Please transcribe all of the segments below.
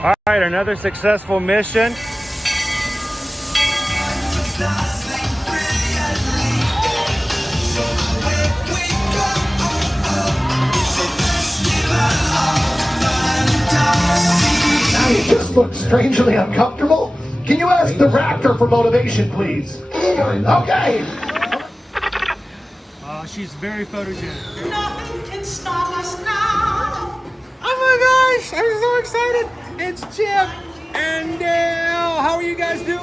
All right, another successful mission. You just look strangely uncomfortable. Can you ask the raptor for motivation, please? Okay. She's very photogenic. Nothing can stop us now. Oh my gosh, I'm so excited. It's Chip and Dale. How are you guys doing?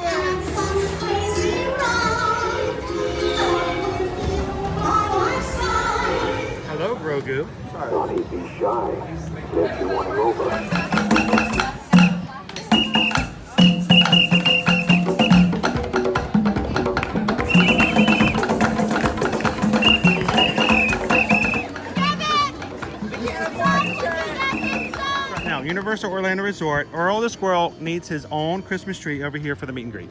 Hello, Grogu. Don't be shy. If you want to over. Universal Orlando Resort, Earl the Squirrel needs his own Christmas tree over here for the meet and greet.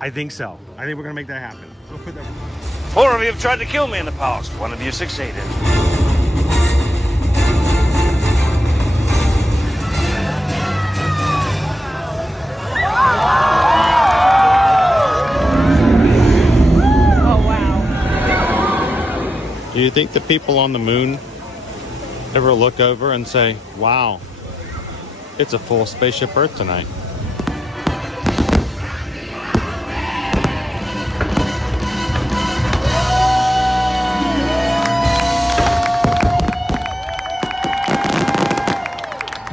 I think so. I think we're gonna make that happen. We'll put that. 4 of you have tried to kill me in the past. 1 of you succeeded. Oh, wow. Do you think the people on the moon ever look over and say, wow, it's a full spaceship Earth tonight?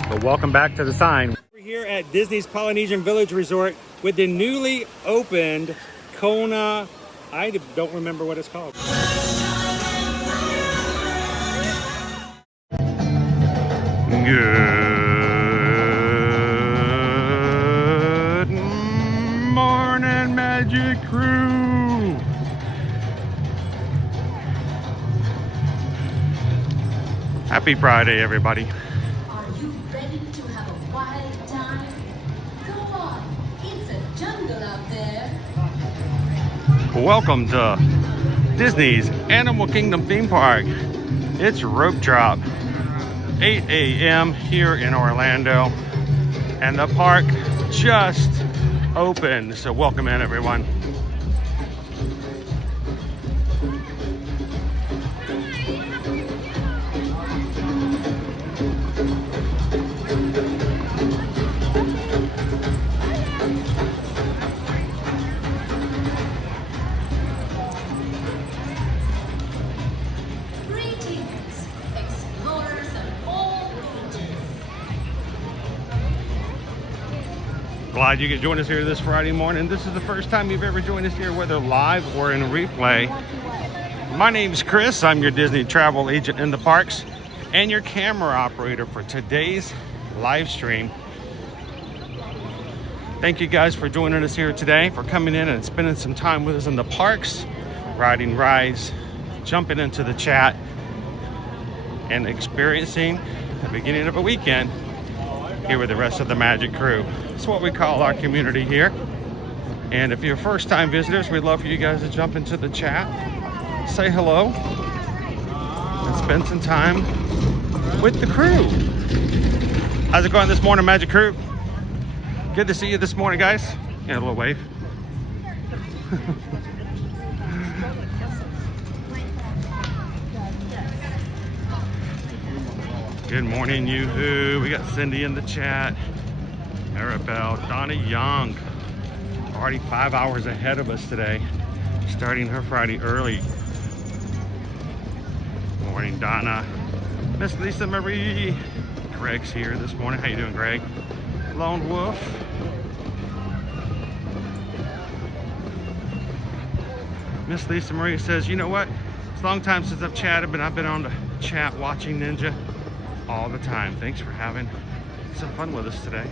But welcome back to the sign. We're here at Disney's Polynesian Village Resort with the newly opened Kona. I don't remember what it's called. Good morning, Magic Crew. Happy Friday, everybody. Are you ready to have a wild time? Go on, it's a jungle out there. Welcome to Disney's Animal Kingdom theme park. It's rope drop. 8 a.m. here in Orlando, and the park just opened. So welcome in, everyone. Greetings, explorers of all ages. Glad you could join us here this Friday morning. This is the first time you've ever joined us here, whether live or in replay. My name's Chris. I'm your Disney travel agent in the parks and your camera operator for today's live stream. Thank you guys for joining us here today, for coming in and spending some time with us in the parks, riding rides, jumping into the chat, and experiencing the beginning of a weekend here with the rest of the Magic Crew. It's what we call our community here. And if you're first-time visitors, we'd love for you guys to jump into the chat, say hello, and spend some time with the crew. How's it going this morning, Magic Crew? Good to see you this morning, guys. Yeah, a little wave. Good morning, yoo-hoo. We got Cindy in the chat. Arabelle, Donna Young. Already 5 hours ahead of us today. Starting her Friday early. Morning, Donna. Miss Lisa Marie. Greg's here this morning. How you doing, Greg? Lone Wolf. Miss Lisa Marie says, you know what? It's a long time since I've chatted, but I've been on the chat watching Ninja all the time. Thanks for having some fun with us today.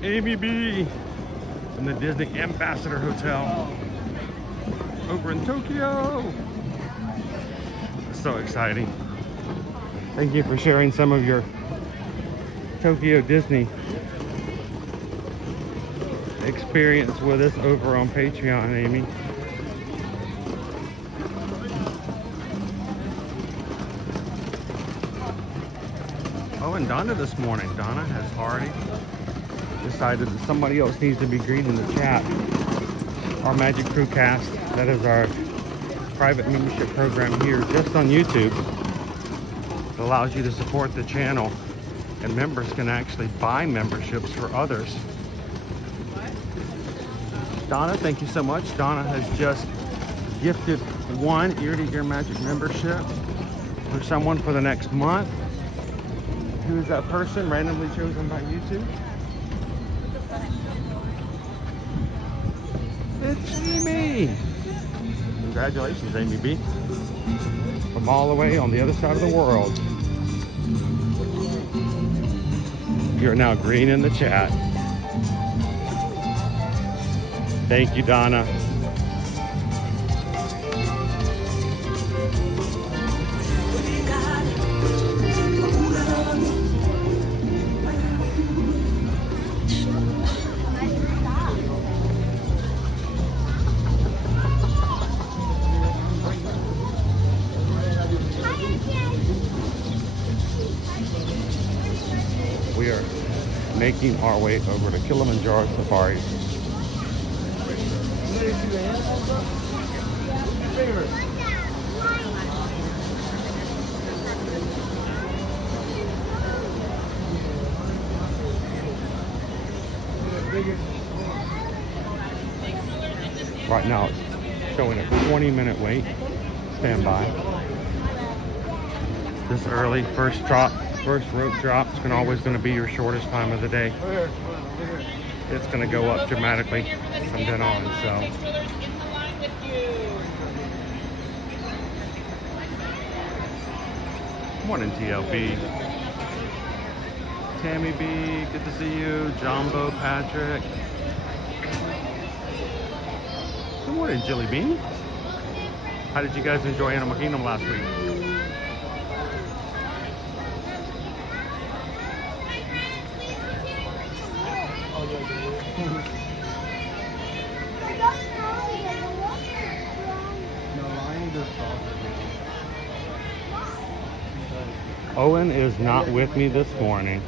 Amy B from the Disney Ambassador Hotel over in Tokyo. So exciting. Thank you for sharing some of your Tokyo Disney experience with us over on Patreon, Amy. Oh, and Donna this morning. Donna has already decided that somebody else needs to be greeting the chat. Our Magic Crew Cast, that is our private membership program here just on YouTube. It allows you to support the channel, and members can actually buy memberships for others. Donna, thank you so much. Donna has just gifted one Ear to Ear Magic membership for someone for the next month. Who is that person randomly chosen by YouTube? It's Amy. Congratulations, Amy B. From all the way on the other side of the world. You're now green in the chat. Thank you, Donna. We are making our way over to Kilimanjaro Safaris. Right now it's showing a 20-minute wait. Stand by. This early first rope drop is always going to be your shortest time of the day. It's going to go up dramatically from then on. So. Morning, TLB. Tammy B, good to see you. Jambo, Patrick. Good morning, Jilly Bean. How did you guys enjoy Animal Kingdom last week? Owen is not with me this morning.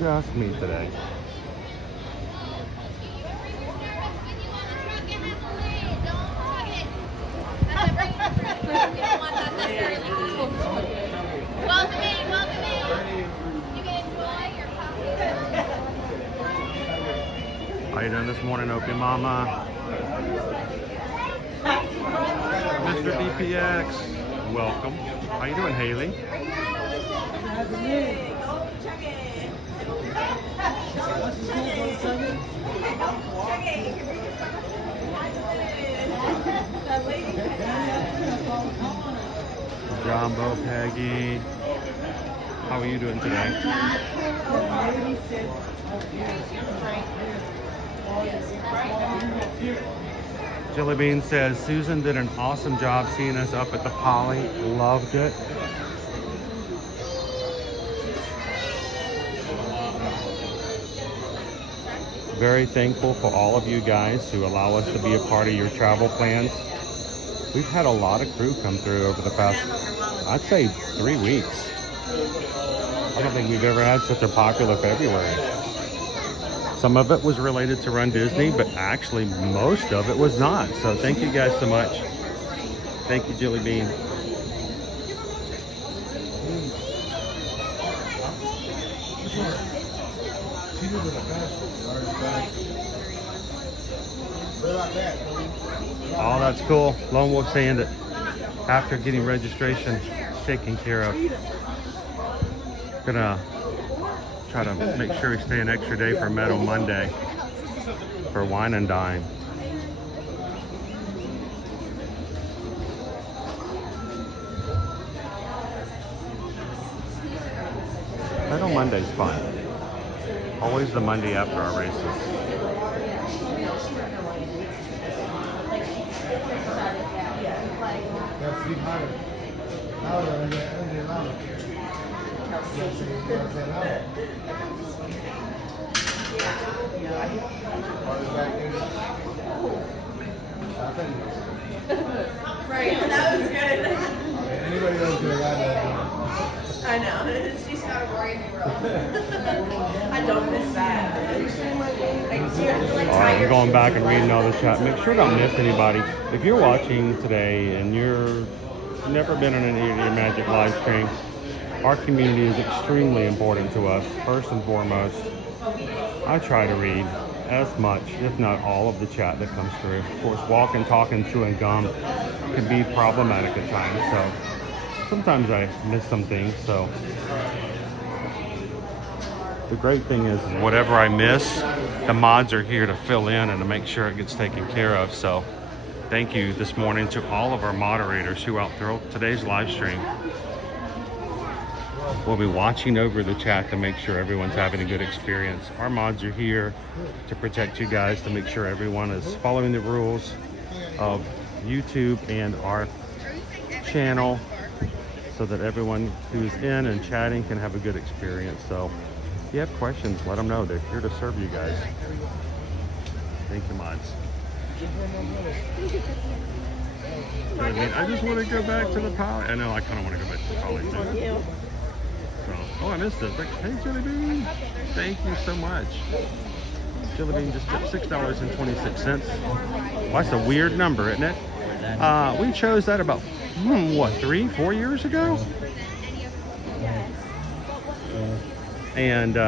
Just me today. How you doing this morning, Opie Mama? Mr. DPX, welcome. How you doing, Haley? Jambo, Peggy. How are you doing today? Jelly Bean says, Susan did an awesome job seeing us up at the Poly. Loved it. Very thankful for all of you guys who allow us to be a part of your travel plans. We've had a lot of crew come through over the past, I'd say 3 weeks. I don't think we've ever had such a popular February. Some of it was related to Run Disney, but actually most of it was not. So thank you guys so much. Thank you, Jelly Bean. Oh, that's cool. Lone Wolf saying that after getting registration taken care of, gonna try to make sure we stay an extra day for Meadow Monday for Wine and Dine. Meadow Monday's fun. Always the Monday after our races. Right, that was good. Anybody else could have got that? I know. She's got to worry in the world. I don't miss that. All right, we're going back and reading all the chat. Make sure don't miss anybody. If you're watching today and you're never been on an Eat Your Magic live stream, our community is extremely important to us. First and foremost, I try to read as much, if not all, of the chat that comes through. Of course, walking, talking, chewing gum can be problematic at times, so sometimes I miss some things. So the great thing is, whatever I miss, the mods are here to fill in and to make sure it gets taken care of. So thank you this morning to all of our moderators who out through today's live stream. We'll be watching over the chat to make sure everyone's having a good experience. Our mods are here to protect you guys, to make sure everyone is following the rules of YouTube and our channel, so that everyone who's in and chatting can have a good experience. So if you have questions, let them know. They're here to serve you guys. Thank you, mods. I just want to go back to the poly. I know I kind of want to go back to the poly too. So, oh, I missed it. Hey, Jelly Bean. Thank you so much. Jelly Bean just tipped $6.26. Well, that's a weird number, isn't it? We chose that about, what, 3-4 years ago? And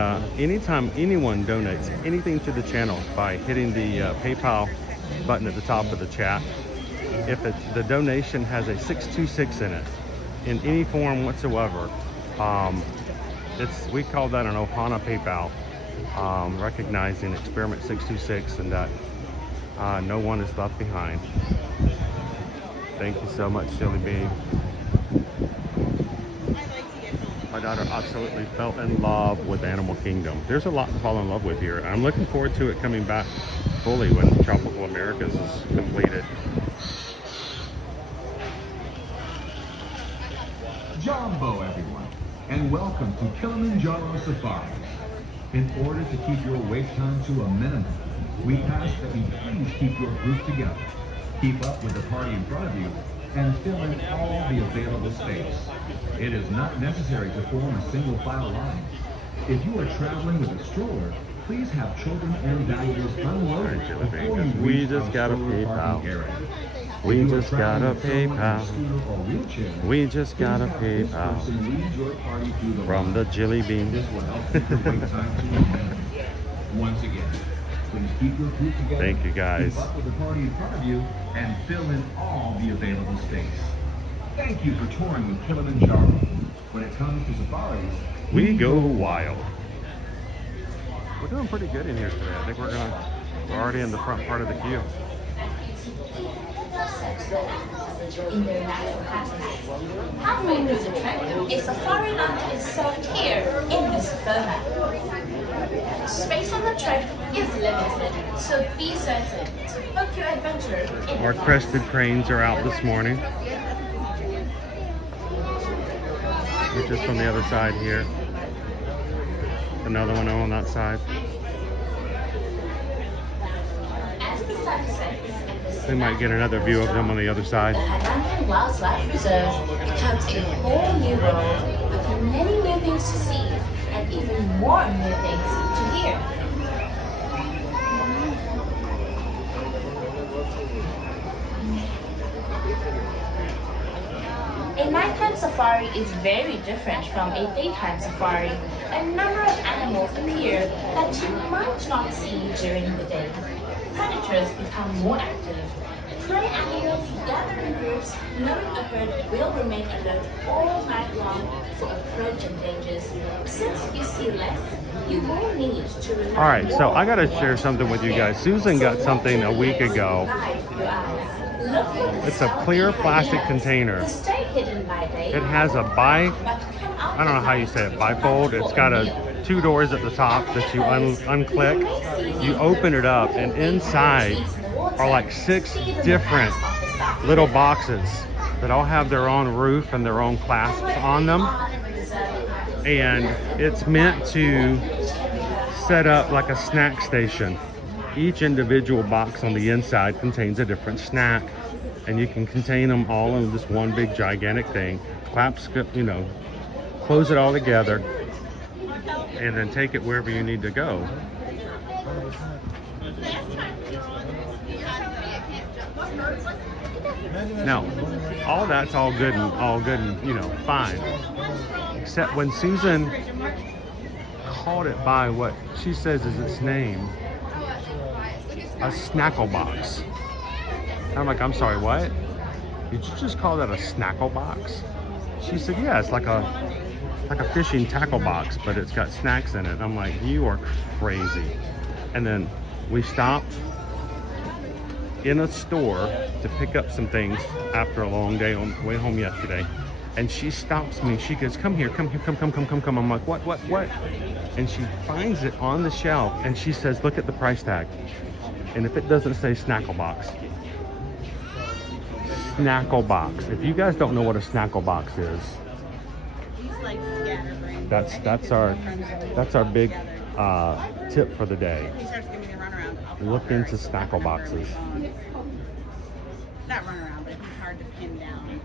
anytime anyone donates anything to the channel by hitting the PayPal button at the top of the chat, if the donation has a 626 in it, in any form whatsoever, we call that an Ohana PayPal, recognizing Experiment 626, and that no one is left behind. Thank you so much, Chili Bean. My daughter absolutely fell in love with Animal Kingdom. There's a lot to fall in love with here. I'm looking forward to it coming back fully when Tropical Americas is completed. Jambo, everyone, and welcome to Kilimanjaro Safaris. In order to keep your wait time to a minimum, we ask that you please keep your group together, keep up with the party in front of you, and fill in all the available space. It is not necessary to form a single file line. If you are traveling with a stroller, please have children and valuables unloaded before you reach our stroller parking area. We just got a PayPal. We just got a PayPal from the Jelly Bean. This will help keep your wait time to a minimum. Once again, please keep your group together. Thank you, guys. Keep up with the party in front of you and fill in all the available space. Thank you for touring with Kilimanjaro. When it comes to safaris, we go wild. We're doing pretty good in here today. I think we're already in the front part of the queue. In their natural habitat. Halfway through the trek, a safari lunch is served here in the Savannah. Space on the trek is limited, so be certain to book your adventure in Our crested cranes are out this morning. We're just on the other side here. Another one on that side. As the sun sets, We might get another view of them on the other side. the Savannah Wildlife Reserve becomes a whole new world with many new things to see and even more new things to hear. A nighttime safari is very different from a daytime safari. A number of animals appear that you might not see during the day. Predators become more active. Prey animals gather in groups, knowing the herd will remain alert all night long for approaching dangers. Since you see less, you will need to rely All right, so more I gotta on share something with you guys. Susan got something a week ago. It's a clear plastic container. It has a I don't know how you say it, bifold. It's got two doors at the top that you unclick. You open it up, and inside are like 6 different little boxes that all have their own roof and their own clasps on them. And it's meant to set up like a snack station. Each individual box on the inside contains a different snack, and you can contain them all in this one big gigantic thing. close it all together, and then take it wherever you need to go. Now, all that's all good and you know, fine. Except when Susan called it by what she says is its name, a snackle box. And I'm like, I'm sorry, what? Did you just call that a snackle box? She said, yeah, it's like a fishing tackle box, but it's got snacks in it. And I'm like, you are crazy. And then we stopped in a store to pick up some things after a long day on the way home yesterday. And she stops me. She goes, come here, come. I'm like, what? And she finds it on the shelf and she says, look at the price tag. And if it doesn't say snackle box. Snackle box. If you guys don't know what a snackle box is, that's our big tip for the day. Look into snackle boxes. Not run around, but it'd be hard to pin down.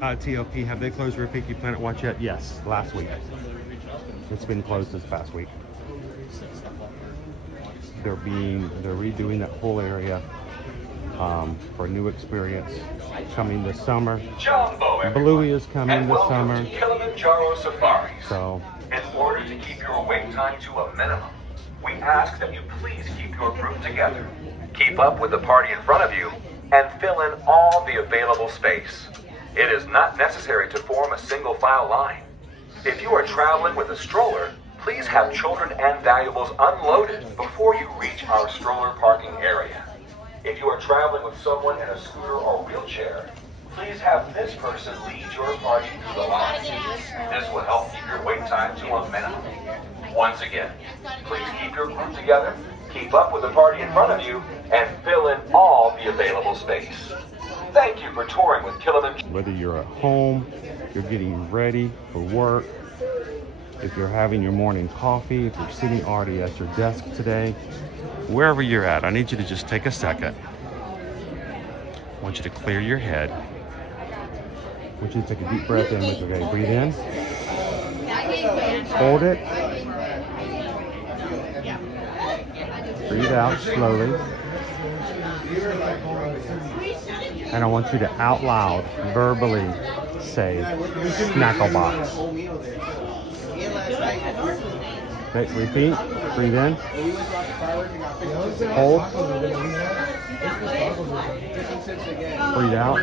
TOP, have they closed Rafiki Planet Watch yet? Yes, last week. It's been closed this past week. They're redoing that whole area for a new experience coming this summer. Jambo, Bluey is coming this summer. welcome to Kilimanjaro Safaris. So, In order to keep your wait time to a minimum, we ask that you please keep your group together. Keep up with the party in front of you and fill in all the available space. It is not necessary to form a single file line. If you are traveling with a stroller, please have children and valuables unloaded before you reach our stroller parking area. If you are traveling with someone in a scooter or wheelchair, please have this person lead your party through the line. This will help keep your wait time to a minimum. Once again, please keep your group together, keep up with the party in front of you, and fill in all the available space. Thank you for touring with Kilimanjaro. whether you're at home, you're getting ready for work, if you're having your morning coffee, if you're sitting already at your desk today, wherever you're at, I need you to just take a second. I want you to clear your head. I want you to take a deep breath in with me. Okay, breathe in. Hold it. Breathe out slowly. And I want you to out loud, verbally say, snackle box. Okay, repeat. Breathe in. Hold. Breathe out.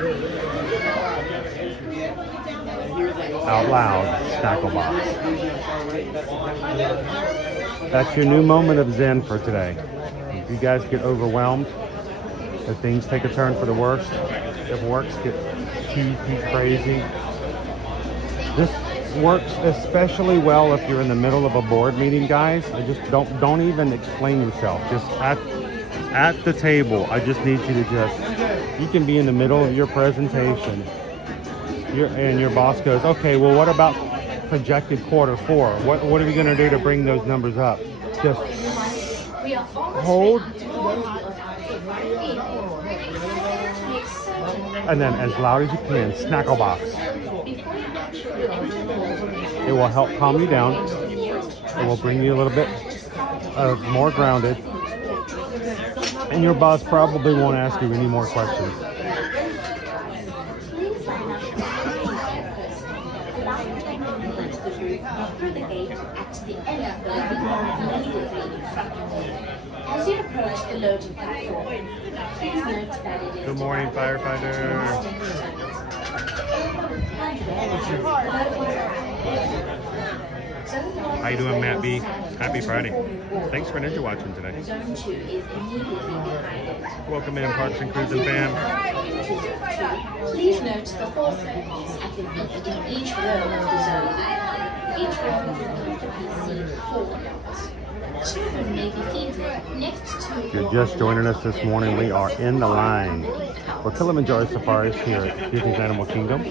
Out loud, snackle box. That's your new moment of Zen for today. If you guys get overwhelmed, if things take a turn for the worst, if works get too crazy, this works especially well if you're in the middle of a board meeting, guys. I just don't even explain yourself. Just at the table, I just need you to you can be in the middle of your presentation. And your boss goes, okay, well, what about projected Q4? What are we going to do to bring those numbers up? Just hold. And then as loud as you can, snackle box. It will help calm you down. It will bring you a little bit more grounded. And your boss probably won't ask you any more questions. Through the gate at the end of the line immediately in front of you. As you approach the loading platform, please note that it is... Good morning, firefighter. How you doing, Matt B? Happy Friday. Thanks for ninja watching today. Zone 2 is immediately behind it. Welcome in, Parks and Cruising fam. Please note the 4 circles at the feet in each row of the zone. Each row will comfortably seat 4 adults. Children may be seated next to... If you're just joining us this morning, we are in the line for Kilimanjaro Safaris here at Disney's Animal Kingdom.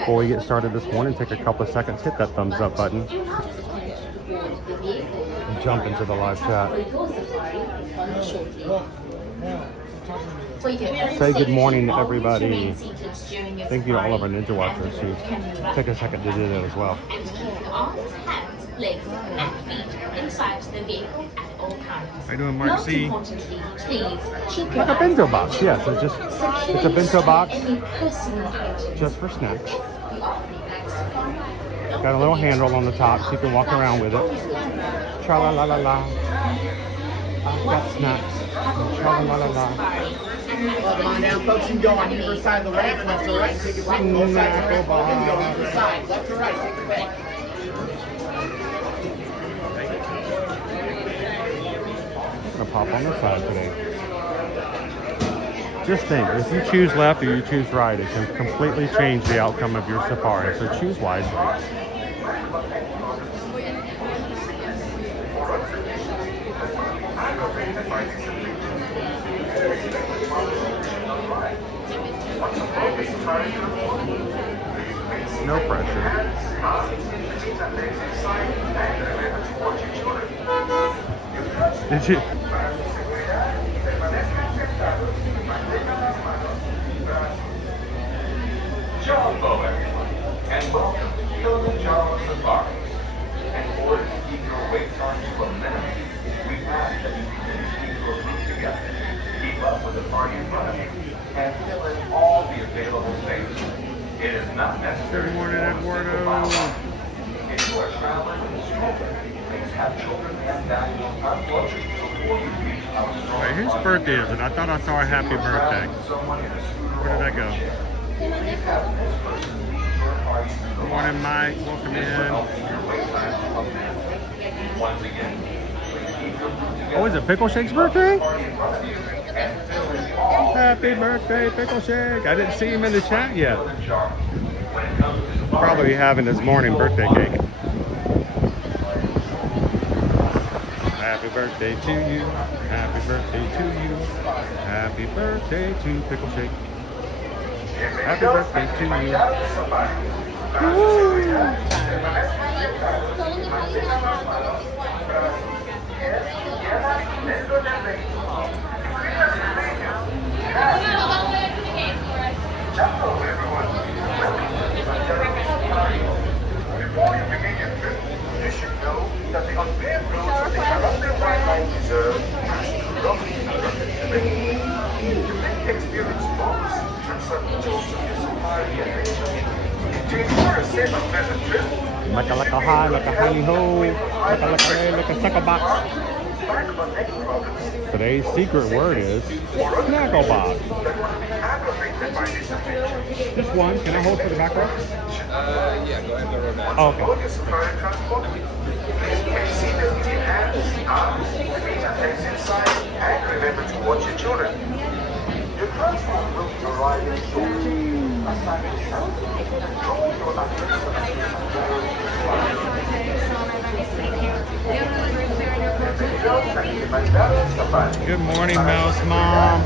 Before we get started this morning, take a couple of seconds, hit that thumbs up button, and jump into the live chat. Say good morning to everybody. Thank you to all of our Ninja Watchers who take a second to do that as well. And keep your arms, hands, legs, and feet inside the vehicle at all times. How you doing, Mark Most C? importantly, please keep your Like a bento box, yes. It's a bento box any personal items. just for snacks. Got a little handle on the top so you can walk around with it. Tra la la la la. I've got snacks. Tra la la la. Come on down, folks. You can go on either side of the ramp, left or right. Take it right. Both sides of the ramp. You can go on either side, left or right. Take it back. I'm gonna pop on the side today. Just think, if you choose left or you choose right, it can completely change the outcome of your safari. So choose wisely. No pressure. Did you? Jambo, everyone, and welcome to Kilimanjaro Safaris. In order to keep your wait time to a minimum, we ask that you please keep your group together, keep up with the party in front of you, and fill in all the available space. It is not necessary. Good morning, Eduardo. If you are traveling with children, please have children and valuables unloaded before you reach our store. Wait, whose birthday is it? I thought I saw a happy birthday. Where did that go? Good morning, Mike. Welcome in. Oh, is it Pickle Shake's birthday? Happy birthday, Pickle Shake. I didn't see him in the chat yet. Probably having his morning birthday cake. Happy birthday to you. Happy birthday to you. Happy birthday to Pickle Shake. Happy birthday to you. Woo! Hello, everyone. Welcome to Kilimanjaro Safaris. Before you begin your trip, you should know that the unpaved roads of the Giraffe Wildlife Reserve has roughly 100 You may experience bumps and some jolts of your safari adventure. To ensure a safe and pleasant trip, Like a high, like a honey hole, like a sucker box. Today's secret word is Snackle box. Just one. Can I hold for the back row? Yeah, go ahead and roll down. Oh, okay. Please see them in your hands, arms, feet, and legs inside, and remember to watch your children. Your transport will be arriving shortly. Control your Good morning, Mouse Mom.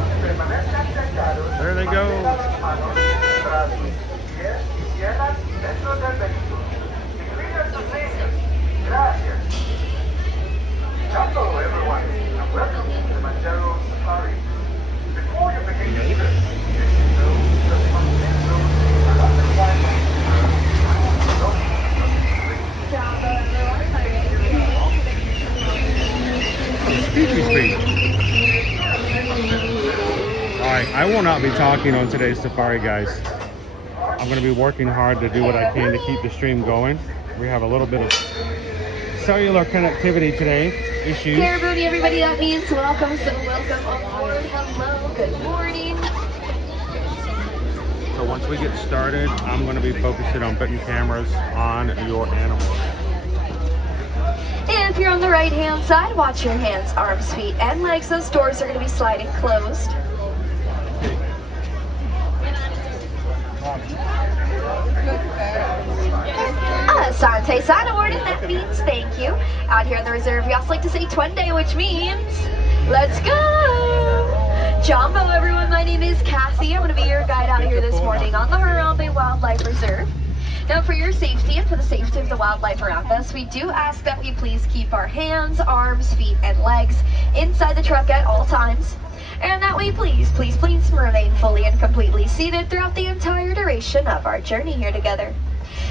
There they go. Jambo, everyone, and welcome to Kilimanjaro Safaris. Before you begin your trip, you should know that the unpaved roads are not the wildlife. Speech. Alright, I will not be talking on today's safari, guys. I'm going to be working hard to do what I can to keep the stream going. We have a little bit of cellular connectivity today, issues. Hey everybody, that means welcome, so welcome aboard. Hello, good morning. So once we get started, I'm going to be focusing on putting cameras on your animals. If you're on the right hand side, watch your hands, arms, feet, and legs. Those doors are going to be sliding closed. Asante Sana word, and that means thank you. Out here on the reserve, we also like to say Twende, which means let's go. Jambo, everyone. My name is Cassie. I'm going to be your guide out here this morning on the Harambe Wildlife Reserve. Now, for your safety and for the safety of the wildlife around us, we do ask that we please keep our hands, arms, feet, and legs inside the truck at all times. And that way, please, please, please remain fully and completely seated throughout the entire duration of our journey here together.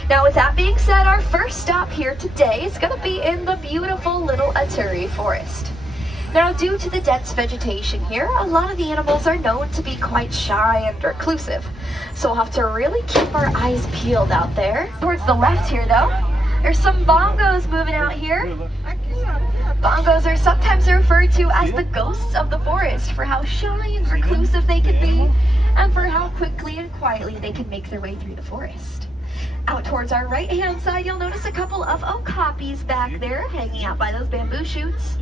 Now, with that being said, our first stop here today is going to be in the beautiful little Aturi Forest. Now, due to the dense vegetation here, a lot of the animals are known to be quite shy and reclusive. So we'll have to really keep our eyes peeled out there. Towards the left here, though, there's some bongos moving out here. Bongos are sometimes referred to as the ghosts of the forest for how shy and reclusive they can be, and for how quickly and quietly they can make their way through the forest. Out towards our right-hand side, you'll notice a couple of okapis back there hanging out by those bamboo shoots.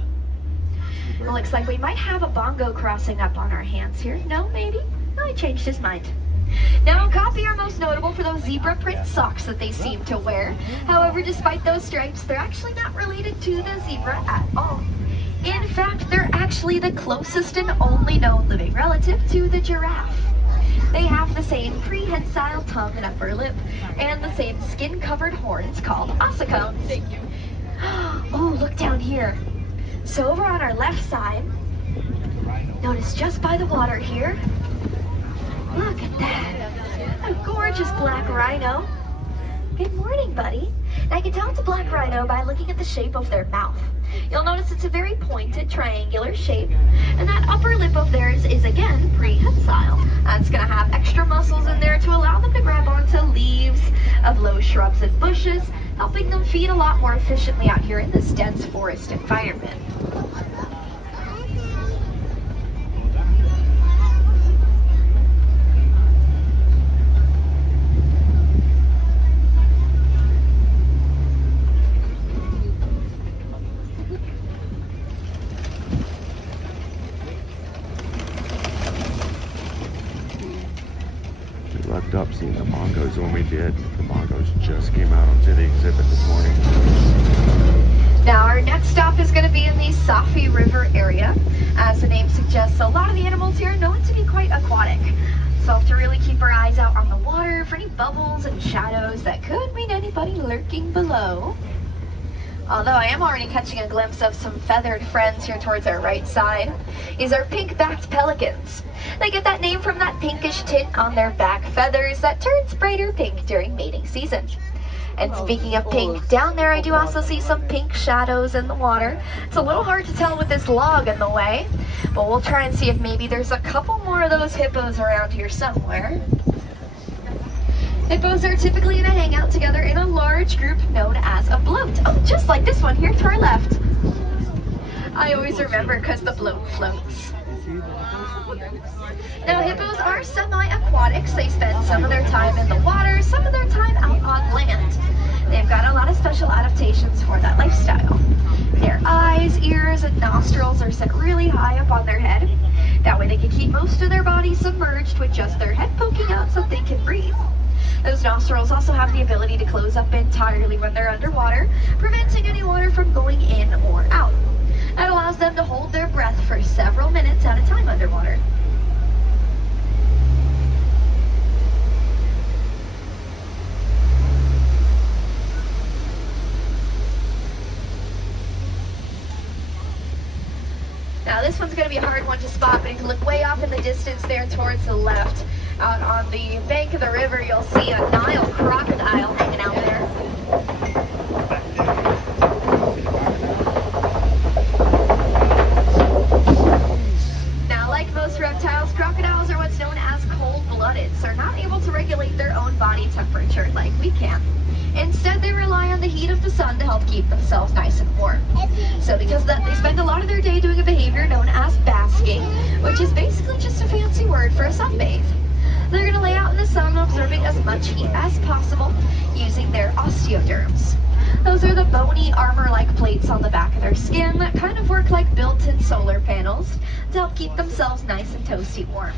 It looks like we might have a bongo crossing up on our hands here. No, maybe? No, he changed his mind. Now, okapi are most notable for those zebra print socks that they seem to wear. However, despite those stripes, they're actually not related to the zebra at all. In fact, they're actually the closest and only known living relative to the giraffe. They have the same prehensile tongue and upper lip, and the same skin-covered horns called ossicones. Oh, look down here. So over on our left side, notice just by the water here, look at that, a gorgeous black rhino. Good morning, buddy. Now you can tell it's a black rhino by looking at the shape of their mouth. You'll notice it's a very pointed triangular shape, and that upper lip of theirs is again prehensile. That's going to have extra muscles in there to allow them to grab onto leaves of low shrubs and bushes, helping them feed a lot more efficiently out here in this dense forest environment. Lucked up seeing the bongos when we did. The bongos just came out onto the exhibit this morning. Now our next stop is going to be in the Safi River area. As the name suggests, a lot of the animals here are known to be quite aquatic. So we'll have to really keep our eyes out on the water for any bubbles and shadows that could mean anybody lurking below. Although I am already catching a glimpse of some feathered friends here towards our right side. These are pink-backed pelicans. They get that name from that pinkish tint on their back feathers that turns brighter pink during mating season. And speaking of pink, down there I do also see some pink shadows in the water. It's a little hard to tell with this log in the way, but we'll try and see if maybe there's a couple more of those hippos around here somewhere. Hippos are typically going to hang out together in a large group known as a bloat. Oh, just like this one here to our left. I always remember because the bloat floats. Now, hippos are semi-aquatics. They spend some of their time in the water, some of their time out on land. They've got a lot of special adaptations for that lifestyle. Their eyes, ears, and nostrils are set really high up on their head. That way they can keep most of their body submerged with just their head poking out so they can breathe. Those nostrils also have the ability to close up entirely when they're underwater, preventing any water from going in or out. That allows them to hold their breath for several minutes at a time underwater. Now this one's going to be a hard one to spot, but if you look way off in the distance there towards the left, out on the bank of the river, you'll see a Nile crocodile hanging out there. Now, like most reptiles, crocodiles are what's known as cold-blooded, so they're not able to regulate their own body temperature like we can. Instead, they rely on the heat of the sun to help keep themselves nice and warm. So because of that, they spend a lot of their day doing a behavior known as basking, which is basically just a fancy word for a sunbathe. They're going to lay out in the sun, absorbing as much heat as possible using their osteoderms. Those are the bony armor-like plates on the back of their skin that kind of work like built-in solar panels to help keep themselves nice and toasty warm.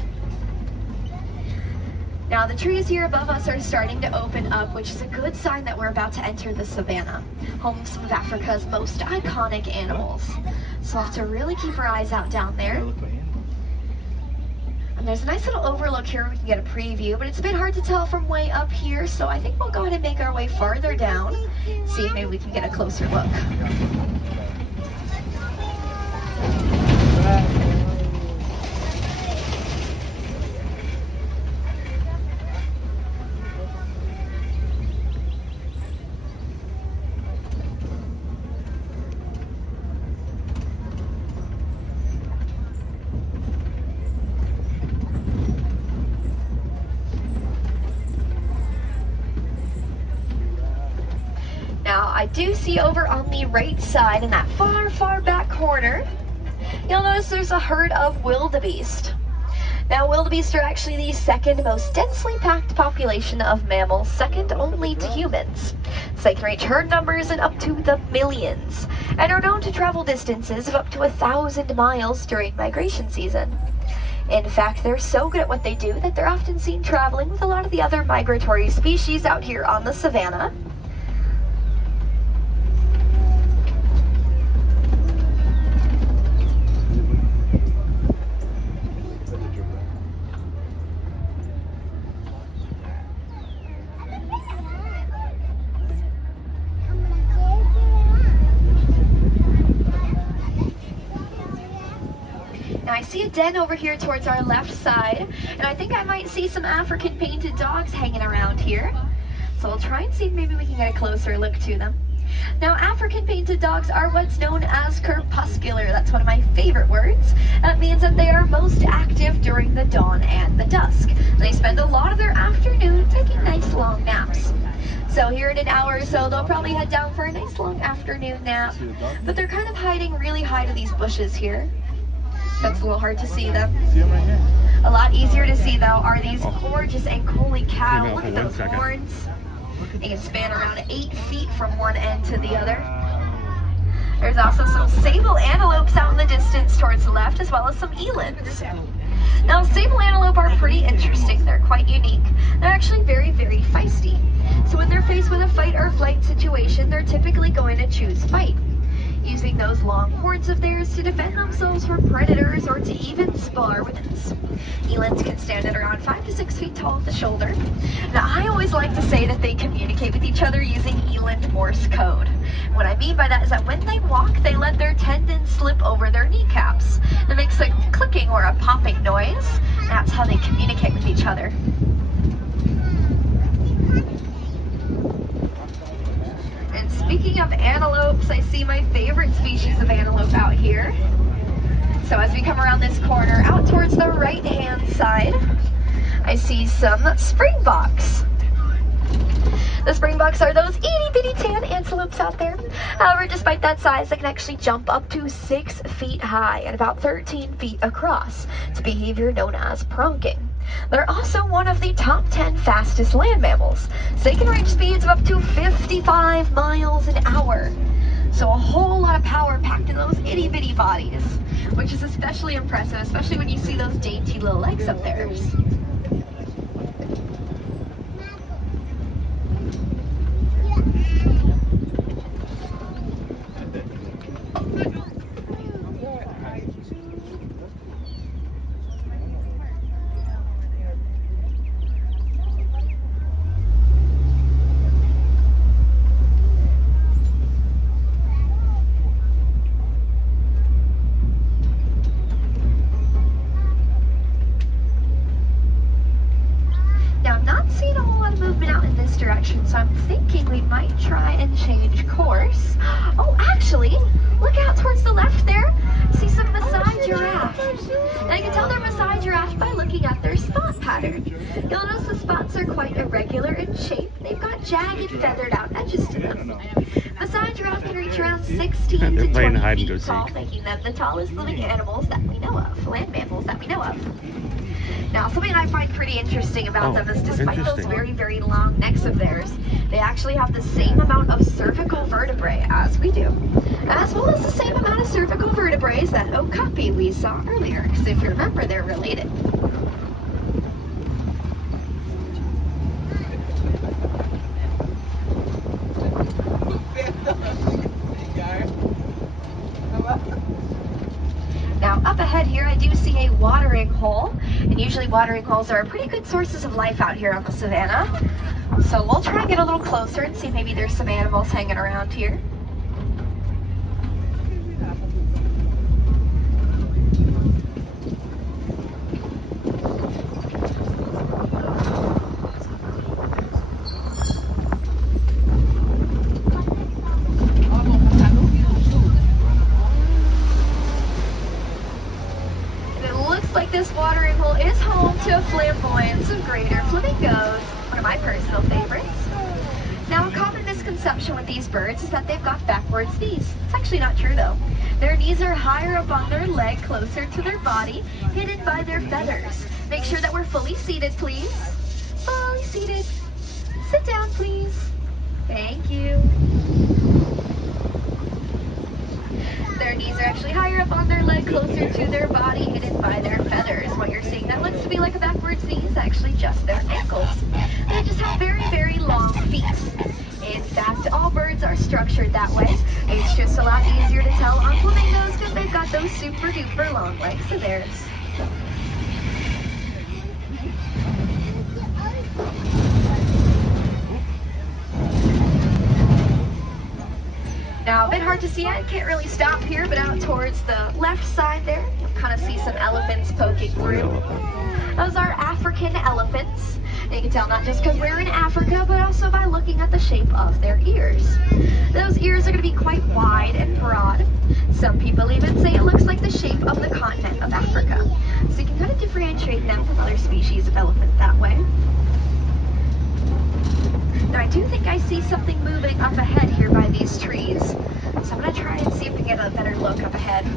Now the trees here above us are starting to open up, which is a good sign that we're about to enter the savannah, home of some of Africa's most iconic animals. So we'll have to really keep our eyes out down there. And there's a nice little overlook here where we can get a preview, but it's a bit hard to tell from way up here, so I think we'll go ahead and make our way farther down, see if maybe we can get a closer look. Now, I do see over on the right side in that far, far back corner, you'll notice there's a herd of wildebeest. Now, wildebeest are actually the second most densely packed population of mammals, second only to humans. So they can reach herd numbers in up to the millions, and are known to travel distances of up to 1,000 miles during migration season. In fact, they're so good at what they do that they're often seen traveling with a lot of the other migratory species out here on the savannah. Now I see a den over here towards our left side, and I think I might see some African painted dogs hanging around here. So we'll try and see if maybe we can get a closer look to them. Now, African painted dogs are what's known as crepuscular. That's one of my favorite words. That means that they are most active during the dawn and the dusk. They spend a lot of their afternoon taking nice long naps. So here in an hour or so, they'll probably head down for a nice long afternoon nap. But they're kind of hiding really high to these bushes here. That's a little hard to see them. A lot easier to see, though, are these gorgeous Ankole cow. Look at those horns. They can span around 8 feet from one end to the other. There's also some sable antelopes out in the distance towards the left, as well as some elands. Now, sable antelope are pretty interesting. They're quite unique. They're actually very, very feisty. So when they're faced with a fight or flight situation, they're typically going to choose fight, using those long horns of theirs to defend themselves from predators or to even spar with us. Elands can stand at around 5 to 6 feet tall at the shoulder. Now, I always like to say that they communicate with each other using eland Morse code. What I mean by that is that when they walk, they let their tendons slip over their kneecaps. That makes a clicking or a popping noise. That's how they communicate with each other. Speaking of antelopes, I see my favorite species of antelope out here. So as we come around this corner, out towards the right-hand side, I see some springboks. The springboks are those itty-bitty tan antelopes out there. However, despite that size, they can actually jump up to 6 feet high and about 13 feet across. It's a behavior known as pronking. They're also one of the top 10 fastest land mammals, so they can reach speeds of up to 55 miles an hour. So a whole lot of power packed in those itty-bitty bodies, which is especially impressive, especially when you see those dainty little legs of theirs. So I'm thinking we might try and change course. Oh, actually, look out towards the left there. See some Maasai giraffe. And I can tell they're Maasai giraffe by looking at their spot pattern. You'll notice the spots are quite irregular in shape. They've got jagged, feathered out edges to them. Maasai giraffe can reach around 16 to 20 feet tall, making them the tallest living animals that we know of, land mammals that we know of. Now, something I find pretty interesting about them is despite those very, very long necks of theirs, they actually have the same amount of cervical vertebrae as we do, as well as the same amount of cervical vertebrae that okapi we saw earlier, because if you remember, they're related. Now, up ahead here, I do see a watering hole, and usually watering holes are pretty good sources of life out here on the savannah. So we'll try and get a little closer and see maybe there's some animals hanging around here. This watering hole is home to flamboyants of greater flamingos, one of my personal favorites. Now, a common misconception misconception with these birds is that they've got backwards knees. It's actually not true though. Their knees are higher up on their leg, closer to their body, hidden by their feathers. Make sure that we're fully seated, please. Fully seated. Sit down, please. Thank you. Their knees are actually higher up on their leg, closer to their body, hidden by their feathers. What you're seeing that looks to be like a backwards knee is actually just their ankles. They just have very, very long feet. In fact, all birds are structured that way. It's just a lot easier to tell on flamingos because they've got those super duper long legs of theirs. Now, a bit hard to see, I can't really stop here, but out towards the left side there, you'll kind of see some elephants poking through. Those are African elephants. You can tell not just because we're in Africa, but also by looking at the shape of their ears. Those ears are going to be quite wide and broad. Some people even say it looks like the shape of the continent of Africa. So you can kind of differentiate them from other species of elephant that way. Now I do think I see something moving up ahead here by these trees. So I'm going to try and see if we can get a better look up ahead.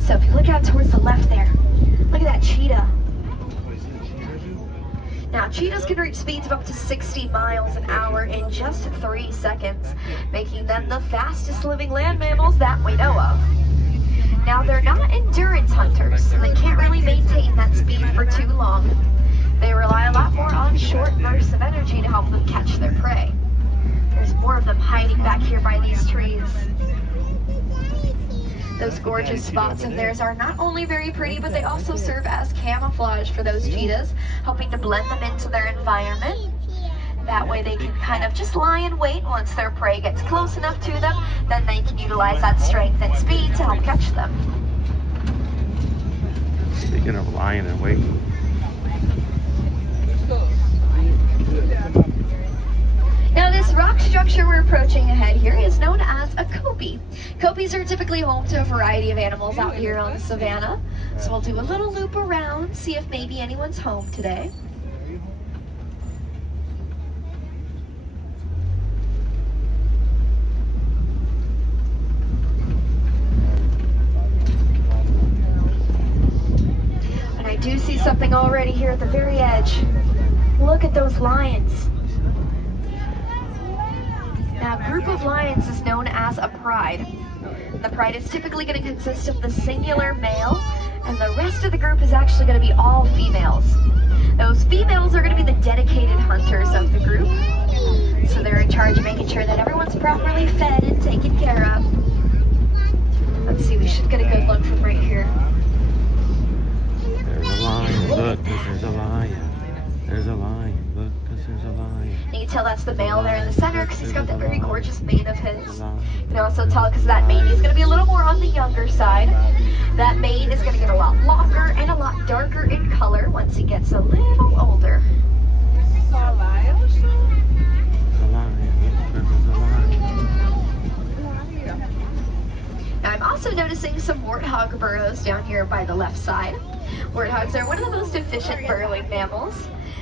So if you look out towards the left there, look at that cheetah. Now, cheetahs can reach speeds of up to 60 miles an hour in just 3 seconds, making them the fastest living land mammals that we know of. Now, they're not endurance hunters, so they can't really maintain that speed for too long. They rely a lot more on short bursts of energy to help them catch their prey. There's more of them hiding back here by these trees. Those gorgeous spots of theirs are not only very pretty, but they also serve as camouflage for those cheetahs, helping to blend them into their environment. That way they can kind of just lie in wait. Once their prey gets close enough to them, then they can utilize that strength and speed to help catch them. Speaking of lying in wait. Now this rock structure we're approaching ahead here is known as a copy. Copies are typically home to a variety of animals out here on the Savannah. So we'll do a little loop around, see if maybe anyone's home today. And I do see something already here at the very edge. Look at those lions. Now, a group of lions is known as a pride. The pride is typically going to consist of the singular male, and the rest of the group is actually going to be all females. Those females are going to be the dedicated hunters of the group. So they're in charge of making sure that everyone's properly fed and taken care of. Let's see, we should get a good look from right here. There's a lion, look, there's a lion. There's a lion, look, there's a lion. You can tell that's the male there in the center because he's got that very gorgeous mane of his. You can also tell because that mane is going to be a little more on the younger side. That mane is going to get a lot longer and a lot darker in color once he gets a little older. Now I'm also noticing some warthog burrows down here by the left side. Warthogs are one of the most efficient burrowing mammals.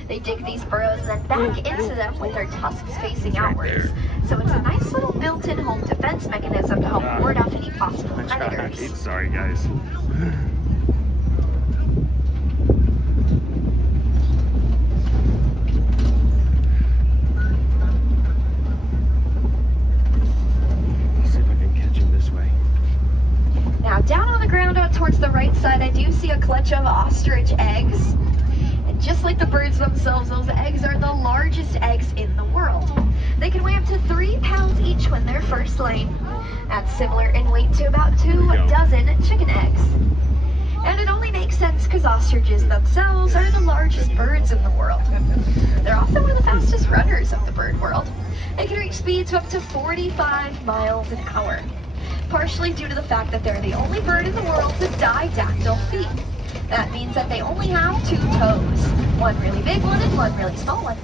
They dig these burrows and then back into them with their tusks facing outwards. So it's a nice little built-in home defense mechanism to help ward off any possible predators. Sorry, guys. Let's see if I can catch him this way. Now down on the ground out towards the right side, I do see a clutch of ostrich eggs. Just like the birds themselves, those eggs are the largest eggs in the world. They can weigh up to 3 pounds each when they're first laid. That's similar in weight to about 2 dozen chicken eggs. And it only makes sense because ostriches themselves are the largest birds in the world. They're also one of the fastest runners of the bird world. They can reach speeds of up to 45 miles an hour, partially due to the fact that they're the only bird in the world with didactyl feet. That means that they only have 2 toes, one really big one and one really small one.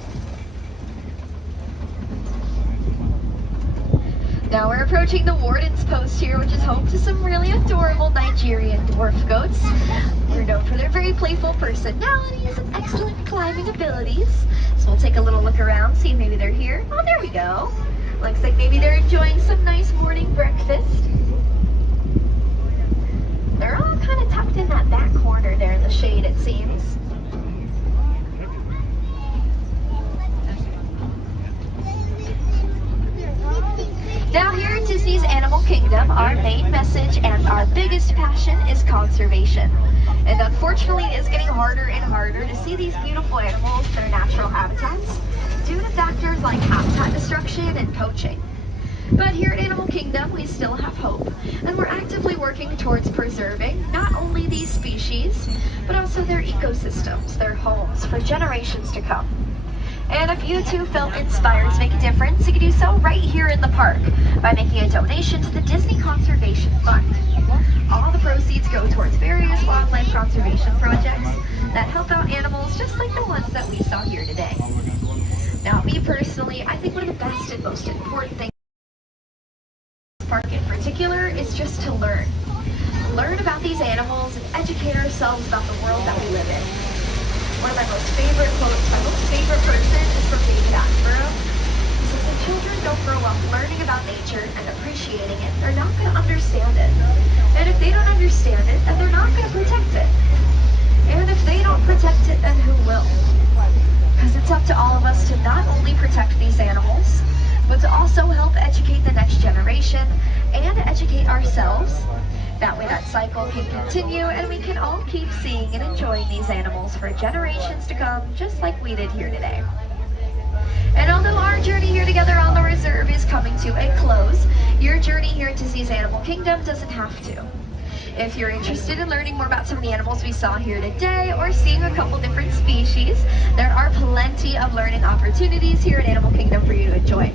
Now we're approaching the warden's post here, which is home to some really adorable Nigerian dwarf goats. They're known for their very playful personalities and excellent climbing abilities. So we'll take a little look around, see if maybe they're here. Oh, there we go. Looks like maybe they're enjoying some nice morning breakfast. They're all kind of tucked in that back corner there in the shade, it seems. Now here at Disney's Animal Kingdom, our main message and our biggest passion is conservation. And unfortunately, it's getting harder and harder to see these beautiful animals in their natural habitats due to factors like habitat destruction and poaching. But here at Animal Kingdom, we still have hope, and we're actively working towards preserving not only these species, but also their ecosystems, their homes, for generations to come. And if you too felt inspired to make a difference, you can do so right here in the park by making a donation to the Disney Conservation Fund. All the proceeds go towards various wildlife conservation projects that help out animals just like the ones that we saw here today. Now, me personally, I think one of the best and most important things in this park in particular is just to learn. Learn about these animals and educate ourselves about the world that we live in. One of my most favorite quotes, my most favorite person is from David Attenborough. He says, if children don't grow up learning about nature and appreciating it, they're not going to understand it. And if they don't understand it, then they're not going to protect it. And if they don't protect it, then who will? Because it's up to all of us to not only protect these animals, but to also help educate the next generation and educate ourselves. That way that cycle can continue and we can all keep seeing and enjoying these animals for generations to come, just like we did here today. And although our journey here together on the reserve is coming to a close, your journey here at Disney's Animal Kingdom doesn't have to. If you're interested in learning more about some of the animals we saw here today or seeing a couple different species, there are plenty of learning opportunities here at Animal Kingdom for you to enjoy.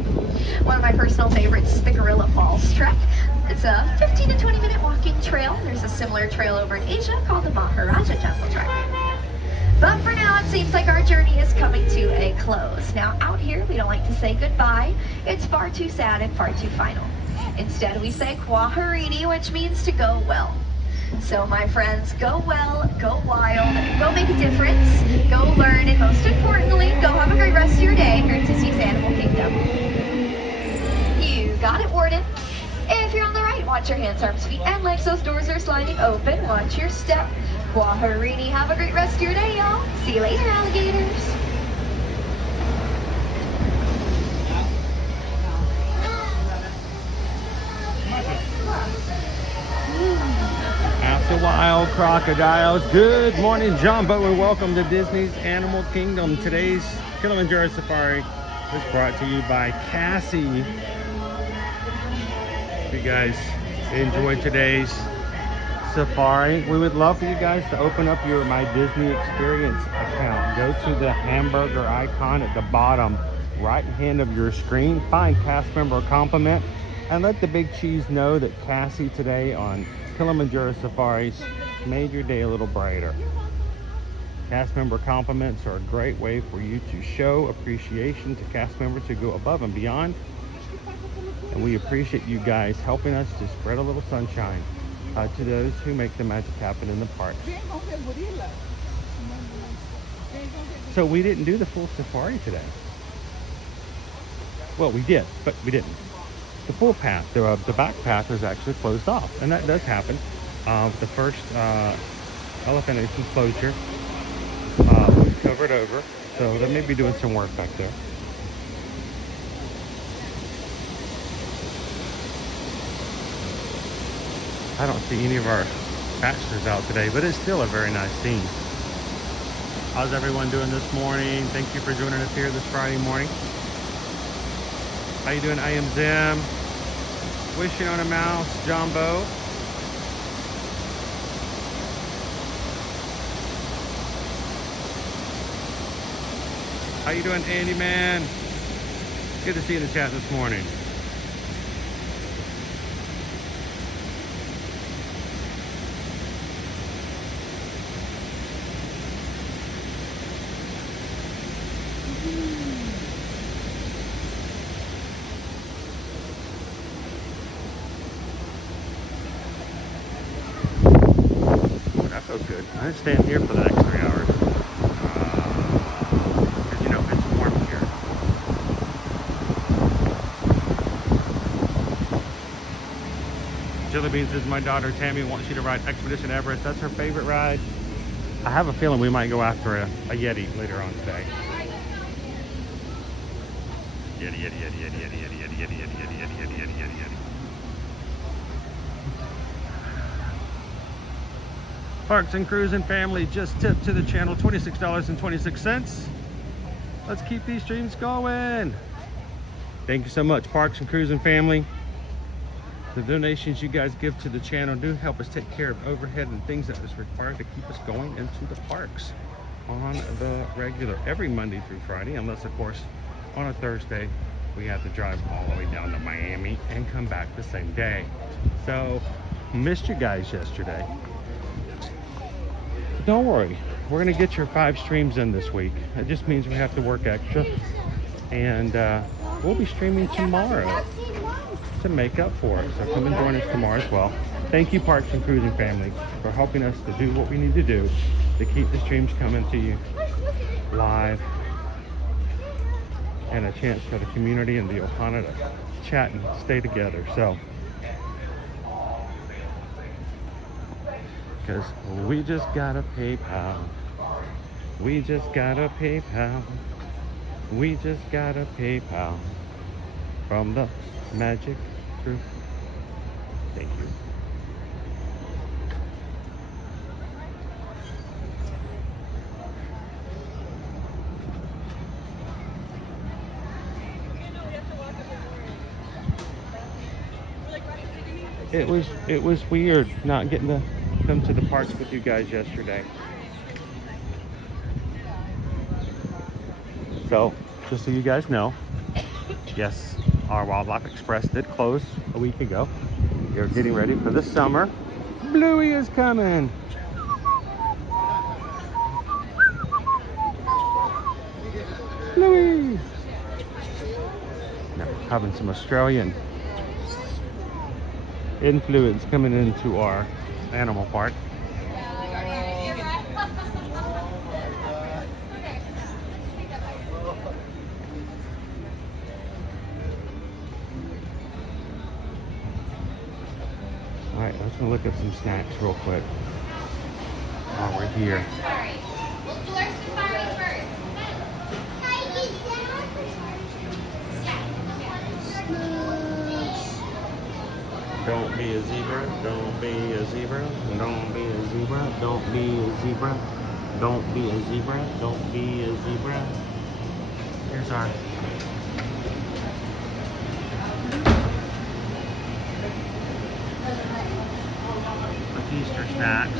One of my personal favorites is the Gorilla Falls Trek. It's a 15 to 20 minute walking trail. There's a similar trail over in Asia called the Maharaja Jungle Trek. But for now, it seems like our journey is coming to a close. Now, out here, we don't like to say goodbye. It's far too sad and far too final. Instead, we say Kwaherini, which means to go well. So, my friends, go well, go wild, go make a difference, go learn, and most importantly, go have a great rest of your day here at Disney's Animal Kingdom. You got it, Warden. If you're on the right, watch your hands, arms, feet, and legs. Those doors are sliding open. Watch your step. Kwaherini, have a great rest of your day, y'all. See you later, alligators. Out the wild crocodiles. Good morning, Jambo, and welcome to Disney's Animal Kingdom. Today's Kilimanjaro Safari is brought to you by Cassie. If you guys enjoyed today's safari, we would love for you guys to open up your My Disney Experience account. Go to the hamburger icon at the bottom right hand of your screen, find cast member compliment, and let the big cheese know that Cassie today on Kilimanjaro Safaris made your day a little brighter. Cast member compliments are a great way for you to show appreciation to cast members who go above and beyond. And we appreciate you guys helping us to spread a little sunshine to those who make the magic happen in the park. So we didn't do the full safari today. Well, we did, but we didn't. The full path, the back path was actually closed off, and that does happen. The first elephant enclosure was covered over, so they may be doing some work back there. I don't see any of our bachelors out today, but it's still a very nice scene. How's everyone doing this morning? Thank you for joining us here this Friday morning. How you doing? I am Zim. Wishing on a mouse, Jambo. How you doing, Andy, man? Good to see you in the chat this morning. Oh, good. I didn't stand here for the next 3 hours. Because, you know, it's warm here. Jelly Beans is my daughter. Tammy wants you to ride Expedition Everest. That's her favorite ride. I have a feeling we might go after a Yeti later on today. Yeti, Yeti, Yeti, Yeti, Yeti, Yeti, Yeti, Yeti, Yeti, Yeti, Yeti, Yeti, Yeti, Yeti, Yeti. Parks and Cruising family just tipped to the channel $26.26. Let's keep these streams going. Thank you so much, Parks and Cruising family. The donations you guys give to the channel do help us take care of overhead and things that is required to keep us going into the parks on the regular every Monday through Friday, unless of course on a Thursday we have to drive all the way down to Miami and come back the same day. So missed you guys yesterday. But don't worry, we're gonna get your 5 streams in this week. It just means we have to work extra, and we'll be streaming tomorrow to make up for it. So come and join us tomorrow as well. Thank you, Parks and Cruising family, for helping us to do what we need to do to keep the streams coming to you live, and a chance for the community and the Ohana to chat and stay together. So, because we just got a PayPal. We just got a PayPal. We just got a PayPal from the Magic Group. Thank you. It was weird not getting to come to the parks with you guys yesterday. So, just so you guys know, yes, our Wildlife Express did close a week ago. We're getting ready for the summer. Bluey is coming. Bluey. Now, having some Australian influence coming into our animal park. All right, let's look at some snacks real quick while we're here. Don't be a zebra, don't be a zebra, don't be a zebra, don't be a zebra, don't be a zebra, don't be a zebra. Here's our Easter snacks.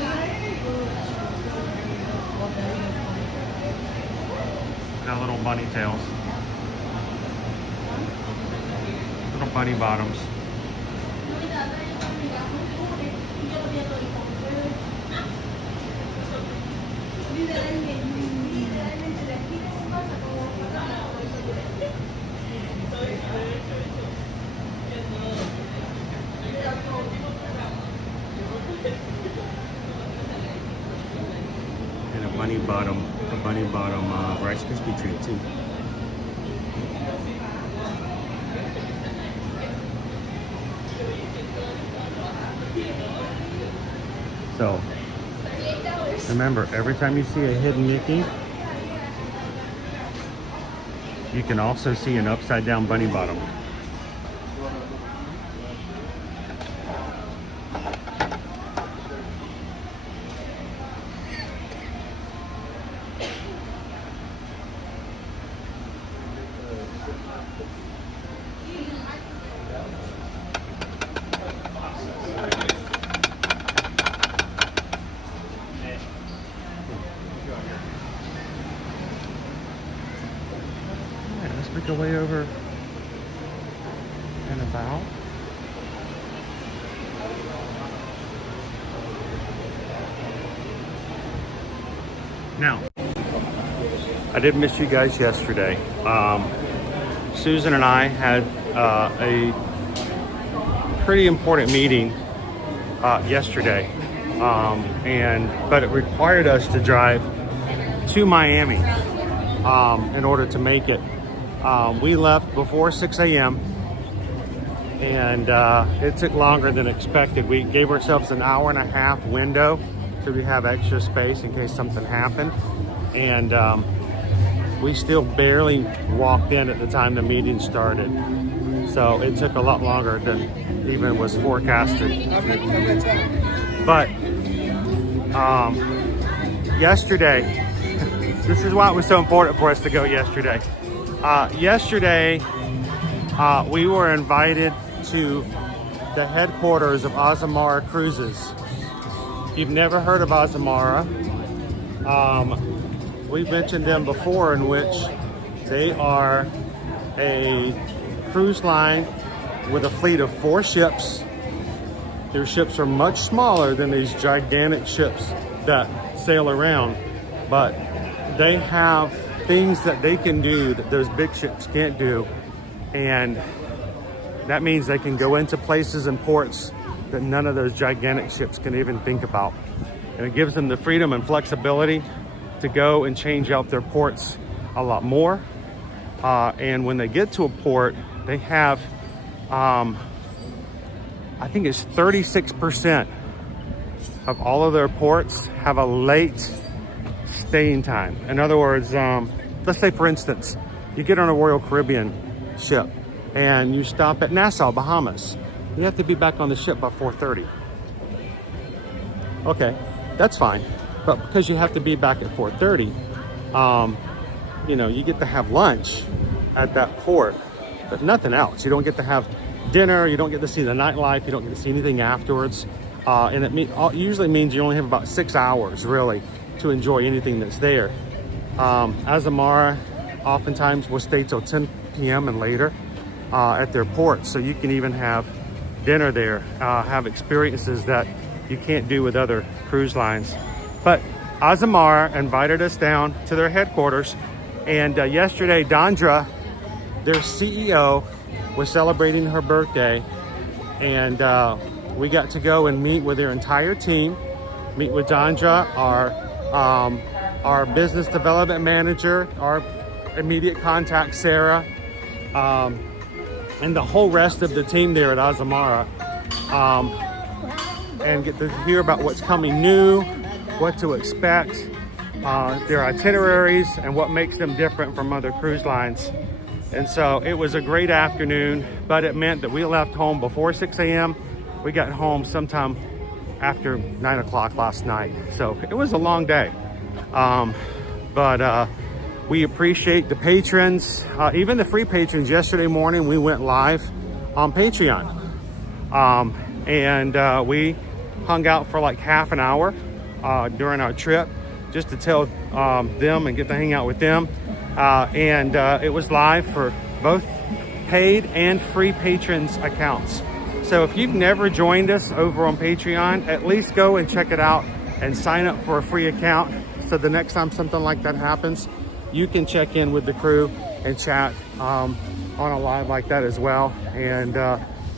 Got little bunny tails, little bunny bottoms. And a bunny bottom Rice Krispie treat too. So remember, every time you see a hidden Mickey, you can also see an upside down bunny bottom. Make our way over and about. Now, I did miss you guys yesterday. Susan and I had a pretty important meeting yesterday. But it required us to drive to Miami in order to make it. We left before 6 a.m. and it took longer than expected. We gave ourselves an hour and a half window so we have extra space in case something happened. And we still barely walked in at the time the meeting started. So it took a lot longer than even was forecasted. But yesterday, this is why it was so important for us to go yesterday. Yesterday, we were invited to the headquarters of Azamara Cruises. If you've never heard of Azamara, we've mentioned them before, in which they are a cruise line with a fleet of 4 ships. Their ships are much smaller than these gigantic ships that sail around, but they have things that they can do that those big ships can't do, and that means they can go into places and ports that none of those gigantic ships can even think about. And it gives them the freedom and flexibility to go and change out their ports a lot more. And when they get to a port, they have, I think it's 36% of all of their ports have a late staying time. In other words, let's say for instance, you get on a Royal Caribbean ship and you stop at Nassau, Bahamas. You have to be back on the ship by 4:30. Okay, that's fine. But because you have to be back at 4:30, you know, you get to have lunch at that port, but nothing else. You don't get to have dinner, you don't get to see the nightlife, you don't get to see anything afterwards. And it usually means you only have about 6 hours, really, to enjoy anything that's there. Azamara oftentimes will stay till 10 p.m. and later at their port, so you can even have dinner there, have experiences that you can't do with other cruise lines. But Azamara invited us down to their headquarters, and yesterday Dandra, their CEO, was celebrating her birthday, and we got to go and meet with their entire team, meet with Dandra, our business development manager, our immediate contact, Sarah, and the whole rest of the team there at Azamara, and get to hear about what's coming new, what to expect, their itineraries, and what makes them different from other cruise lines. And so it was a great afternoon, but it meant that we left home before 6 a.m. We got home sometime after 9 o'clock last night. So it was a long day. But we appreciate the patrons, even the free patrons. Yesterday morning, we went live on Patreon. And we hung out for like half an hour during our trip just to tell them and get to hang out with them. And it was live for both paid and free patrons accounts. So if you've never joined us over on Patreon, at least go and check it out and sign up for a free account. So the next time something like that happens, you can check in with the crew and chat on a live like that as well. And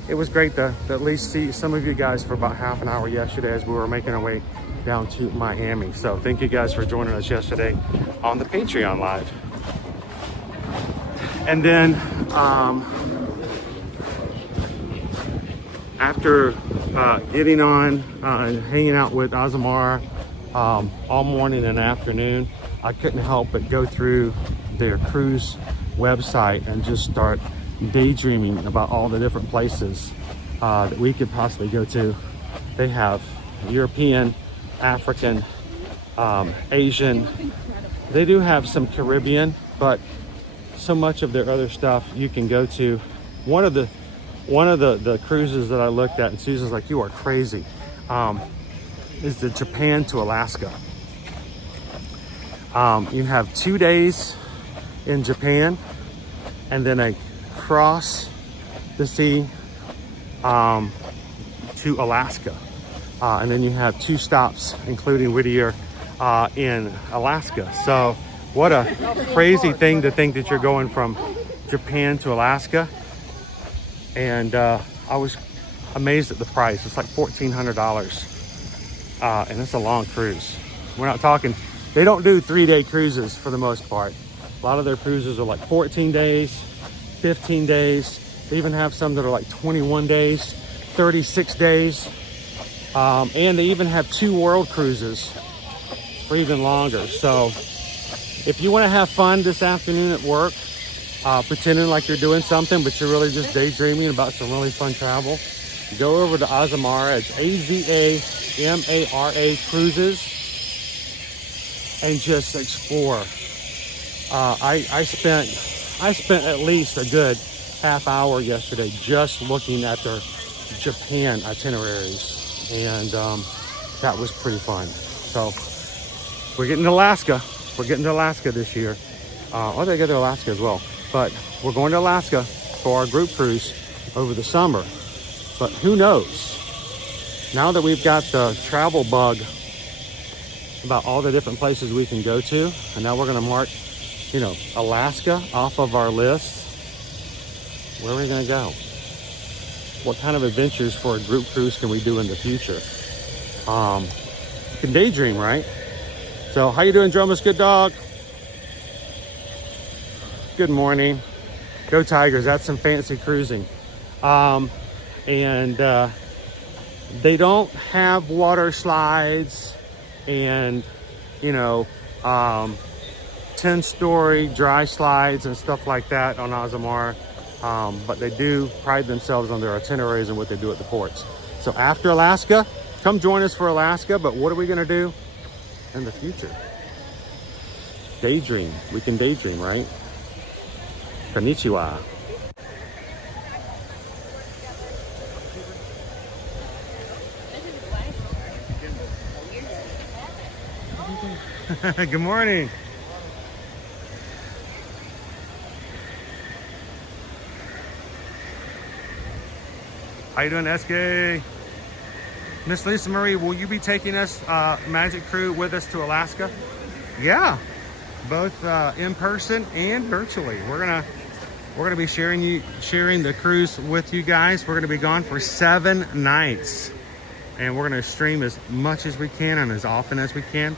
it was great to at least see some of you guys for about half an hour yesterday as we were making our way down to Miami. So thank you guys for joining us yesterday on the Patreon live. And then after getting on and hanging out with Azamara all morning and afternoon, I couldn't help but go through their cruise website and just start daydreaming about all the different places that we could possibly go to. They have European, African, Asian. They do have some Caribbean, but so much of their other stuff you can go to. One of the cruises that I looked at, and Susan's like, "You are crazy," is the Japan to Alaska. You have 2 days in Japan, and then a cross the sea to Alaska, and then you have 2 stops, including Whittier, in Alaska. So what a crazy thing to think that you're going from Japan to Alaska. And I was amazed at the price. It's like $1,400 and it's a long cruise. We're not talking, they don't do 3-day cruises for the most part. A lot of their cruises are like 14 days, 15 days. They even have some that are like 21 days, 36 days. And they even have 2 world cruises for even longer. So if you want to have fun this afternoon at work, pretending like you're doing something, but you're really just daydreaming about some really fun travel, go over to Azamara. It's Azamara Cruises, and just explore. I spent at least a good half hour yesterday just looking at their Japan itineraries, and that was pretty fun. So we're getting to Alaska. We're getting to Alaska this year. Oh, they go to Alaska as well. But we're going to Alaska for our group cruise over the summer. But who knows? Now that we've got the travel bug about all the different places we can go to, and now we're going to mark, you know, Alaska off of our list. Where are we going to go? What kind of adventures for a group cruise can we do in the future? You can daydream, right? So how you doing, Dromus? Good dog. Good morning. Go Tigers. That's some fancy cruising. And they don't have water slides and, you know, 10-story dry slides and stuff like that on Azamara. But they do pride themselves on their itineraries and what they do at the ports. So after Alaska, come join us for Alaska. But what are we going to do in the future? Daydream. We can daydream, right? Konnichiwa. Good morning. How you doing, SK? Miss Lisa Marie, will you be taking us, Magic Crew, with us to Alaska? Yeah, both in person and virtually. We're gonna be sharing the cruise with you guys. We're gonna be gone for 7 nights, and we're gonna stream as much as we can and as often as we can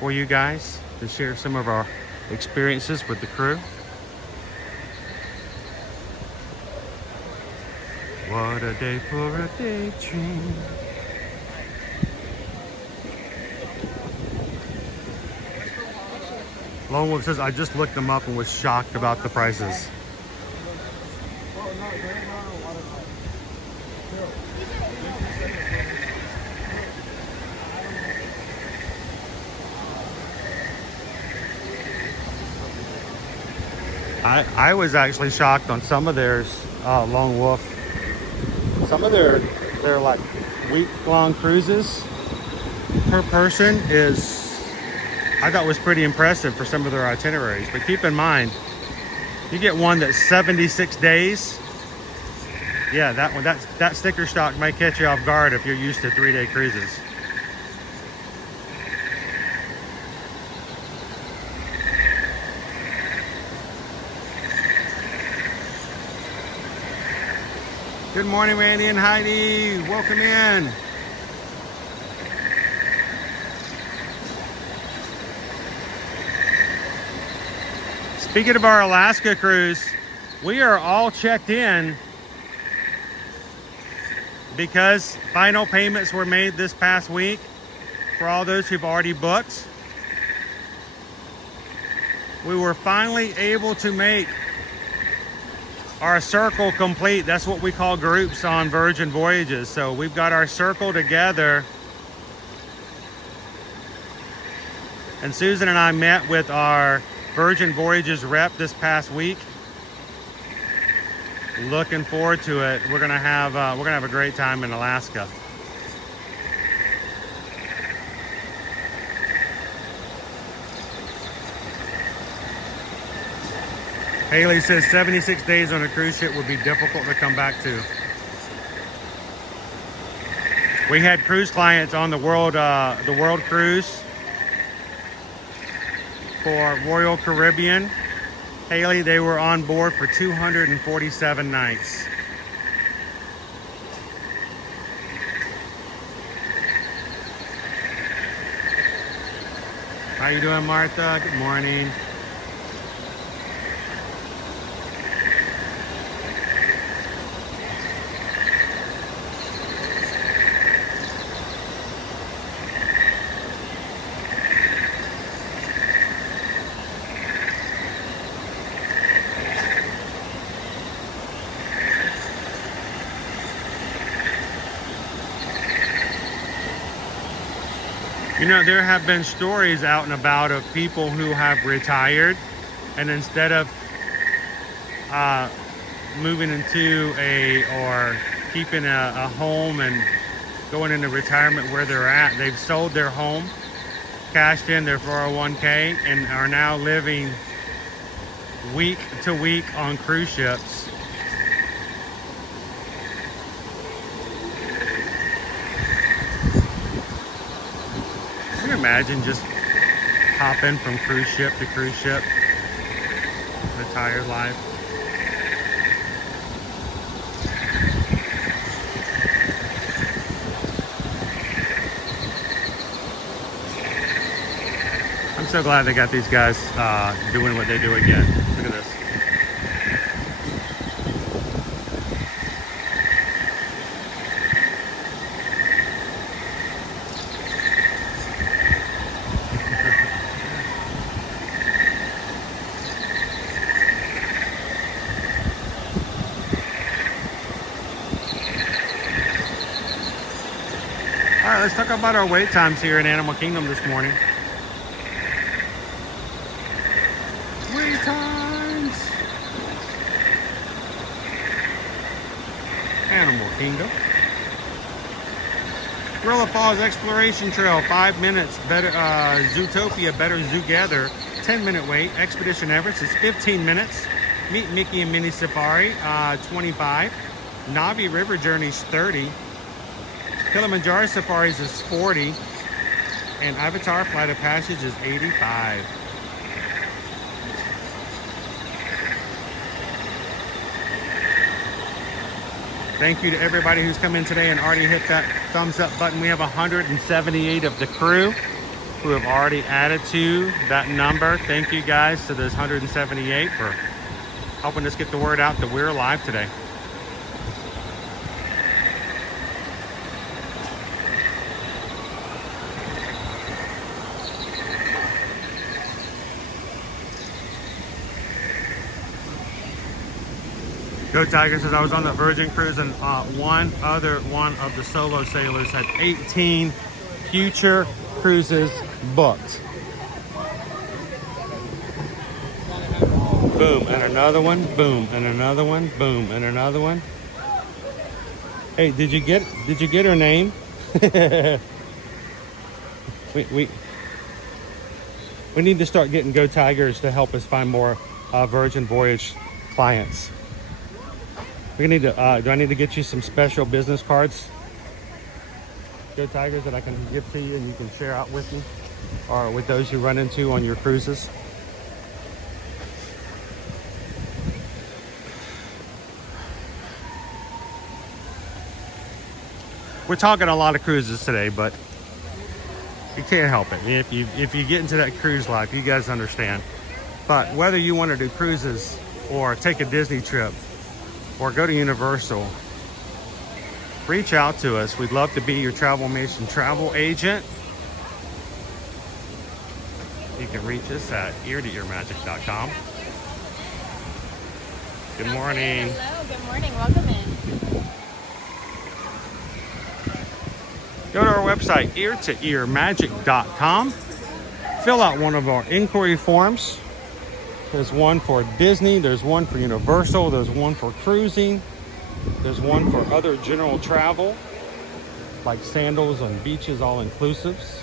for you guys to share some of our experiences with the crew. What a day for a daydream. Lone Wolf says, I just looked them up and was shocked about the prices. I was actually shocked on some of theirs, Lone Wolf. Some of their like week-long cruises per person I thought was pretty impressive for some of their itineraries. But keep in mind, you get one that's 76 days. Yeah, that sticker shock might catch you off guard if you're used to 3-day cruises. Good morning, Randy and Heidi. Welcome in. Speaking of our Alaska cruise, we are all checked in because final payments were made this past week for all those who've already booked. We were finally able to make our circle complete. That's what we call groups on Virgin Voyages. So we've got our circle together. And Susan and I met with our Virgin Voyages rep this past week. Looking forward to it. We're gonna have a great time in Alaska. Haley says 76 days on a cruise ship would be difficult to come back to. We had cruise clients on the world cruise for Royal Caribbean. Haley, they were on board for 247 nights. How you doing, Martha? Good morning. You know, there have been stories out and about of people who have retired, and instead of moving into or keeping a home and going into retirement where they're at, they've sold their home, cashed in their 401k, and are now living week to week on cruise ships. Can you imagine just hopping from cruise ship to cruise ship? Retired life. I'm so glad they got these guys doing what they do again. Look at this. All right, let's talk about our wait times here in Animal Kingdom this morning. Wait times. Animal Kingdom. Gorilla Falls Exploration Trail, 5 minutes. Better Zootopia, Better Zoogather, 10-minute wait. Expedition Everest is 15 minutes. Meet Mickey and Minnie Safari, 25. Navi River Journey's 30. Kilimanjaro Safaris is 40, and Avatar Flight of Passage is 85. Thank you to everybody who's come in today and already hit that thumbs up button. We have 178 of the crew who have already added to that number. Thank you guys to those 178 for helping us get the word out that we're live today. Go Tigers says I was on the Virgin Cruise, and one of the solo sailors had 18 future cruises booked. Boom, and another one, boom, and another one, boom, and another one. Hey, did you get her name? we need to start getting Go Tigers to help us find more Virgin Voyage clients. We need to. Do I need to get you some special business cards, Go Tigers, that I can give to you and you can share out with me, or with those you run into on your cruises? We're talking a lot of cruises today, but you can't help it. If you get into that cruise life, you guys understand. But whether you want to do cruises or take a Disney trip, or go to Universal, reach out to us. We'd love to be your Travelmation travel agent. You can reach us at eartoearmagic.com. Good morning. Hello, good morning. Welcome in. Go to our website, eartoearmagic.com. Fill out one of our inquiry forms. There's one for Disney, there's one for Universal, there's one for cruising, there's one for other general travel, like sandals and beaches, all-inclusives.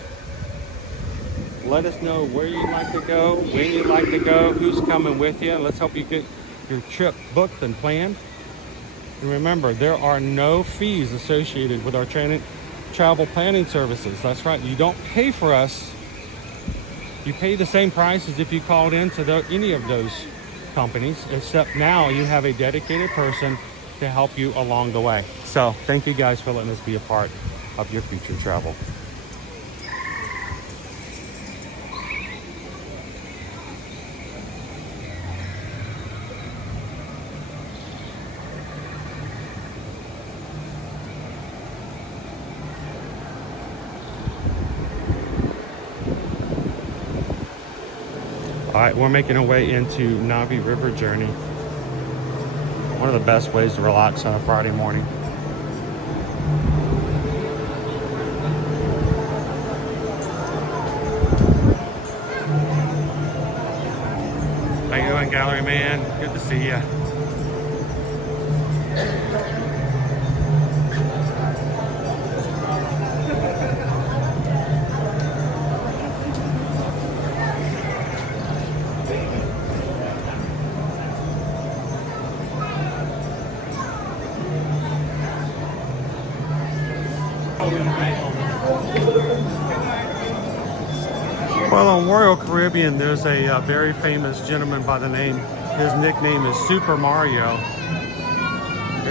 Let us know where you'd like to go, when you'd like to go, who's coming with you, and let's help you get your trip booked and planned. And remember, there are no fees associated with our travel planning services. That's right, you don't pay for us. You pay the same price as if you called in to any of those companies, except now you have a dedicated person to help you along the way. So thank you guys for letting us be a part of your future travel. All right, we're making our way into Navi River Journey. One of the best ways to relax on a Friday morning. How you doing, gallery man? Good to see you. Well, on Royal Caribbean, there's a very famous gentleman by the name. His nickname is Super Mario. If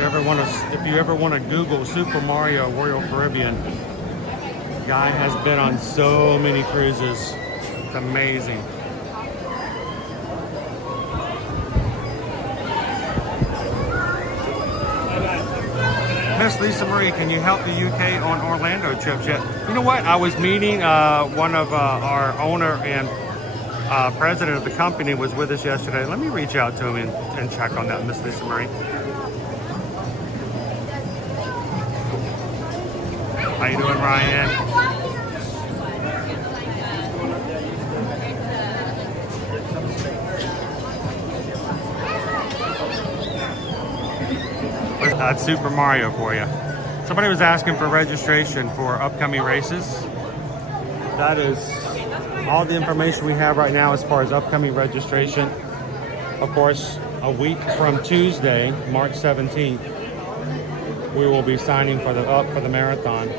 you ever want to Google Super Mario Royal Caribbean, guy has been on so many cruises. It's amazing. Miss Lisa Marie, can you help the UK on Orlando trips yet? You know what? I was meeting one of our owner and president of the company was with us yesterday. Let me reach out to him and check on that, Miss Lisa Marie. How you doing, Ryan? That's Super Mario for you. Somebody was asking for registration for upcoming races. That is all the information we have right now as far as upcoming registration. Of course, a week from Tuesday, March 17th, we will be signing for the marathon.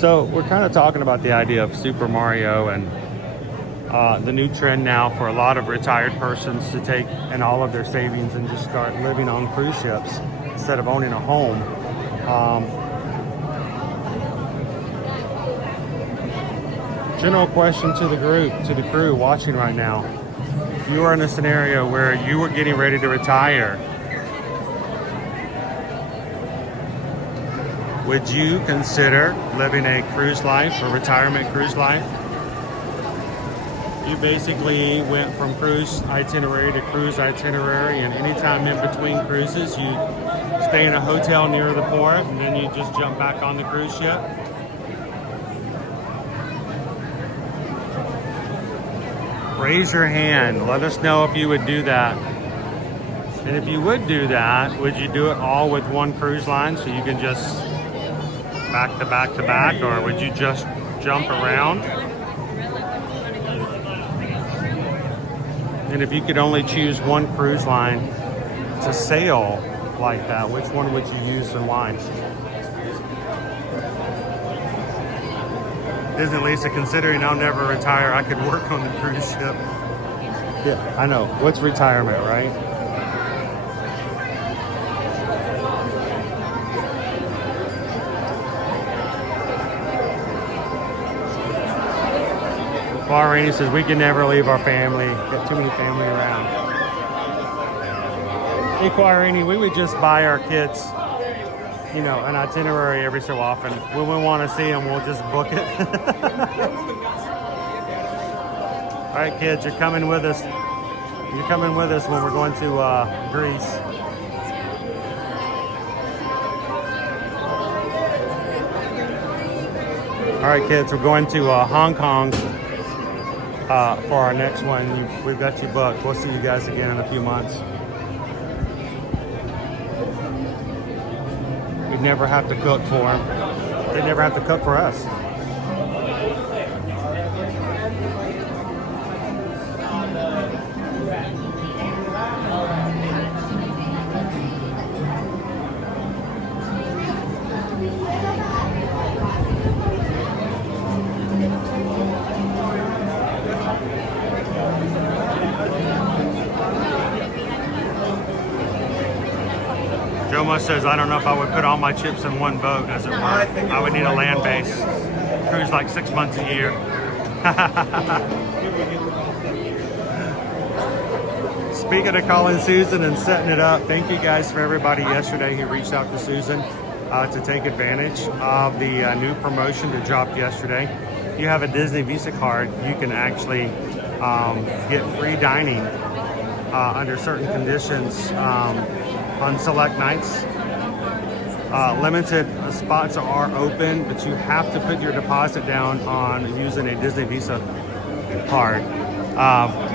So we're kind of talking about the idea of Super Mario and the new trend now for a lot of retired persons to take in all of their savings and just start living on cruise ships instead of owning a home. General question to the group, to the crew watching right now. If you are in a scenario where you were getting ready to retire, would you consider living a cruise life, a retirement cruise life? You basically went from cruise itinerary to cruise itinerary, and anytime in between cruises, you stay in a hotel near the port, and then you just jump back on the cruise ship. Raise your hand. Let us know if you would do that. And if you would do that, would you do it all with one cruise line so you can just back to back to back, or would you just jump around? And if you could only choose one cruise line to sail like that, which one would you use and why? Isn't Lisa, considering I'll never retire, I could work on the cruise ship? Yeah, I know. What's retirement, right? Rainey says we can never leave our family. Got too many family around. Hey, Rainey, we would just buy our kids, you know, an itinerary every so often. When we want to see them, we'll just book it. All right, kids, you're coming with us. You're coming with us when we're going to Greece. All right, kids, we're going to Hong Kong. For our next one. We've got you booked. We'll see you guys again in a few months. We'd never have to cook for them. They never have to cook for us. Joma says, I don't know if I would put all my chips in one boat, as it were. I would need a land base. Cruise like 6 months a year. Speaking of calling Susan and setting it up, thank you guys for everybody yesterday who reached out to Susan to take advantage of the new promotion that dropped yesterday. If you have a Disney Visa card, you can actually get free dining under certain conditions on select nights. Limited spots are open, but you have to put your deposit down on using a Disney Visa card.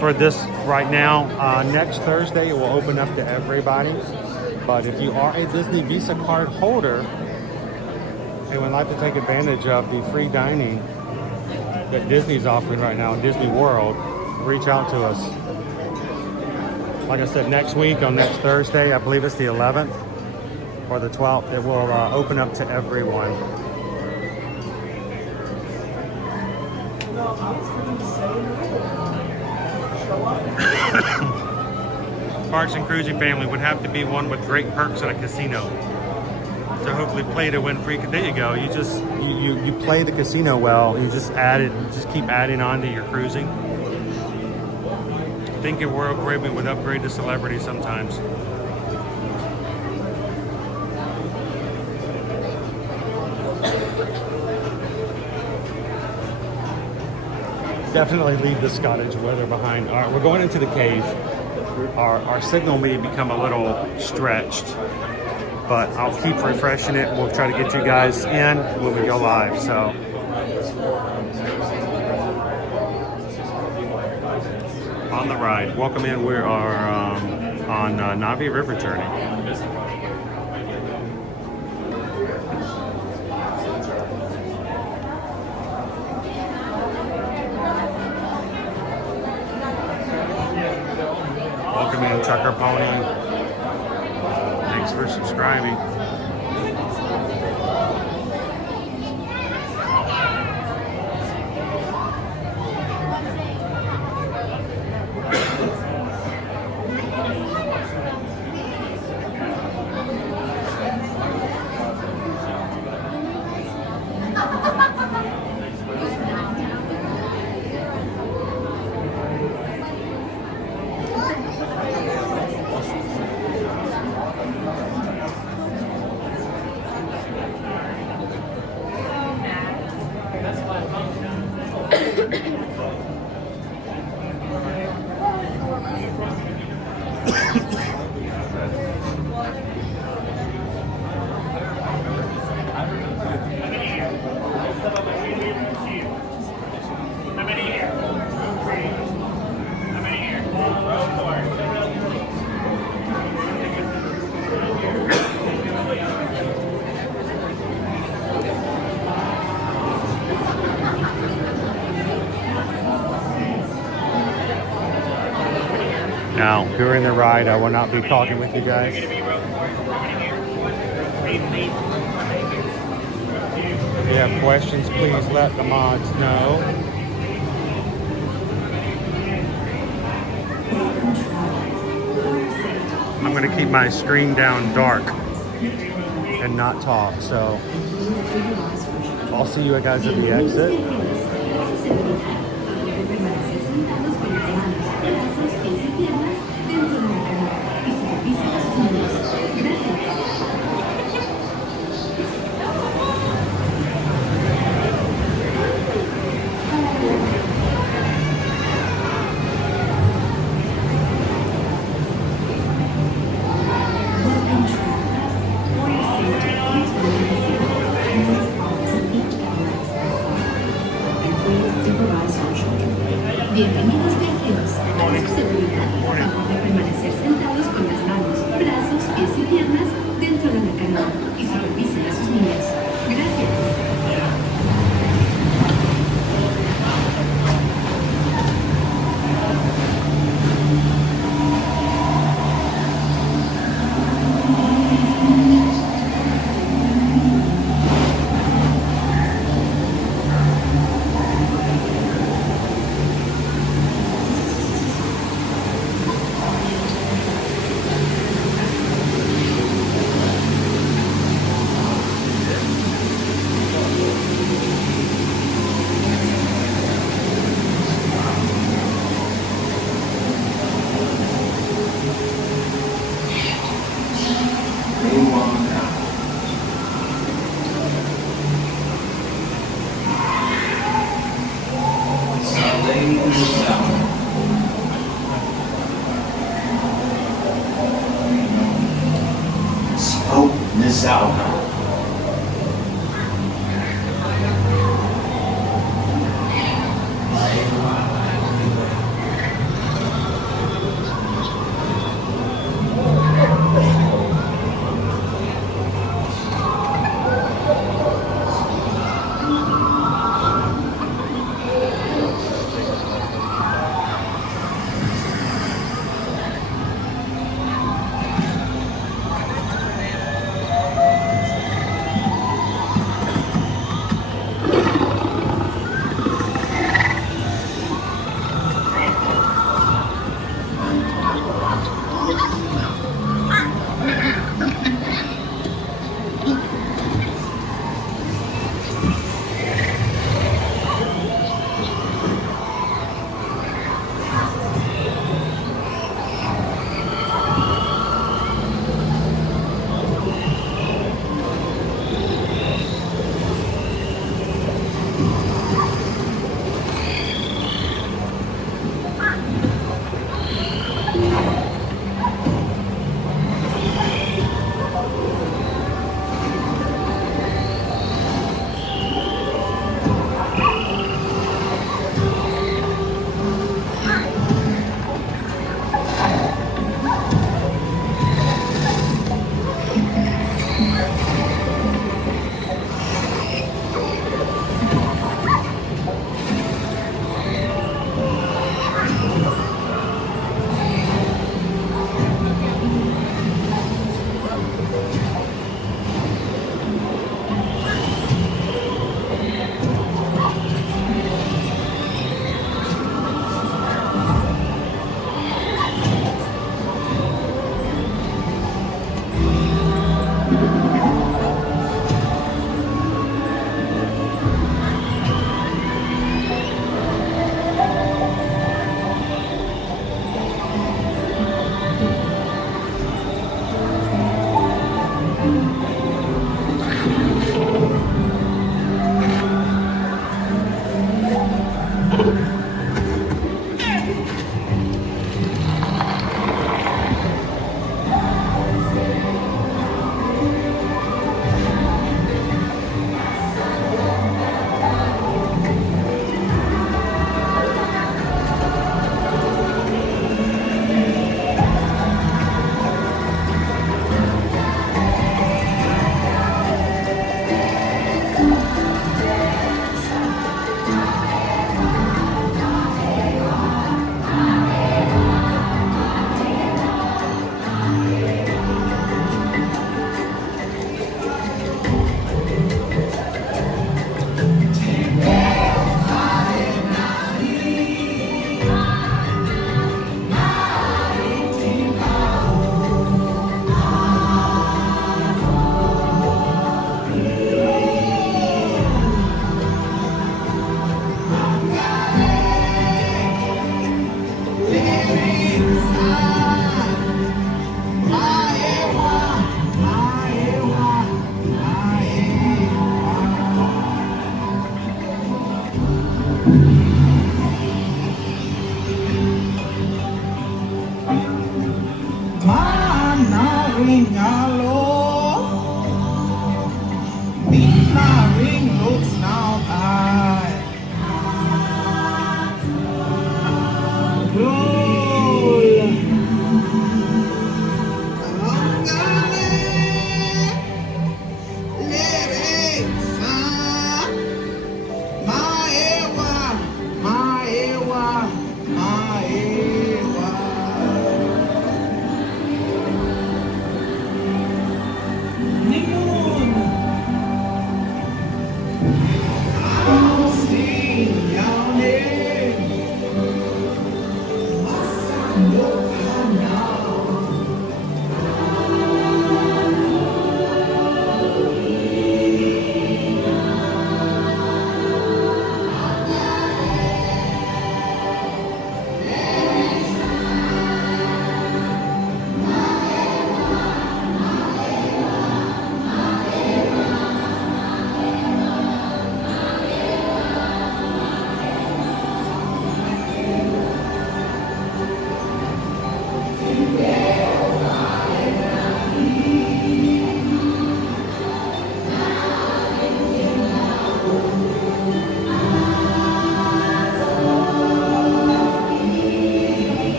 For this right now, next Thursday it will open up to everybody. But if you are a Disney Visa card holder and would like to take advantage of the free dining that Disney's offering right now in Disney World, reach out to us. Like I said, next week on next Thursday, I believe it's the 11th or the 12th, it will open up to everyone. Parks and Cruising family would have to be one with great perks at a casino. So hopefully play to win free. There you go. You just you play the casino well. You just keep adding on to your cruising. Thinking Royal Caribbean would upgrade to celebrity sometimes. Definitely leave the Scottish weather behind. All right, we're going into the cave. Our signal may become a little stretched, but I'll keep refreshing it. We'll try to get you guys in when we go live. So, on the ride, welcome in. We are on Navi River Journey. Welcome in, Trucker Pony. Thanks for subscribing. Now, during the ride, I will not be talking with you guys. If you have questions, please let the mods know. I'm going to keep my screen down dark and not talk, so I'll see you guys at the exit. Bienvenidos viajeros. Para su seguridad, favor de permanecer sentados con las manos, brazos, pies y piernas dentro de la canoa y supervisen a sus niños. Gracias. Smoke this out.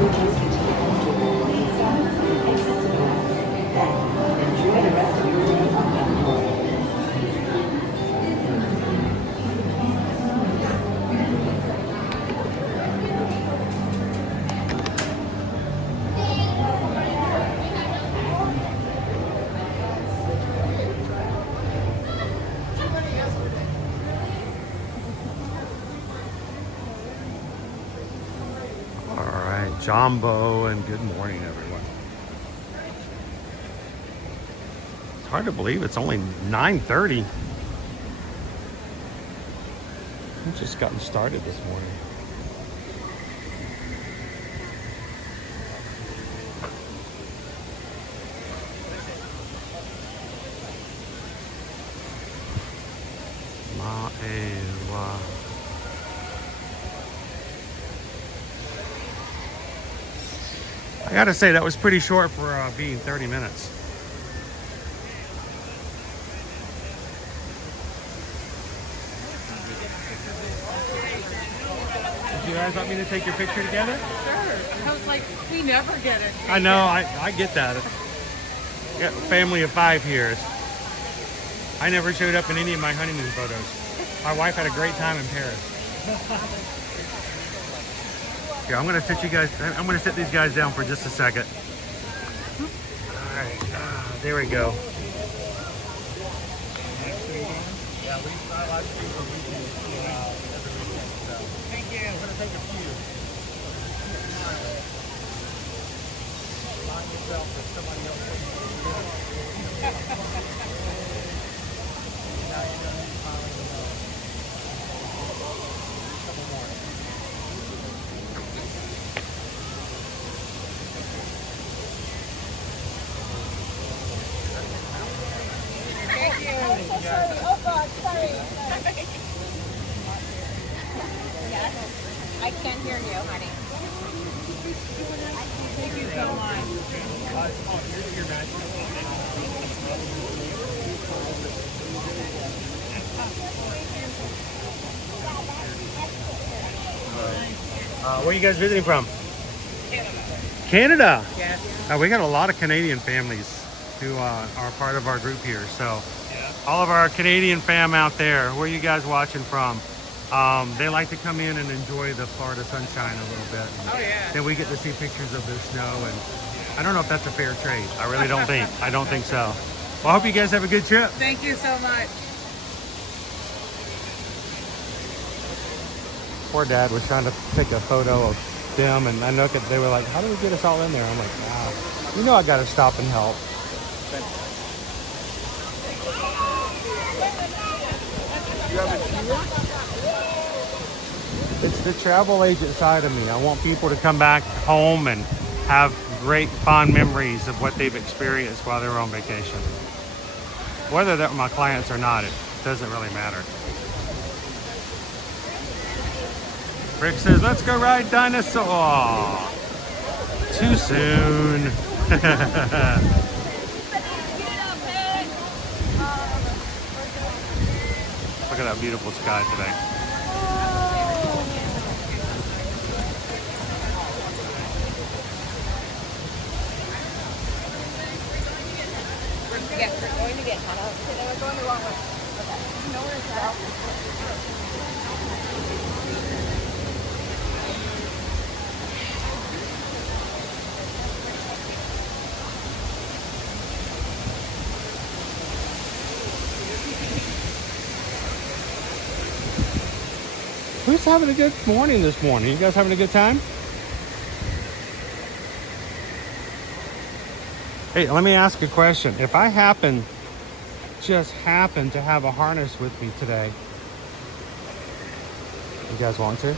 would like you to be comfortable, please stop and exit the bus. Then, enjoy the rest of your day on Davenport. Jambo, and good morning, everyone. It's hard to believe it's only 9:30. We've just gotten started this morning. Ma'ewa. I gotta say, that was pretty short for being 30 minutes. Did you guys want me to take your picture together? Sure. I was like, we never get it. I know, I get that. Got a family of 5 here. I never showed up in any of my honeymoon photos. My wife had a great time in Paris. Here, I'm gonna sit these guys down for just a second. All right, there we go. Thank you. I'm gonna take a few. Not yourself, but somebody else. Now you know you're smiling. A couple more. I can't hear you, honey. Thank you so much. Where are you guys visiting from? Canada? Yes. We got a lot of Canadian families who are part of our group here. So all of our Canadian fam out there, where are you guys watching from? They like to come in and enjoy the Florida sunshine a little bit. Oh yeah. Then we get to see pictures of the snow, and I don't know if that's a fair trade. I really don't think. I don't think so. Well, I hope you guys have a good trip. Thank you so much. Poor Dad was trying to take a photo of them, and I know that they were like, "How do we get us all in there?" I'm like, "Nah, you know I got to stop and help." It's the travel agent side of me. I want people to come back home and have great, fond memories of what they've experienced while they were on vacation. Whether they're my clients or not, it doesn't really matter. Rick says, "Let's go ride dinosaur." Too soon. Look at that beautiful sky today. Yes, we're going to get caught up. They were going the wrong way. Okay. You know where it's at? Who's having a good morning this morning? You guys having a good time? Hey, let me ask a question. If I just happen to have a harness with me today, you guys want to?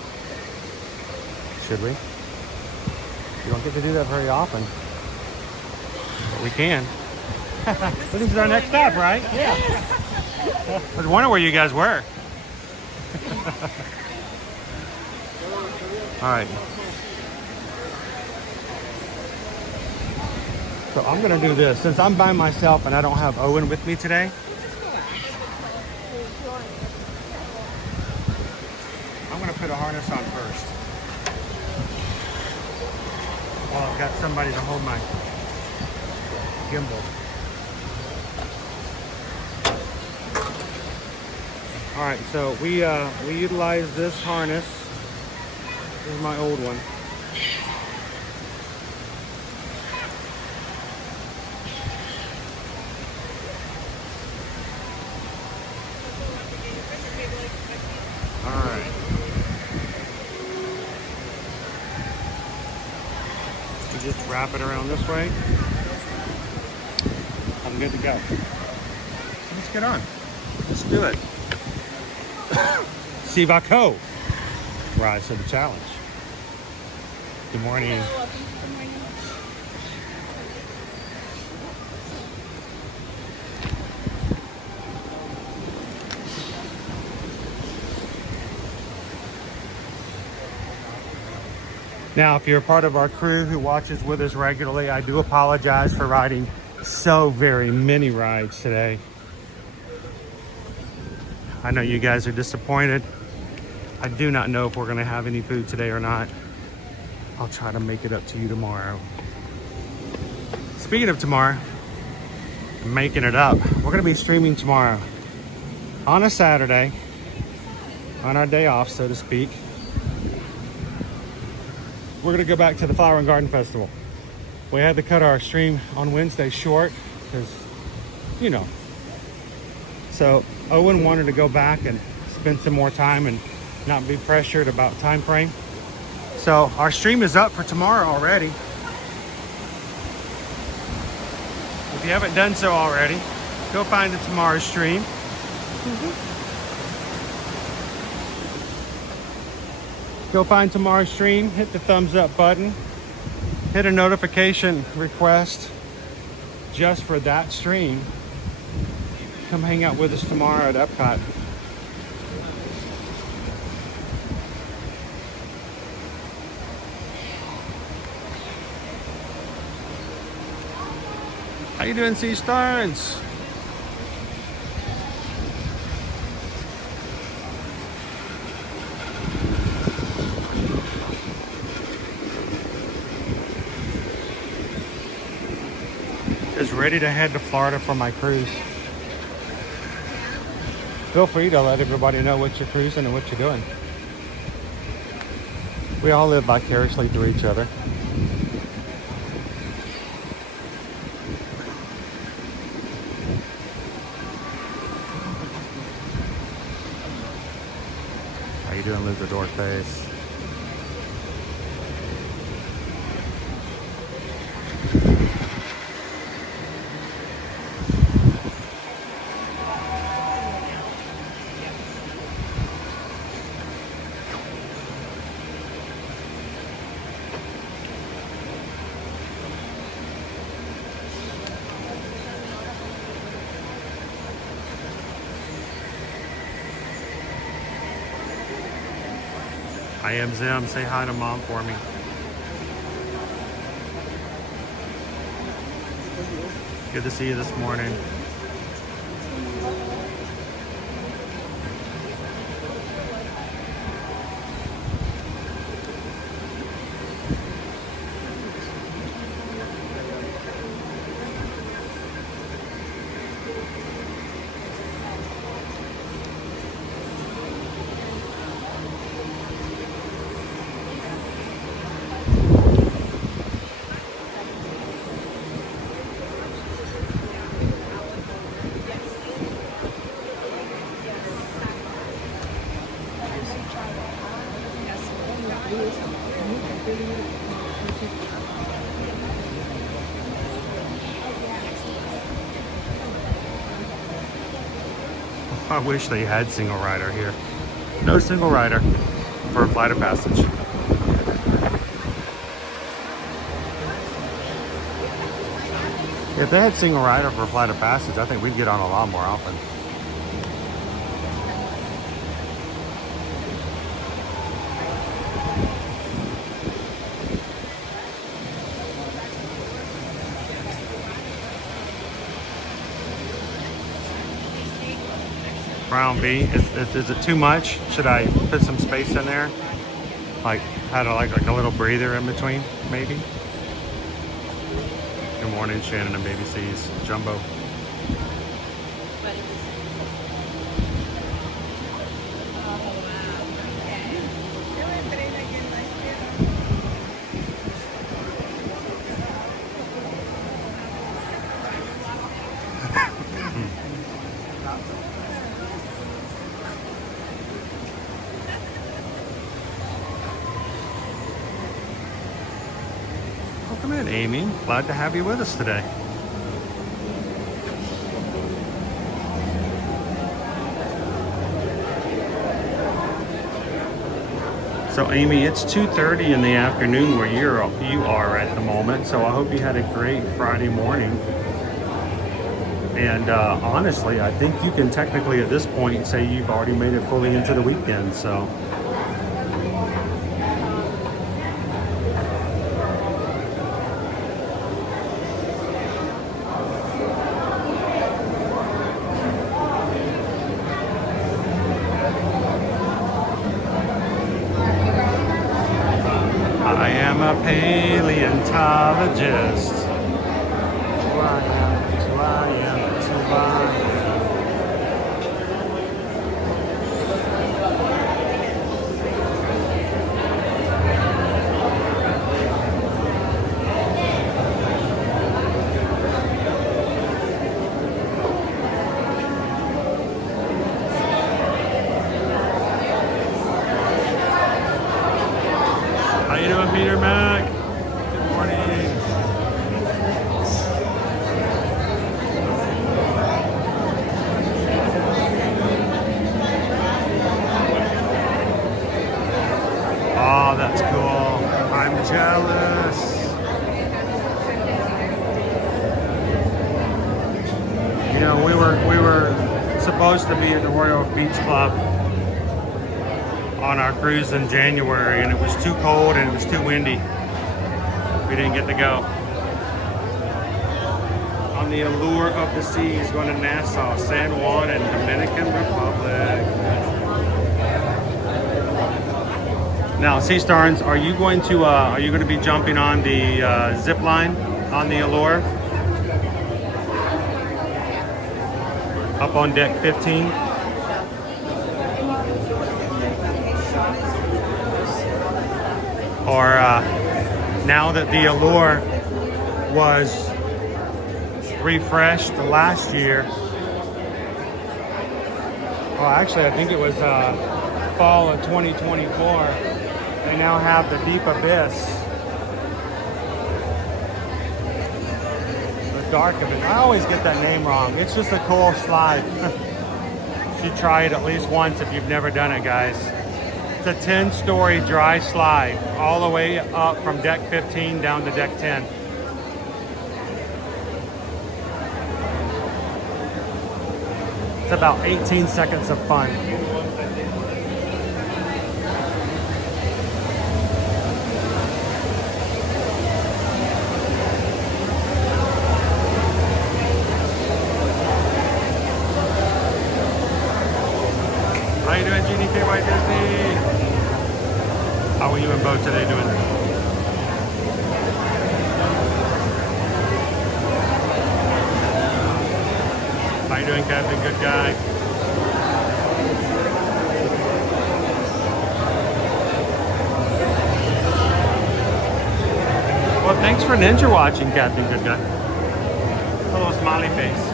Should we? You don't get to do that very often. But we can. This is our next stop, right? Yeah. I was wondering where you guys were. All right. So I'm gonna do this. Since I'm by myself and I don't have Owen with me today, I'm gonna put a harness on first. got somebody to hold my gimbal. All right, so we utilize this harness. This is my old one. All right. You just wrap it around this way. I'm good to go. Let's get on. Let's do it. Sivako. Rise to the challenge. Good morning. Good morning. Now, if you're a part of our crew who watches with us regularly, I do apologize for riding so very many rides today. I know you guys are disappointed. I do not know if we're gonna have any food today or not. I'll try to make it up to you tomorrow. Speaking of tomorrow, making it up, we're gonna be streaming tomorrow on a Saturday, on our day off, so to speak. We're gonna go back to the Flower and Garden Festival. We had to cut our stream on Wednesday short because, you know. So Owen wanted to go back and spend some more time and not be pressured about time frame. So our stream is up for tomorrow already. If you haven't done so already, go find the tomorrow's stream. Go find tomorrow's stream, hit the thumbs up button, hit a notification request just for that stream. Come hang out with us tomorrow at Epcot. How you doing, Sea Stars? Is ready to head to Florida for my cruise. Feel free to let everybody know what you're cruising and what you're doing. We all live vicariously through each other. How you doing, Lizardor Face? I am Zim. Say hi to Mom for me. Good to see you this morning. I wish they had single rider here. No single rider for a flight of passage. If they had single rider for a flight of passage, I think we'd get on a lot more often. Brown V, is it too much? Should I put some space in there? Like, had like a little breather in between, maybe? Good morning, Shannon and Baby C's. Jumbo. Welcome in, Amy. Glad to have you with us today. So Amy, it's 2:30 in the afternoon where you are at the moment. So I hope you had a great Friday morning. And honestly, I think you can technically at this point say you've already made it fully into the weekend. So. I am a paleontologist. How you doing, Peter Mac? Good morning. Oh, that's cool. I'm jealous. You know, we were supposed to be at the Royal Beach Club on our cruise in January, and it was too cold and it was too windy. We didn't get to go. On the Allure of the Seas, going to Nassau, San Juan, and Dominican Republic. Now, Sea Starns, are you going to be jumping on the zip line on the Allure? Up on deck 15? Or now that the Allure was refreshed last year. Well, actually, I think it was fall of 2024. They now have the Deep Abyss. The Dark Abyss. I always get that name wrong. It's just a cool slide. You should try it at least once if you've never done it, guys. It's a 10-story dry slide all the way up from deck 15 down to deck 10. It's about 18 seconds of fun. How you doing, Jeannie KY Disney? How are you and Bo today doing? How you doing, Captain? Good guy. Well, thanks for ninja watching, Captain Good guy. A little smiley face.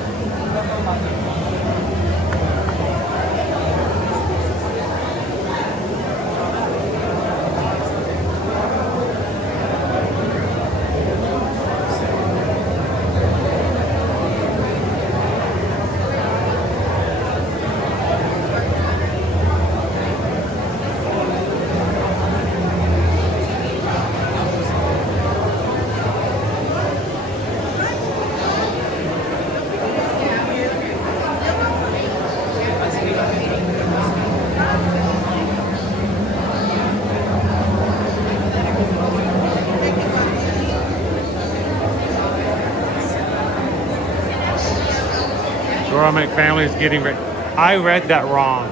McFamily is getting ready. I read that wrong.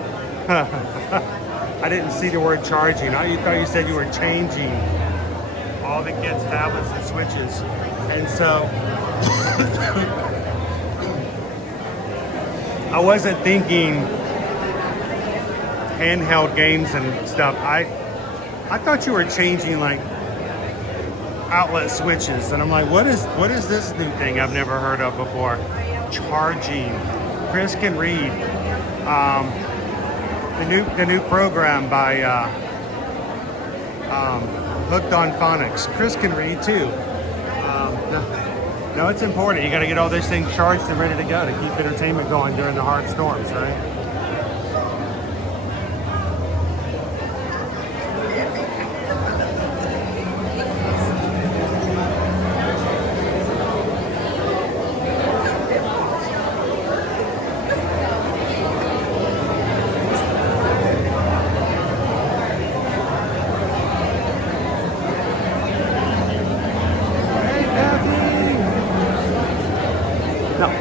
I didn't see the word charging. I thought you said you were changing. Oh, all the kids' tablets and switches. And so I wasn't thinking handheld games and stuff. I thought you were changing like outlet switches, and I'm like, what is this new thing I've never heard of before? Charging. Chris can read. The new program by Hooked on Phonics. Chris can read too. No, it's important. You got to get all these things charged and ready to go to keep entertainment going during the hard storms, right?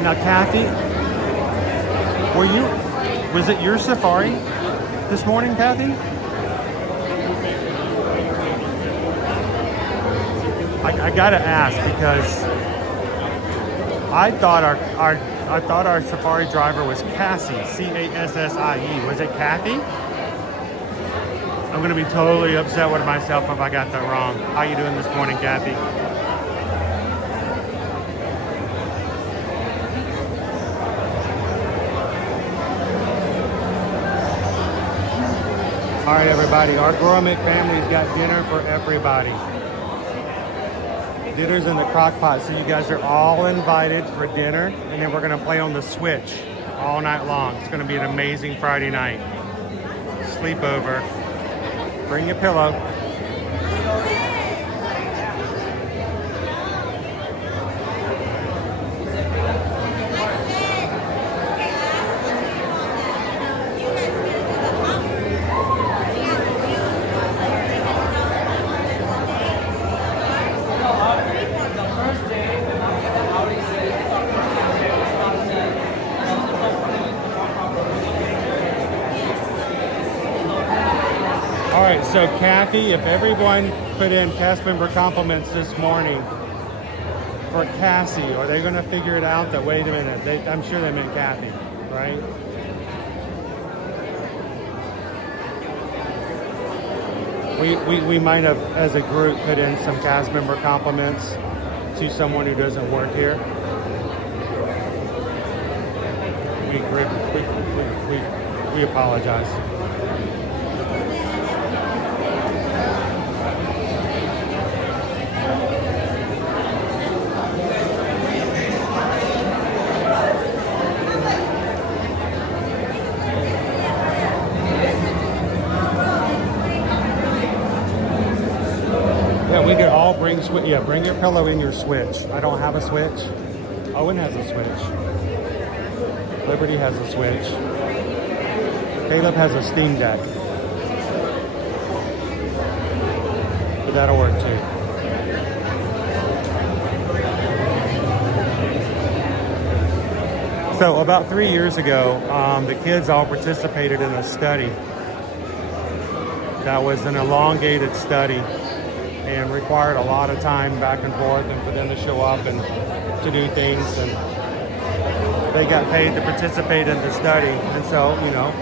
Now, Kathy, was it your safari this morning, Kathy? I gotta ask because I thought our safari driver was Cassie, C-A-S-S-I-E. Was it Kathy? I'm gonna be totally upset with myself if I got that wrong. How you doing this morning, Kathy? All right, everybody, our gourmet family's got dinner for everybody. Dinner's in the crock pot, so you guys are all invited for dinner, and then we're gonna play on the Switch all night long. It's gonna be an amazing Friday night. Sleepover. Bring your pillow. So Kathy, if everyone put in cast member compliments this morning for Cassie, are they going to figure it out that, wait a minute, I'm sure they meant Kathy, right? We might have, as a group, put in some cast member compliments to someone who doesn't work here. We apologize. We could all bring bring your pillow in your Switch. I don't have a Switch. Owen has a Switch. Liberty has a Switch. Caleb has a Steam Deck. But that'll work too. So about 3 years ago, the kids all participated in a study that was an elongated study and required a lot of time back and forth and for them to show up and to do things, and they got paid to participate in the study. And so, you know,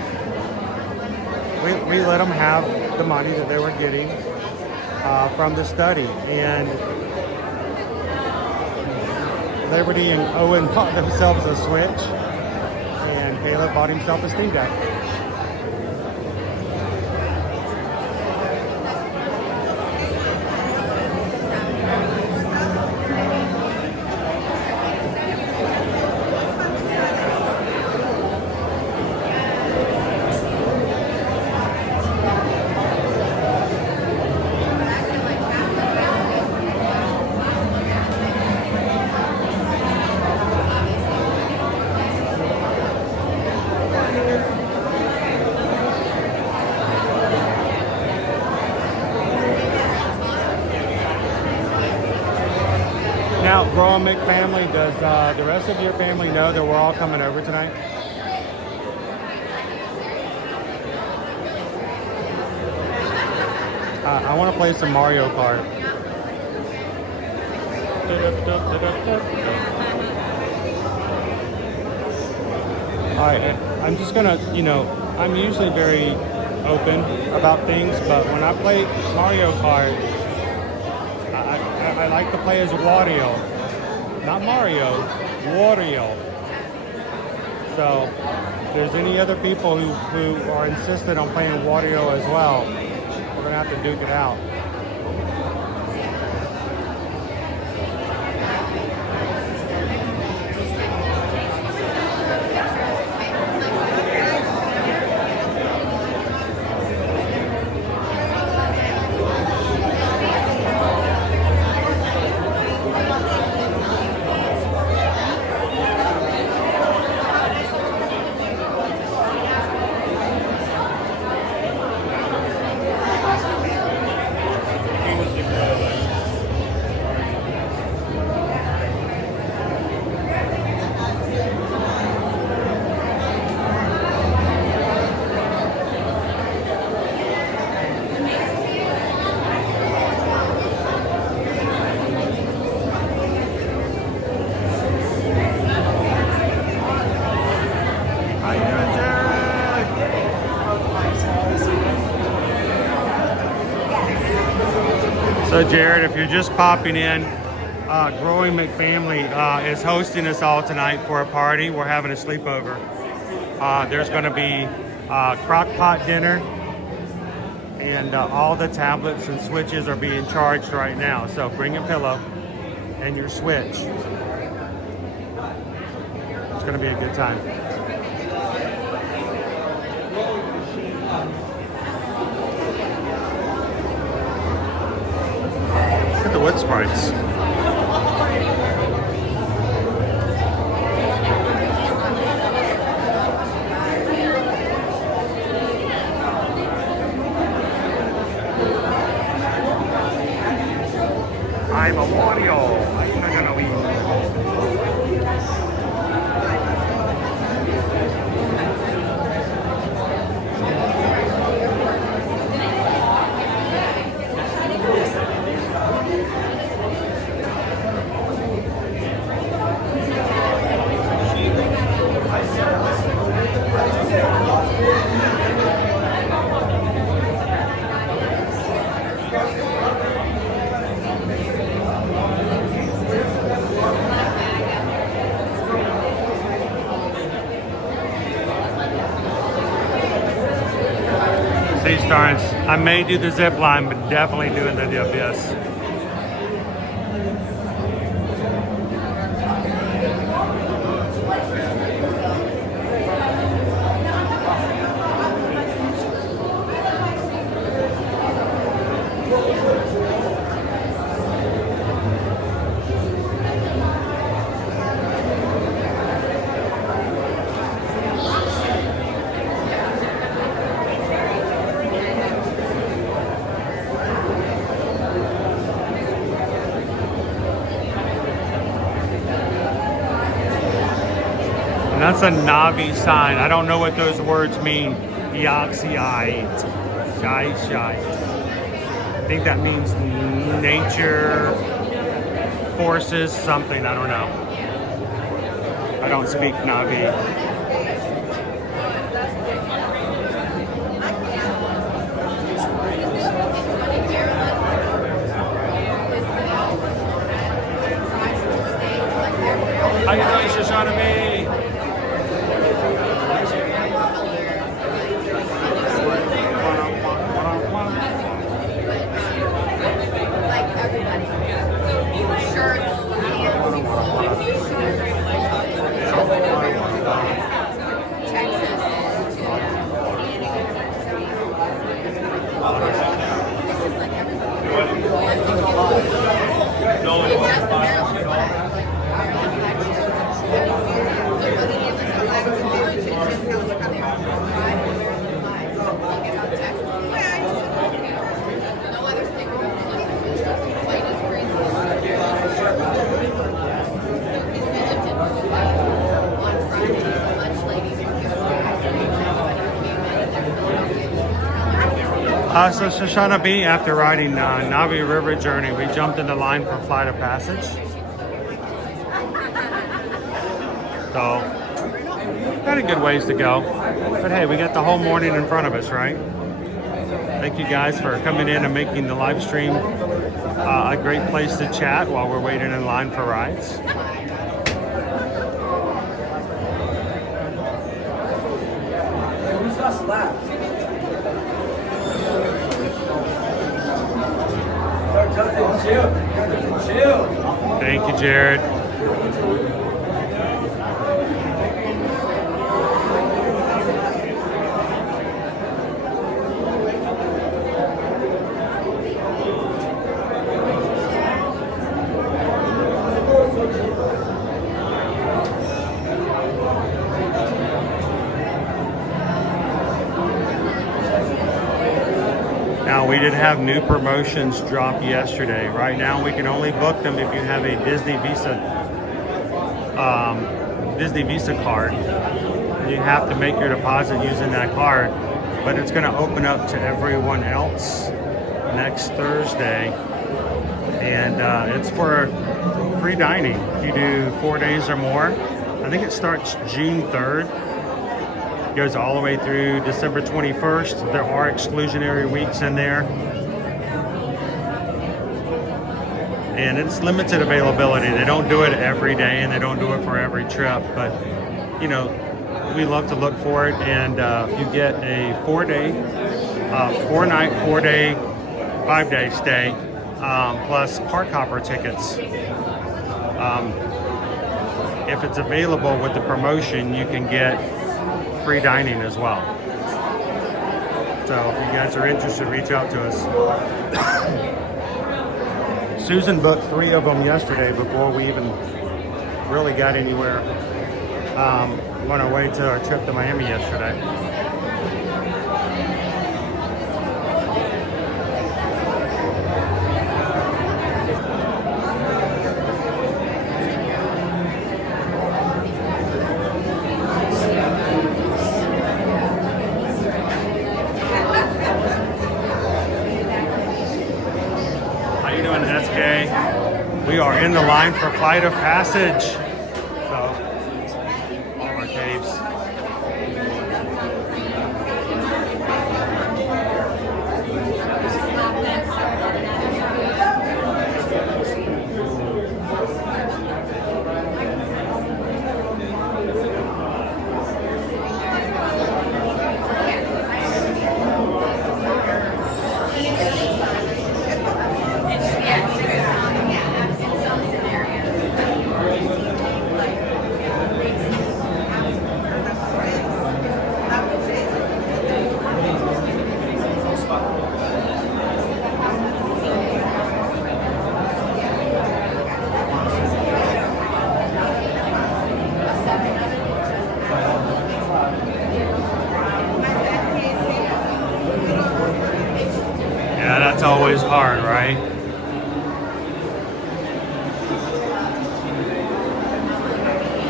we let them have the money that they were getting from the study. And Liberty and Owen bought themselves a Switch, and Caleb bought himself a Steam Deck. Now, Growing McFamily, does the rest of your family know that we're all coming over tonight? I want to play some Mario Kart. All right, I'm just gonna, I'm usually very open about things, but when I play Mario Kart, I like to play as Wario, not Mario, Wario. So, if there's any other people who are insistent on playing Wario as well, we're gonna have to duke it out. So Jared, if you're just popping in, Growing McFamily is hosting us all tonight for a party. We're having a sleepover. There's going to be crock pot dinner, and all the tablets and switches are being charged right now. So bring a pillow and your switch. It's going to be a good time. Look at the wood sprites. I'm a Wario. I'm not gonna leave. Sea Stars. I may do the zip line, but definitely doing the abyss. That's a Navi sign. I don't know what those words mean. Eoxyite. Shy. I think that means nature, forces, something. I don't know. I don't speak Navi. How you doing, Shoshana? So Shoshana B, after riding Navi River Journey, we jumped in the line for Flight of Passage. So, got a good ways to go. But hey, we got the whole morning in front of us, right? Thank you guys for coming in and making the live stream a great place to chat while we're waiting in line for rides. Thank you, Jared. Now, we did have new promotions drop yesterday. Right now, we can only book them if you have a Disney Visa card. You have to make your deposit using that card, but it's going to open up to everyone else next Thursday, and it's for free dining. If you do 4 days or more, I think it starts June 3rd. Goes all the way through December 21st. There are exclusionary weeks in there. And it's limited availability. They don't do it every day and they don't do it for every trip, but you know, we love to look for it. And you get a 4-day, 4-night, 4-day, 5-day stay, plus park hopper tickets. If it's available with the promotion, you can get free dining as well. So if you guys are interested, reach out to us. Susan booked 3 of them yesterday before we even really got anywhere. On our way to our trip to Miami yesterday. We are in the line for Flight of Passage. So, all our caves. Always hard, right?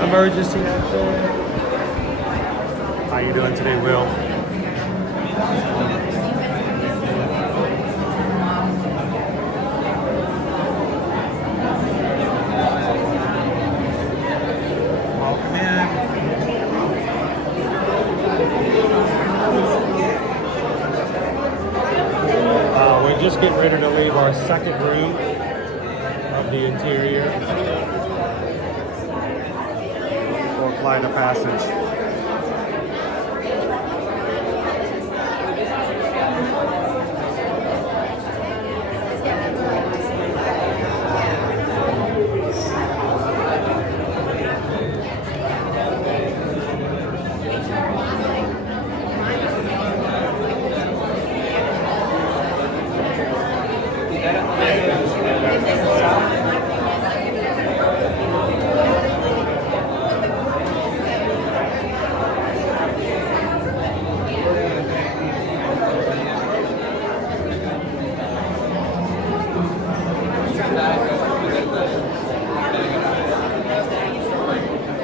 Emergency exit. How you doing today, Will? Welcome in. We're just getting ready to leave our second room of the interior for Flight of Passage.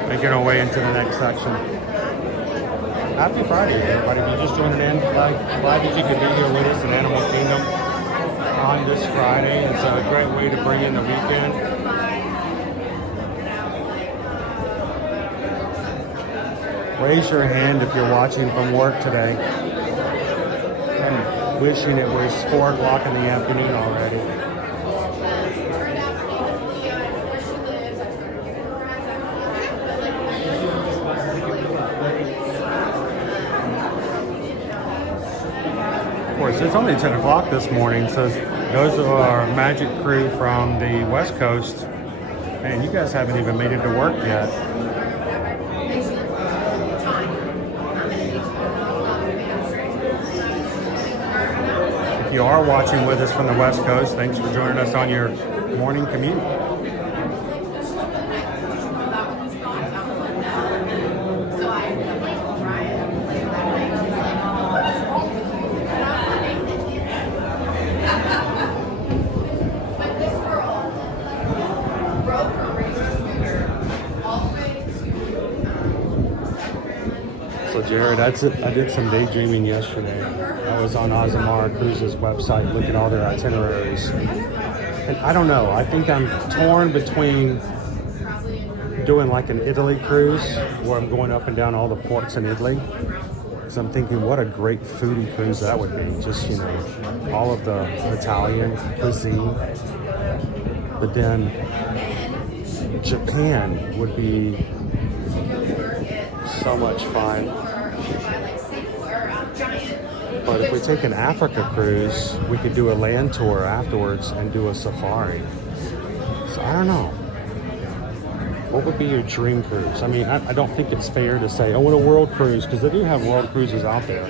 Making our way into the next section. Happy Friday, everybody. If you're just joining in, glad that you could be here with us in Animal Kingdom on this Friday. It's a great way to bring in the weekend. Raise your hand if you're watching from work today. I'm wishing it was 4 o'clock in the afternoon already. Of course, it's only 10 o'clock this morning, so those are our magic crew from the West Coast. Man, you guys haven't even made it to work yet. If you are watching with us from the West Coast, thanks for joining us on your morning commute. So Jared, I did some daydreaming yesterday. I was on Azamara Cruises website looking at all their itineraries. And I don't know, I think I'm torn between doing like an Italy cruise where I'm going up and down all the ports in Italy. Because I'm thinking what a great foodie cruise that would be. Just, you know, all of the Italian cuisine. But then Japan would be so much fun. But if we take an Africa cruise, we could do a land tour afterwards and do a safari. So I don't know. What would be your dream cruise? I mean, I don't think it's fair to say, I want a world cruise, because they do have world cruises out there.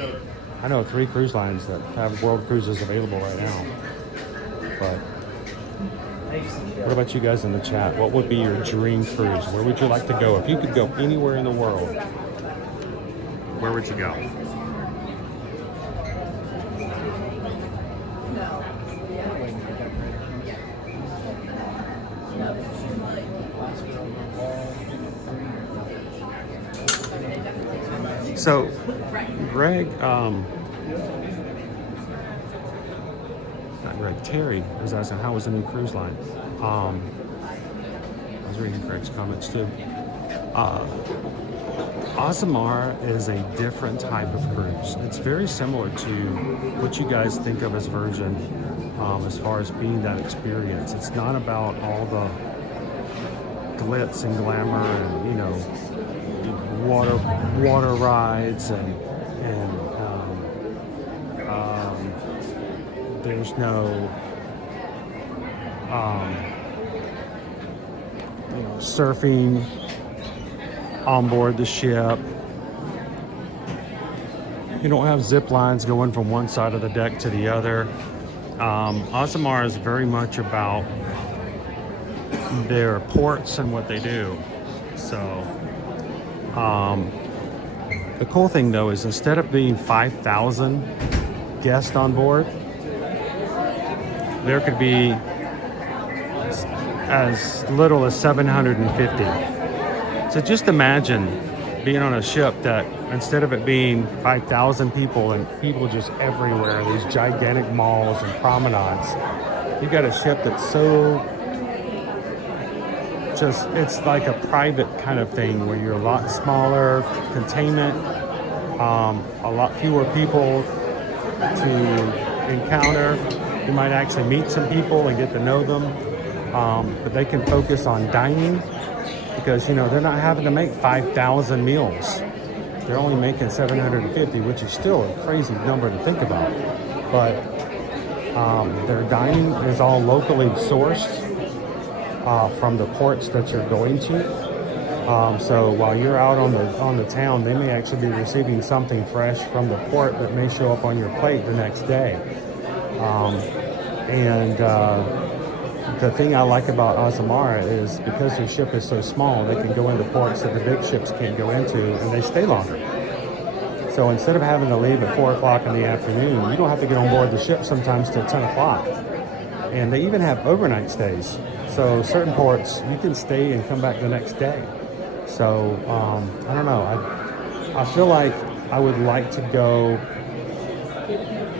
I know 3 cruise lines that have world cruises available right now. But what about you guys in the chat? What would be your dream cruise? Where would you like to go? If you could go anywhere in the world, where would you go? So, Greg, not Greg, Terry was asking how was the new cruise line. I was reading Greg's comments too. Azamara is a different type of cruise. It's very similar to what you guys think of as Virgin, as far as being that experience. It's not about all the glitz and glamour and, you know, water rides and there's no you know, surfing on board the ship. You don't have zip lines going from one side of the deck to the other. Azamara is very much about their ports and what they do. So the cool thing though is instead of being 5,000 guests on board, there could be as little as 750. So just imagine being on a ship that instead of it being 5,000 people and people just everywhere, these gigantic malls and promenades, you've got a ship that's so just, it's like a private kind of thing where you're a lot smaller, containment, a lot fewer people to encounter. You might actually meet some people and get to know them, but they can focus on dining because, you know, they're not having to make 5,000 meals. They're only making 750, which is still a crazy number to think about. But their dining is all locally sourced from the ports that you're going to. So while you're out on the town, they may actually be receiving something fresh from the port that may show up on your plate the next day. The thing I like about Azamara is because their ship is so small, they can go into ports that the big ships can't go into, and they stay longer. So instead of having to leave at 4 o'clock in the afternoon, you don't have to get on board the ship sometimes till 10 o'clock. And they even have overnight stays. So certain ports, you can stay and come back the next day. So, I don't know. I feel like I would like to go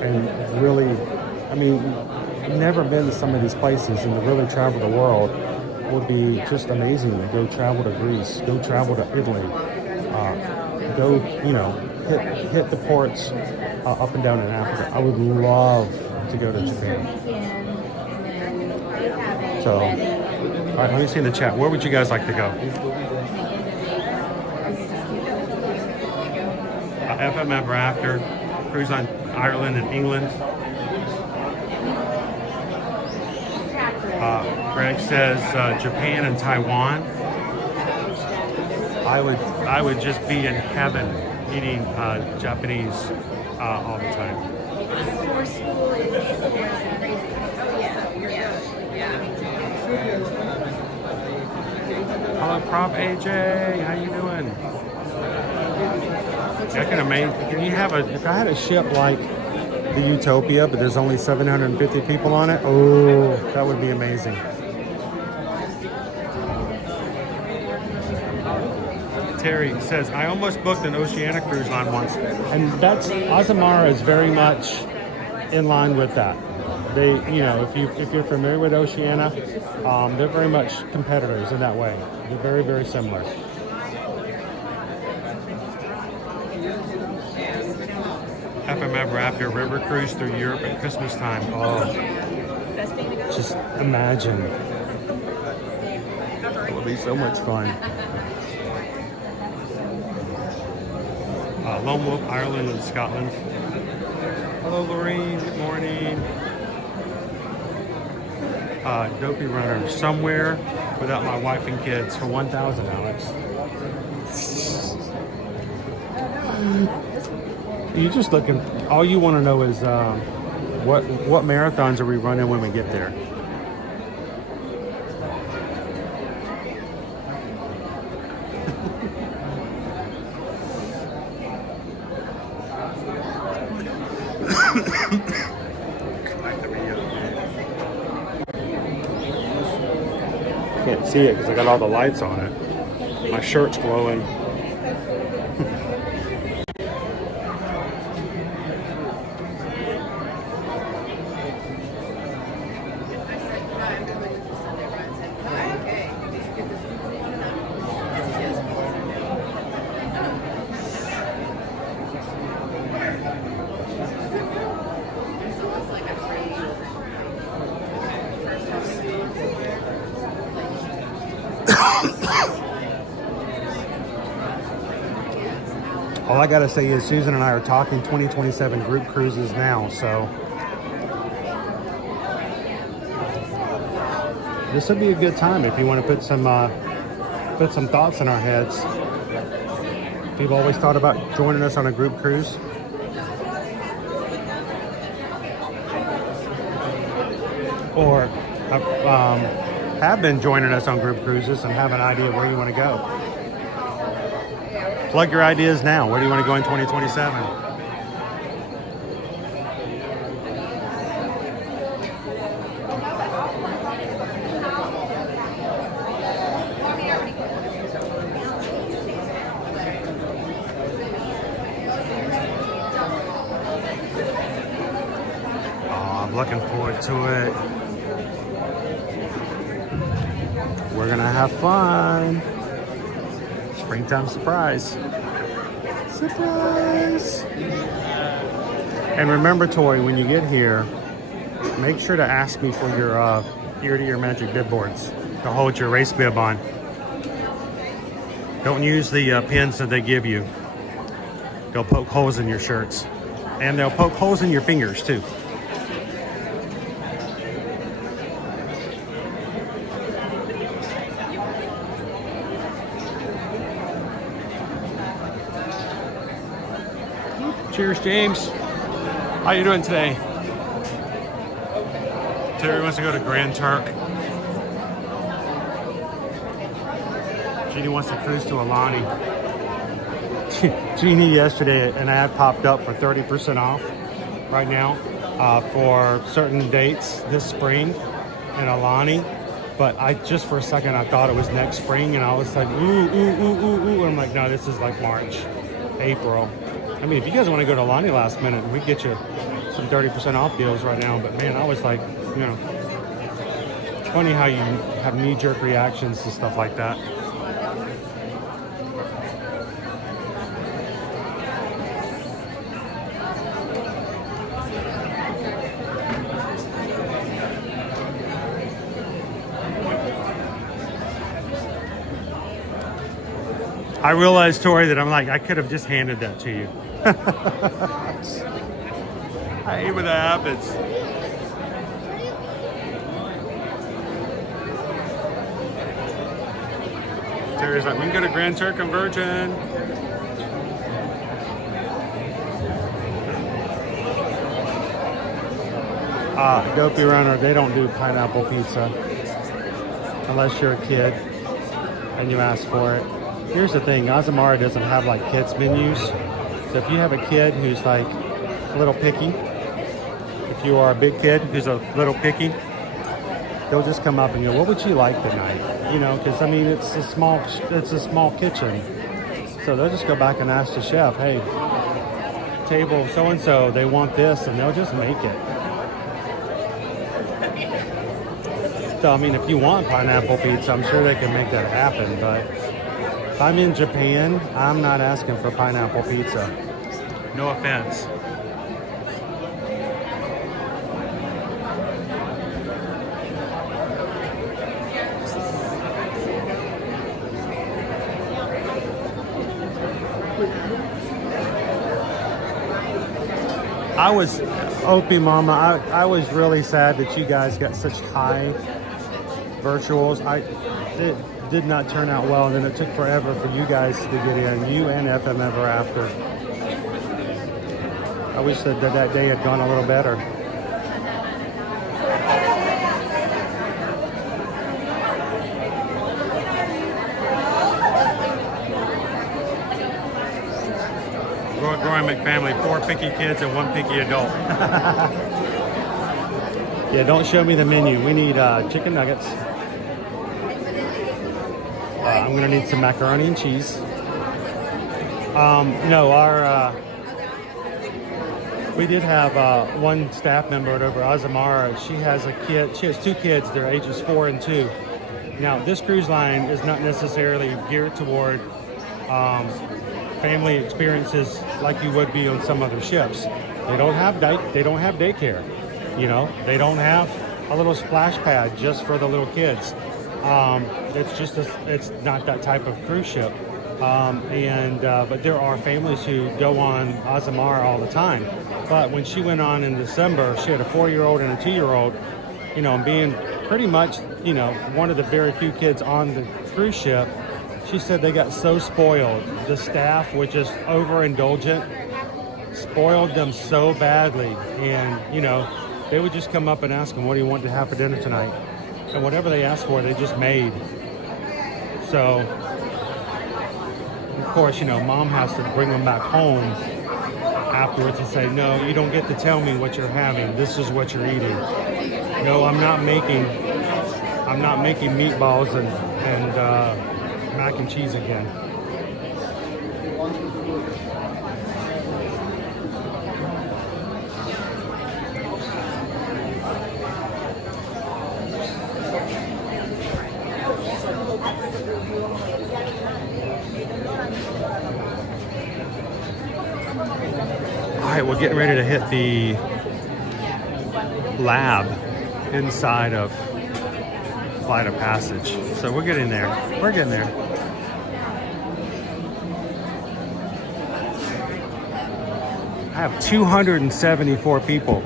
and really, I mean, I've never been to some of these places, and to really travel the world would be just amazing. Go travel to Greece, go travel to Italy, go, you know, hit the ports up and down in Africa. I would love to go to Japan. So, all right, let me see in the chat. Where would you guys like to go? FM Ever After, cruise on Ireland and England. Greg says Japan and Taiwan. I would just be in heaven eating Japanese all the time. Hello, Prof. AJ. How you doing? I can imagine. Can you have if I had a ship like the Utopia, but there's only 750 people on it? Oh, that would be amazing. Terry says, I almost booked an Oceania cruise line once. And that's, Azamara is very much in line with that. They, you know, if you're familiar with Oceania, they're very much competitors in that way. They're very, very similar. FM Ever After river cruise through Europe at Christmas time. Oh, just imagine. It would be so much fun. Lone Wolf, Ireland and Scotland. Hello, Lorraine. Good morning. Dopey Runner. Somewhere without my wife and kids for 1,000, Alex. You're just looking. All you want to know is what marathons are we running when we get there? Can't see it because I got all the lights on it. My shirt's glowing. All I gotta say is Susan and I are talking 2027 group cruises now, so this would be a good time if you want to put some thoughts in our heads. People always thought about joining us on a group cruise. Or have been joining us on group cruises and have an idea of where you want to go. Plug your ideas now. Where do you want to go in 2027? Oh, I'm looking forward to it. We're gonna have fun. Springtime surprise. Surprise! And remember, Tori, when you get here, make sure to ask me for your ear-to-ear magic bib boards to hold your race bib on. Don't use the pins that they give you. They'll poke holes in your shirts. And they'll poke holes in your fingers, too. Cheers, James. How you doing today? Terry wants to go to Grand Turk. Jeannie wants to cruise to Alani. Jeannie yesterday, an ad popped up for 30% off right now for certain dates this spring in Alani. But just for a second, I thought it was next spring, and I was like, ooh. And I'm like, no, this is like March, April. I mean, if you guys want to go to Alani last minute, we get you some 30% off deals right now. But man, I was like, you know, it's funny how you have knee-jerk reactions to stuff like that. I realized, Tori, that I'm like, I could have just handed that to you. I hate when that happens. Tori's like, we can go to Grand Turk Convergence. Dopey Runner, they don't do pineapple pizza unless you're a kid and you ask for it. Here's the thing, Azamara doesn't have like kids menus. So if you have a kid who's like a little picky, if you are a big kid who's a little picky, they'll just come up and go, what would you like tonight? You know, because I mean, it's a small kitchen. So they'll just go back and ask the chef, hey, table so-and-so, they want this, and they'll just make it. So, I mean, if you want pineapple pizza, I'm sure they can make that happen, but if I'm in Japan, I'm not asking for pineapple pizza. No offense. I was, Opie Mama, I was really sad that you guys got such high virtuals. It did not turn out well, and then it took forever for you guys to get in, you and FM Ever After. I wish that day had gone a little better. Growing McFamily, 4 picky kids and 1 picky adult. Yeah, don't show me the menu. We need chicken nuggets. I'm gonna need some macaroni and cheese. We did have one staff member over Azamara. She has a kid. She has 2 kids. Their ages 4 and 2. Now, this cruise line is not necessarily geared toward family experiences like you would be on some other ships. They don't have daycare. You know, they don't have a little splash pad just for the little kids. It's not that type of cruise ship. But there are families who go on Azamara all the time. But when she went on in December, she had a 4-year-old and a 2-year-old, you know, and being pretty much, you know, one of the very few kids on the cruise ship, she said they got so spoiled. The staff was just overindulgent, spoiled them so badly. And, you know, they would just come up and ask them, what do you want to have for dinner tonight? And whatever they asked for, they just made. So, of course, you know, mom has to bring them back home afterwards and say, no, you don't get to tell me what you're having. This is what you're eating. No, I'm not making meatballs and mac and cheese again. All right, we're getting ready to hit the lab inside of Flight of Passage. So we're getting there. We're getting there. I have 274 people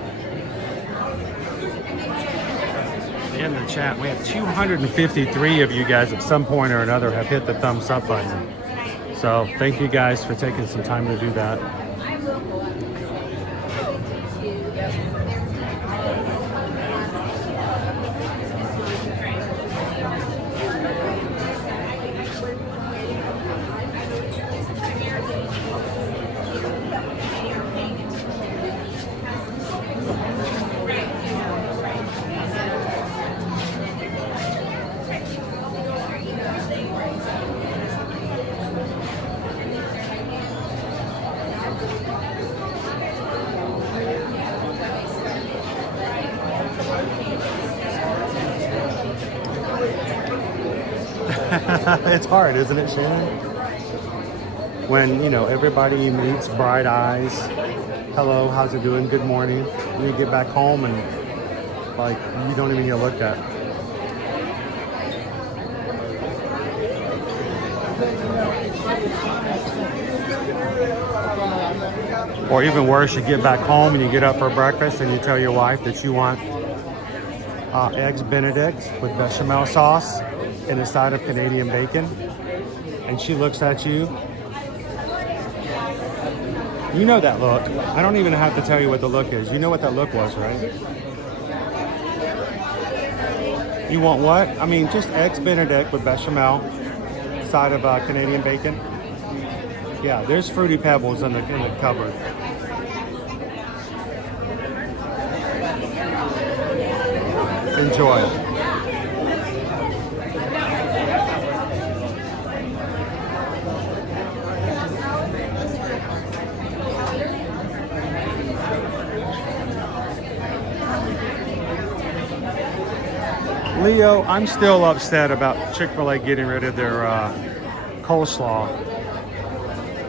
in the chat. We have 253 of you guys at some point or another have hit the thumbs up button. So thank you guys for taking some time to do that. It's hard, isn't it, Shannon? When, you know, everybody meets bright eyes. Hello, how's it doing? Good morning. And you get back home and, like, you don't even get looked at. Or even worse, you get back home and you get up for breakfast and you tell your wife that you want eggs Benedict with bechamel sauce and a side of Canadian bacon. And she looks at you. You know that look. I don't even have to tell you what the look is. You know what that look was, right? You want what? I mean, just eggs Benedict with bechamel, side of Canadian bacon. Yeah, there's Fruity Pebbles in the cupboard. Enjoy. Leo, I'm still upset about Chick-fil-A getting rid of their coleslaw.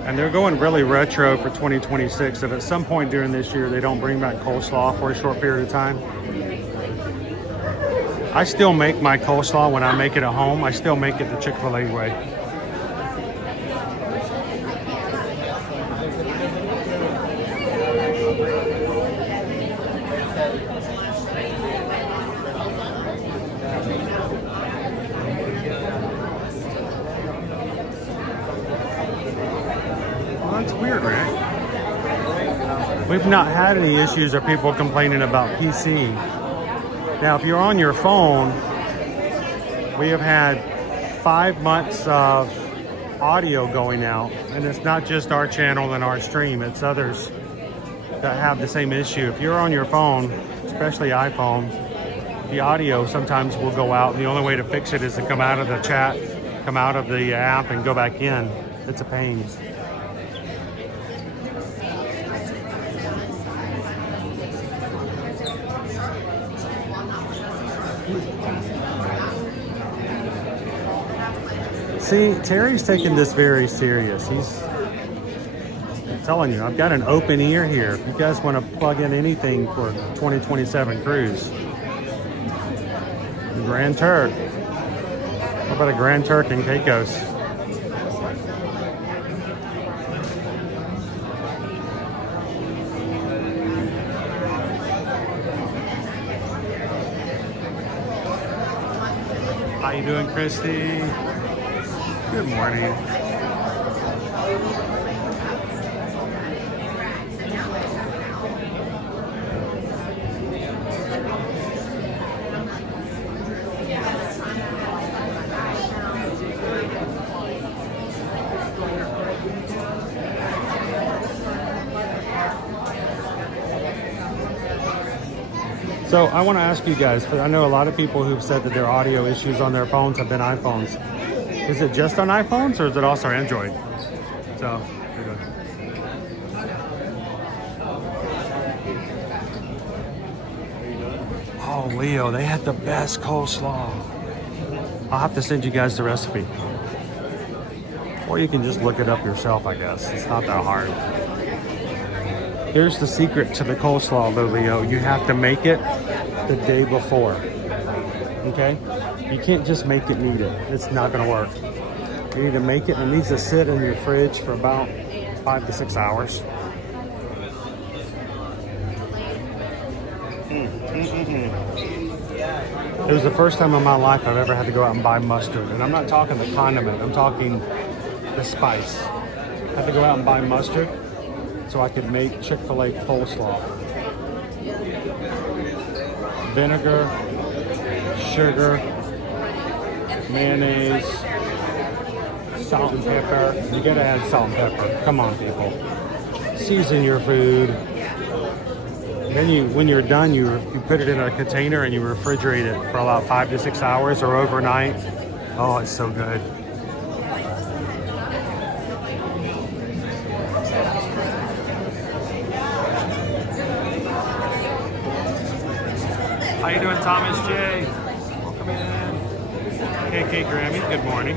And they're going really retro for 2026. If at some point during this year they don't bring back coleslaw for a short period of time, I still make my coleslaw when I make it at home. I still make it the Chick-fil-A way. Well, that's weird, right? We've not had any issues or people complaining about PC. Now, if you're on your phone, we have had 5 months of audio going out, and it's not just our channel and our stream, it's others that have the same issue. If you're on your phone, especially iPhone, the audio sometimes will go out, and the only way to fix it is to come out of the chat, come out of the app, and go back in. It's a pain. See, Terry's taking this very serious. I'm telling you, I've got an open ear here. If you guys want to plug in anything for 2027 cruise. Grand Turk. How about a Grand Turk in Caicos? How you doing, Christy? Good morning. So I want to ask you guys, because I know a lot of people who've said that their audio issues on their phones have been iPhones. Is it just on iPhones or is it also Android? So, oh, Leo, they had the best coleslaw. I'll have to send you guys the recipe. Or you can just look it up yourself, I guess. It's not that hard. Here's the secret to the coleslaw, though, Leo. You have to make it the day before. Okay? You can't just make it and eat it. It's not going to work. You need to make it, and it needs to sit in your fridge for about 5 to 6 hours. It was the first time in my life I've ever had to go out and buy mustard. And I'm not talking the condiment. I'm talking the spice. I had to go out and buy mustard so I could make Chick-fil-A coleslaw. Vinegar, sugar, mayonnaise, salt and pepper. You gotta add salt and pepper. Come on, people. Season your food. Then when you're done, you put it in a container and you refrigerate it for about 5 to 6 hours or overnight. Oh, it's so good. How you doing, Thomas J? Welcome in. KK Grammy, good morning.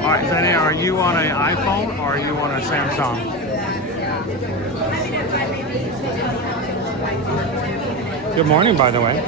All right, Zanny, are you on an iPhone or are you on a Samsung? Good morning, by the way.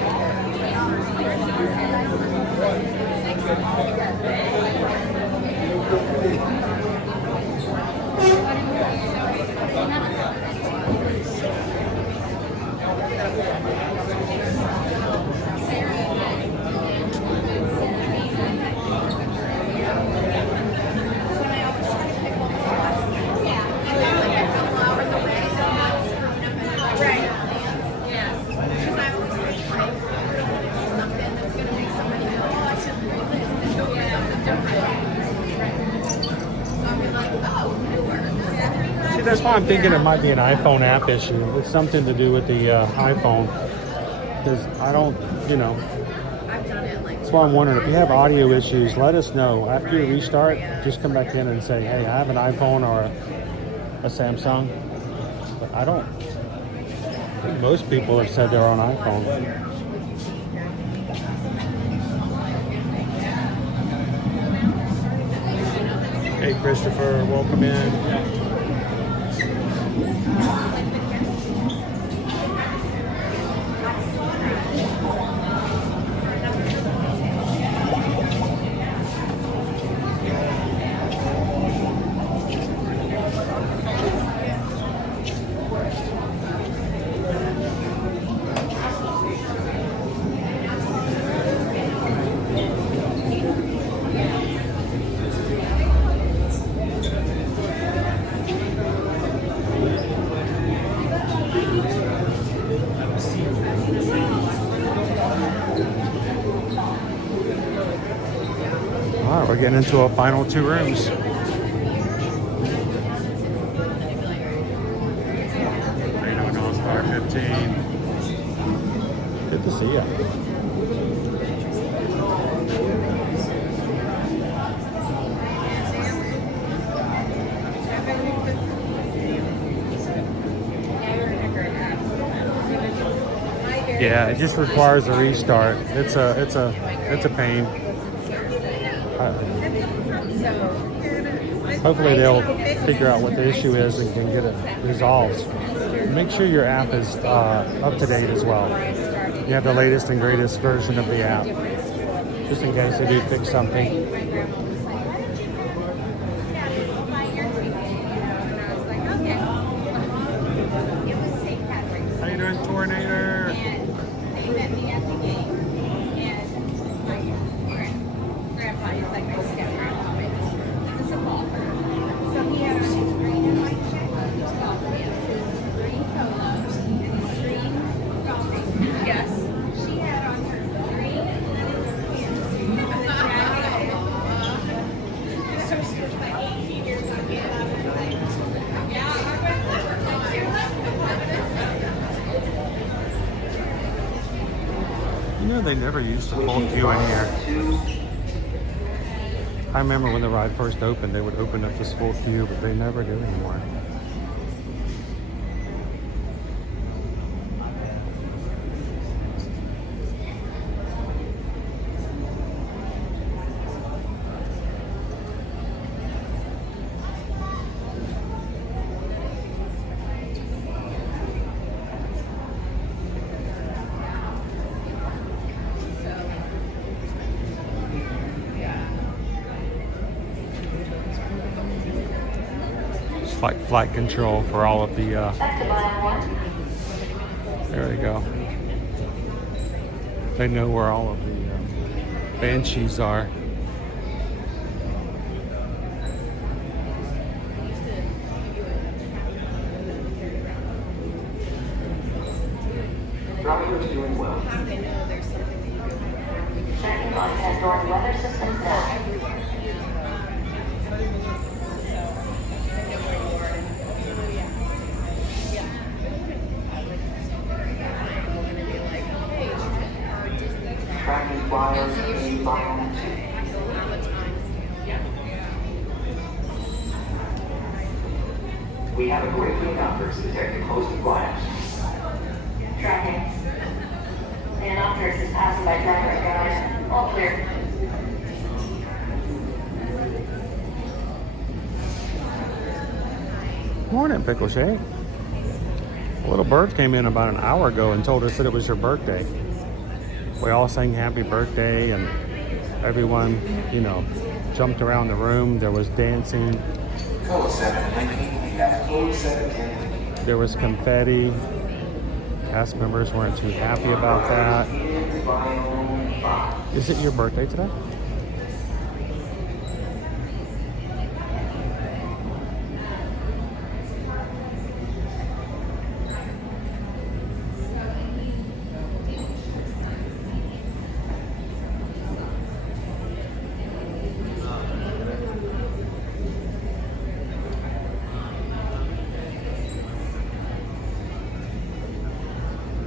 That's why I'm thinking it might be an iPhone app issue. It's something to do with the iPhone. Because I don't, you know. That's why I'm wondering if you have audio issues, let us know. After you restart, just come back in and say, hey, I have an iPhone or a Samsung. But I don't. I think most people have said they're on iPhone. Hey, Christopher, welcome in. We're getting into our final 2 rooms. How you doing, All-Star 15? Good to see you. Yeah, it just requires a restart. It's a pain. Hopefully they'll figure out what the issue is and can get it resolved. Make sure your app is up to date as well. You have the latest and greatest version of the app, just in case they do fix something. How you doing, Tornado? They never used to full queue in here. I remember when the ride first opened, they would open up this full queue, but they never do anymore. Like flight control for all of the there we go. They know where all of the banshees are. Driver's doing well. Checking on Pandora weather systems now. Tracking flyers in line 2. We have a great wing numbers detecting close to flyers. Tracking. The Antelope is passing by driver, guys. All clear. Morning, Pickle Shake. A little bird came in about an hour ago and told us that it was your birthday. We all sang happy birthday, and everyone, you know, jumped around the room. There was dancing. There was confetti. Cast members weren't too happy about that. Is it your birthday today?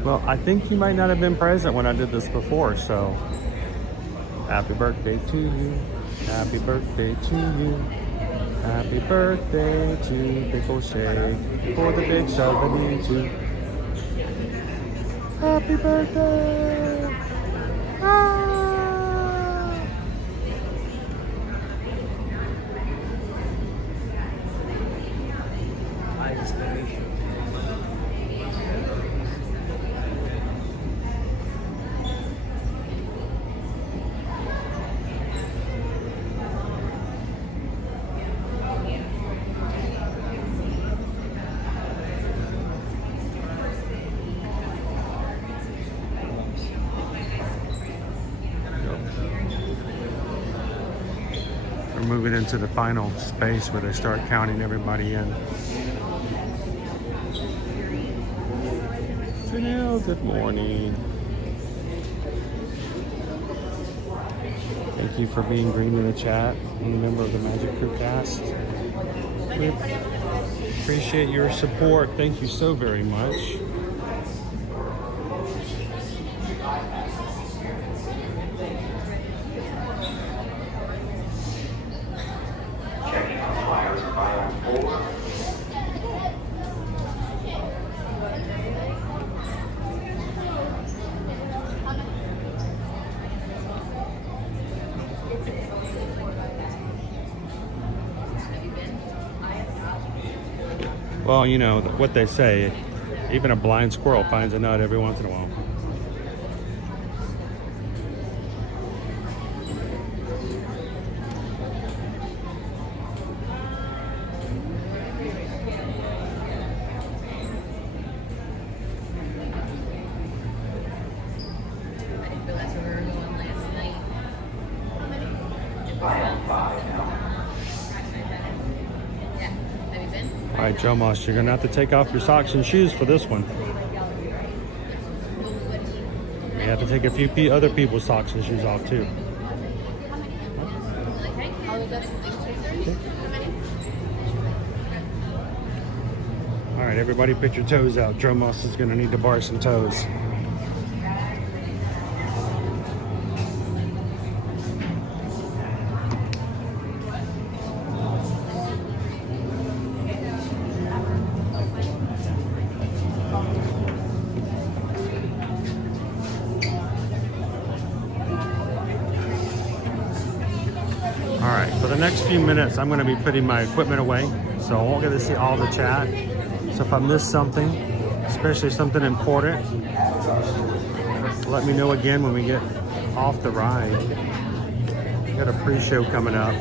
Well, I think you might not have been present when I did this before, so happy birthday to you. Happy birthday to you. Happy birthday to Big O'Shea for the big 72. Happy birthday! Ah! Moving into the final space where they start counting everybody in. Janelle, good morning. Thank you for being green in the chat and a member of the Magic Crew cast. We appreciate your support. Thank you so very much. Well, you know what they say, even a blind squirrel finds a nut every once in a while. All right, Joe Moss, you're gonna have to take off your socks and shoes for this one. You have to take a few other people's socks and shoes off too. All right, everybody put your toes out. Joe Moss is gonna need to bar some toes. For the next few minutes, I'm going to be putting my equipment away, so I won't get to see all the chat. So if I miss something, especially something important, let me know again when we get off the ride. We got a pre-show coming up.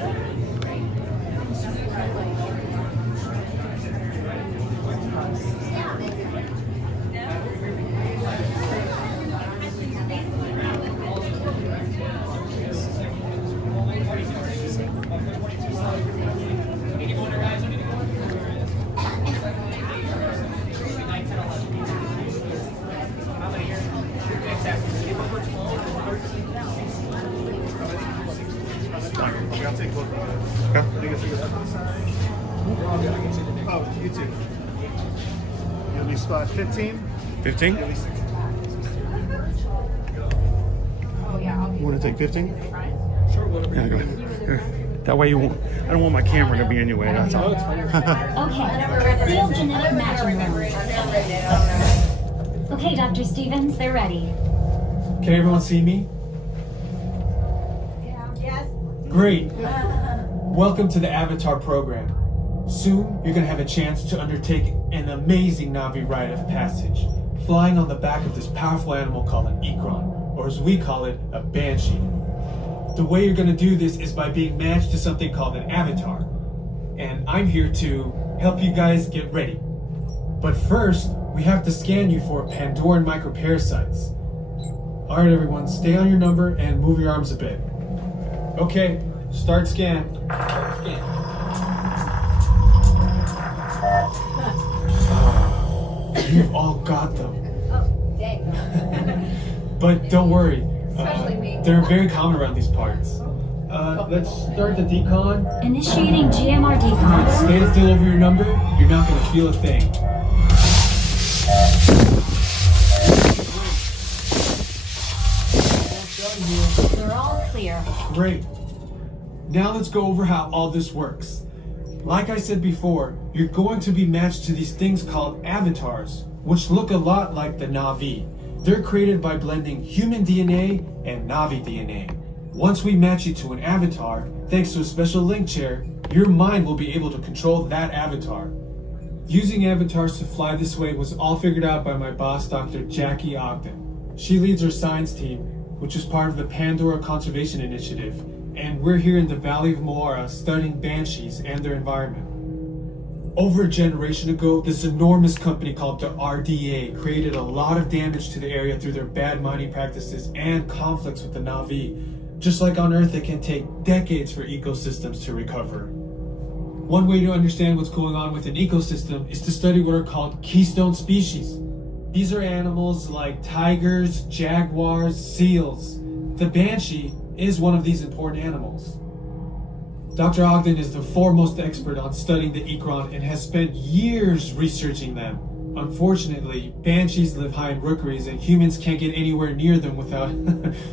Oh, you too. You'll be spot 15. 15? You want to take 15? Sure, whatever. Yeah, go ahead. Here. That way you won't. I don't want my camera to be in your way. That's all. Okay, field genetic matching room. Okay, Dr. Stevens, they're ready. Can everyone see me? Yes. Great. Welcome to the Avatar program. Soon, you're gonna have a chance to undertake an amazing Navi rite of passage, flying on the back of this powerful animal called an ikran, or as we call it, a banshee. The way you're gonna do this is by being matched to something called an avatar. And I'm here to help you guys get ready. But first, we have to scan you for Pandoran microparasites. Alright everyone, stay on your number and move your arms a bit. Okay, start scan. You've all got them. Oh, dang. But don't worry, Especially me. they're very common around these parts. Let's start the decon. Initiating GMR decon. Stay still over your number, you're not gonna feel a thing. They're all clear. Great. Now let's go over how all this works. Like I said before, you're going to be matched to these things called avatars, which look a lot like the Navi. They're created by blending human DNA and Navi DNA. Once we match you to an avatar, thanks to a special link chair, your mind will be able to control that avatar. Using avatars to fly this way was all figured out by my boss, Dr. Jackie Ogden. She leads our science team, which is part of the Pandora Conservation Initiative, and we're here in the Valley of Moara studying banshees and their environment. Over a generation ago, this enormous company called the RDA created a lot of damage to the area through their bad mining practices and conflicts with the Navi. Just like on Earth, it can take decades for ecosystems to recover. One way to understand what's going on with an ecosystem is to study what are called keystone species. These are animals like tigers, jaguars, seals. The banshee is one of these important animals. Dr. Ogden is the foremost expert on studying the ikran and has spent years researching them. Unfortunately, banshees live high in rookeries and humans can't get anywhere near them without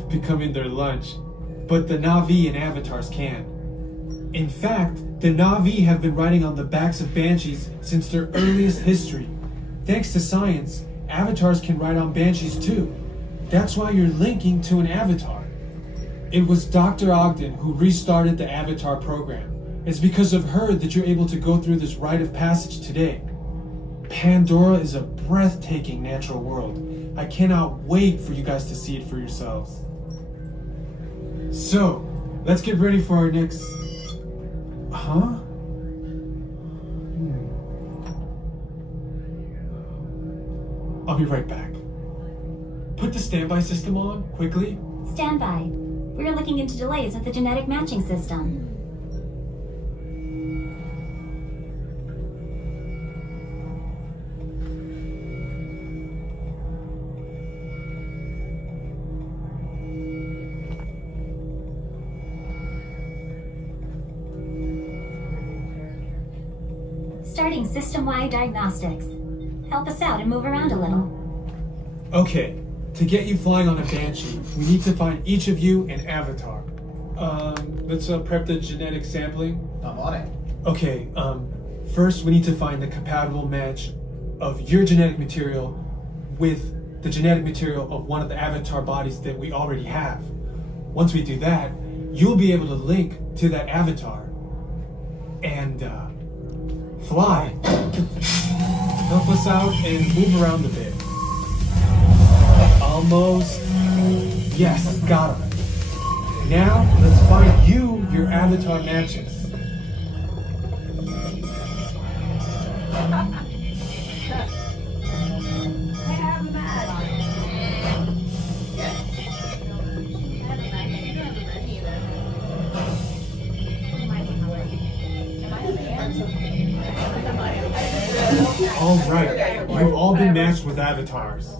becoming their lunch. But the Navi and avatars can. In fact, the Navi have been riding on the backs of banshees since their earliest history. Thanks to science, avatars can ride on banshees too. That's why you're linking to an avatar. It was Dr. Ogden who restarted the Avatar program. It's because of her that you're able to go through this rite of passage today. Pandora is a breathtaking natural world. I cannot wait for you guys to see it for yourselves. So, let's get ready for our next... Huh? I'll be right back. Put the standby system on, quickly. Standby. We're looking into delays with the genetic matching system. Starting system-wide diagnostics. Help us out and move around a little. Okay, to get you flying on a banshee, we need to find each of you an avatar. Let's prep the genetic sampling. I'm on it. Okay, first we need to find the compatible match of your genetic material with the genetic material of one of the avatar bodies that we already have. Once we do that, you'll be able to link to that avatar and fly. Help us out and move around a bit. Almost. Yes, got him. Now, let's find you your avatar matches. All right, you've all been matched with avatars.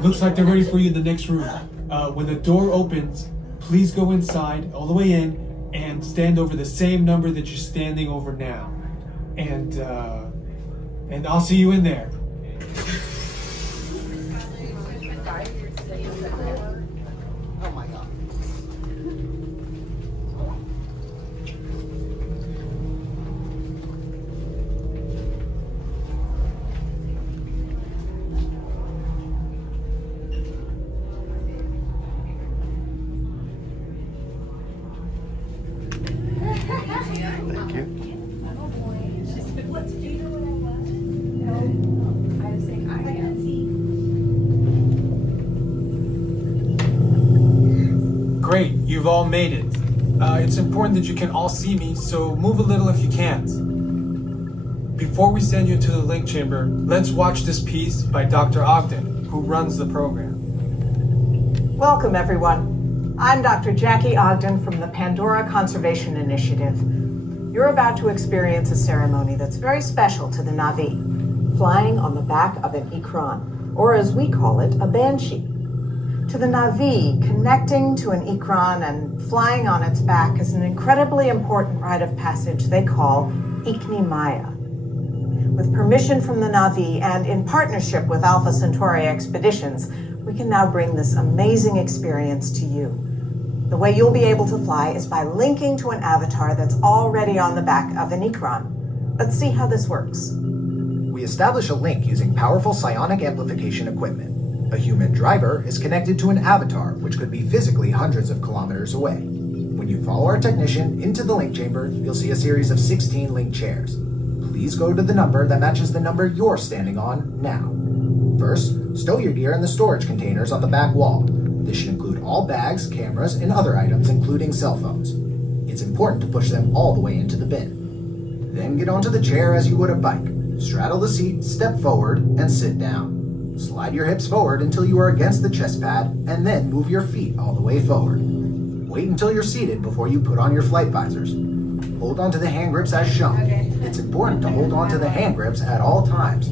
Looks like they're ready for you in the next room. When the door opens, please go inside, all the way in, and stand over the same number that you're standing over now. And I'll see you in there. Oh my god. Thank you. you've all made it. It's important that you can all see me, so move a little if you can't. Before we send you into the link chamber, let's watch this piece by Dr. Ogden, who runs the program. Welcome, everyone. I'm Dr. Jackie Ogden from the Pandora Conservation Initiative. You're about to experience a ceremony that's very special to the Na'vi, flying on the back of an ikran, or as we call it, a banshee. To the Na'vi, connecting to an ikran and flying on its back is an incredibly important rite of passage they call Ikni Maya. With permission from the Na'vi and in partnership with Alpha Centauri Expeditions, we can now bring this amazing experience to you. The way you'll be able to fly is by linking to an avatar that's already on the back of an ikran. Let's see how this works. We establish a link using powerful psionic amplification equipment. A human driver is connected to an avatar, which could be physically hundreds of kilometers away. When you follow our technician into the link chamber, you'll see a series of 16 link chairs. Please go to the number that matches the number you're standing on now. First, stow your gear in the storage containers on the back wall. This should include all bags, cameras, and other items, including cell phones. It's important to push them all the way into the bin. Then get onto the chair as you would a bike. Straddle the seat, step forward, and sit down. Slide your hips forward until you are against the chest pad, and then move your feet all the way forward. Wait until you're seated before you put on your flight visors. Hold onto the hand grips as shown. It's important to hold onto the hand grips at all times.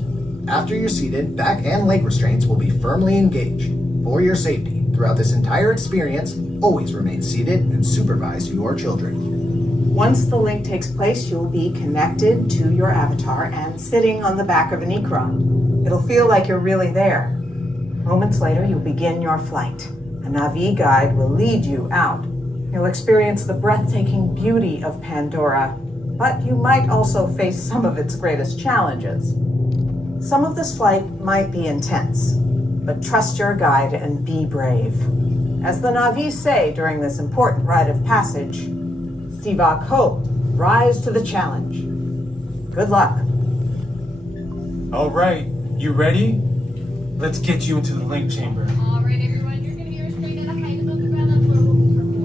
After you're seated, back and leg restraints will be firmly engaged. For your safety, throughout this entire experience, always remain seated and supervise your children. Once the link takes place, you'll be connected to your avatar and sitting on the back of an ikran. It'll feel like you're really there. Moments later, you'll begin your flight. A Na'vi guide will lead you out. You'll experience the breathtaking beauty of Pandora, but you might also face some of its greatest challenges. Some of this flight might be intense, but trust your guide and be brave. As the Na'vi say during this important rite of passage, Stivak Ho, rise to the challenge. Good luck. All right, you ready? Let's get you into the link chamber. All right, everyone, you're going to be restrained at a height above the ground on floor for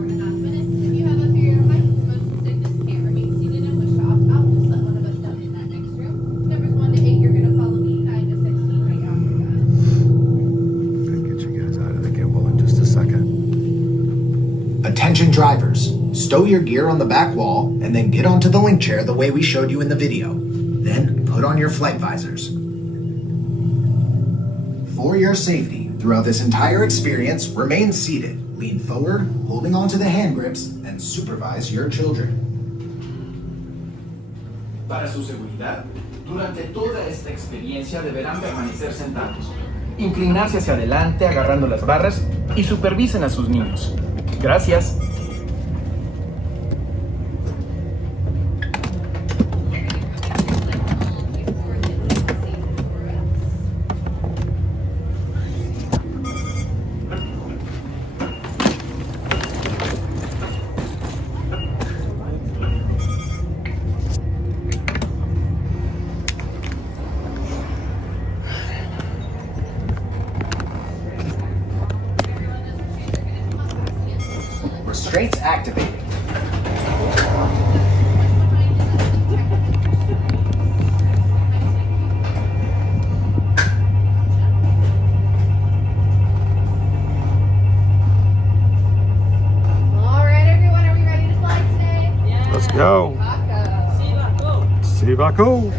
4.5 minutes. If you have a fear of heights, motion sickness, can't remain seated and wish to opt out, just let one of us know in that next room. Numbers 1 to 8, you're going to follow me. 9 to 16, right off your gun. I'll get you guys out of the gimbal in just a second. Attention drivers, stow your gear on the back wall and then get onto the link chair the way we showed you in the video. Then put on your flight visors. For your safety, throughout this entire experience, remain seated, lean forward, holding onto the hand grips, and supervise your children. Para su seguridad, durante toda esta experiencia deberán permanecer sentados, inclinarse hacia adelante agarrando las barras y supervisen a sus niños. Gracias. Restraints activated. All right, everyone, are we ready to fly today? Yeah. Let's go. Sivako.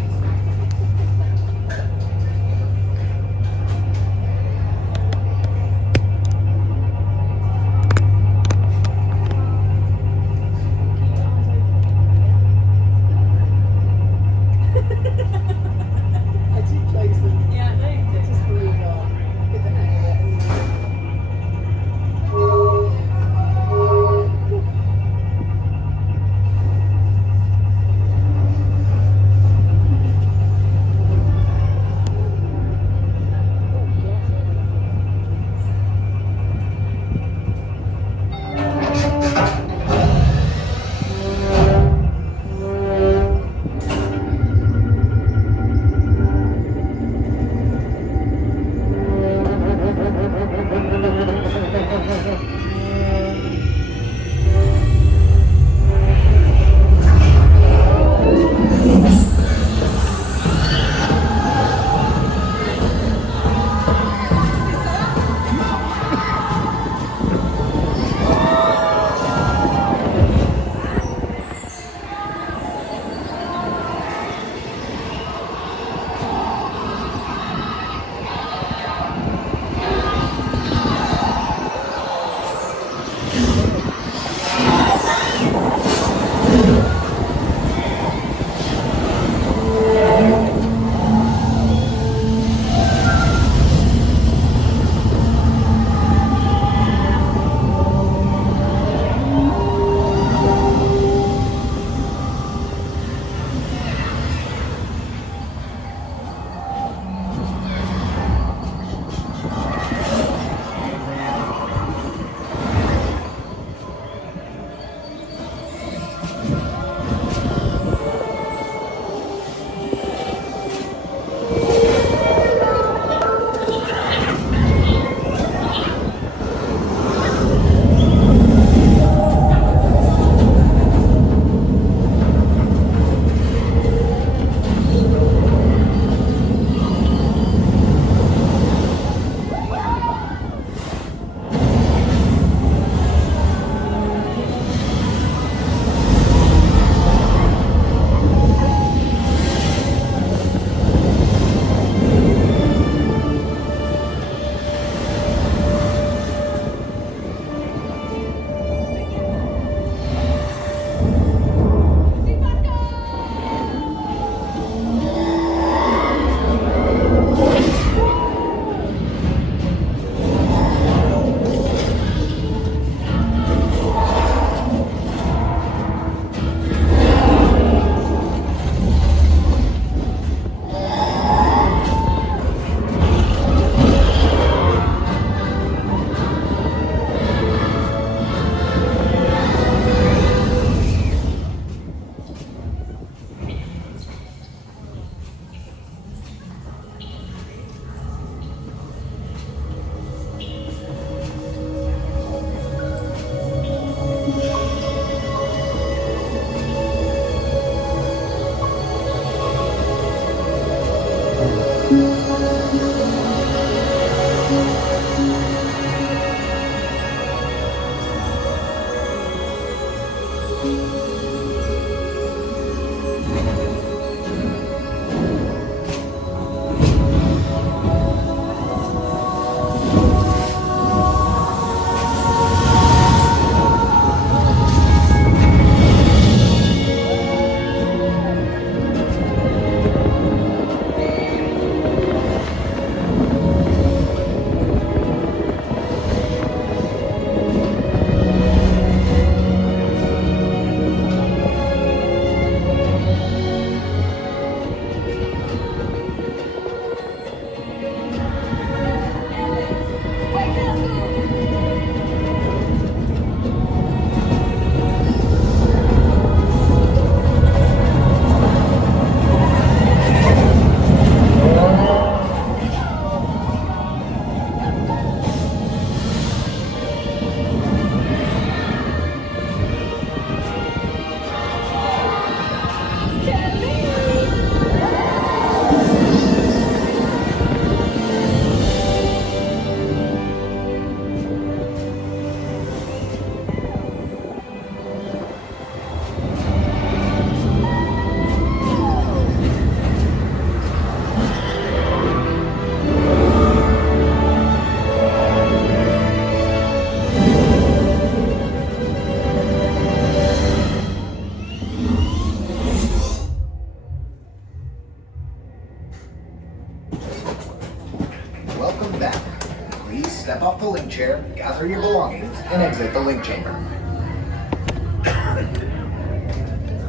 the link chair, gather your belongings, and exit the link chamber.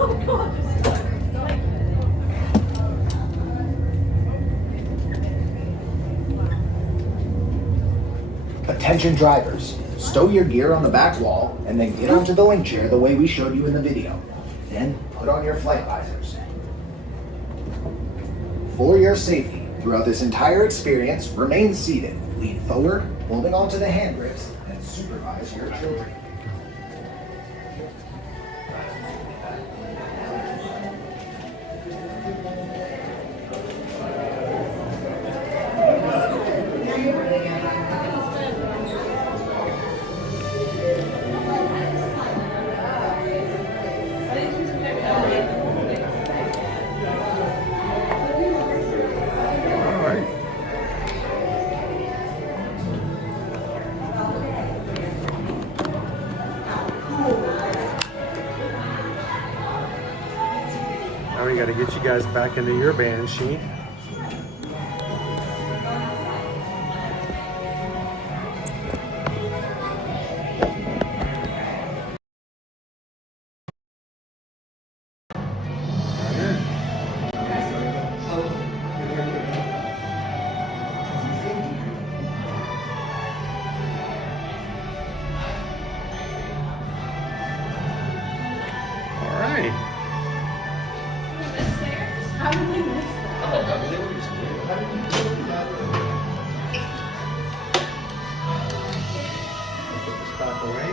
Oh god. Attention drivers, stow your gear on the back wall and then get onto the link chair the way we showed you in the video. Then put on your flight visors. For your safety, throughout this entire experience, remain seated, lean forward, holding onto the hand grips, and supervise your children. Now we got to get you guys back into your Banshee. How did we miss that? Put this back away.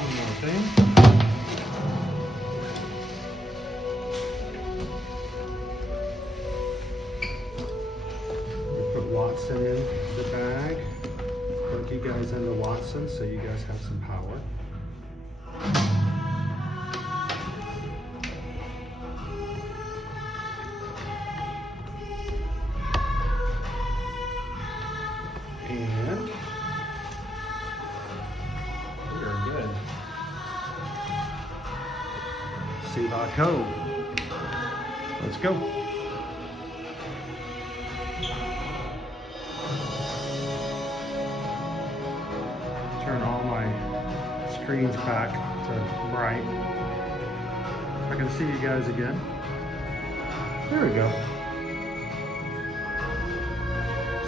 One more thing. Watson in the bag. Plug you guys into Watson so you guys have some power. And we are good. Seabot code. Let's go. Turn all my screens back to bright. I can see you guys again. There we go.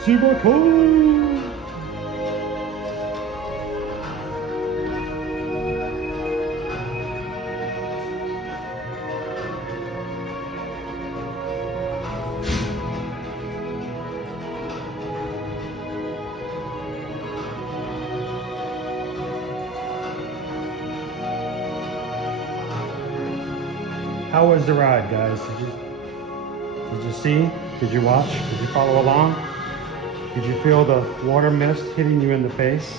Seabot code. How was the ride, guys? Did you see? Did you watch? Did you follow along? Did you feel the water mist hitting you in the face?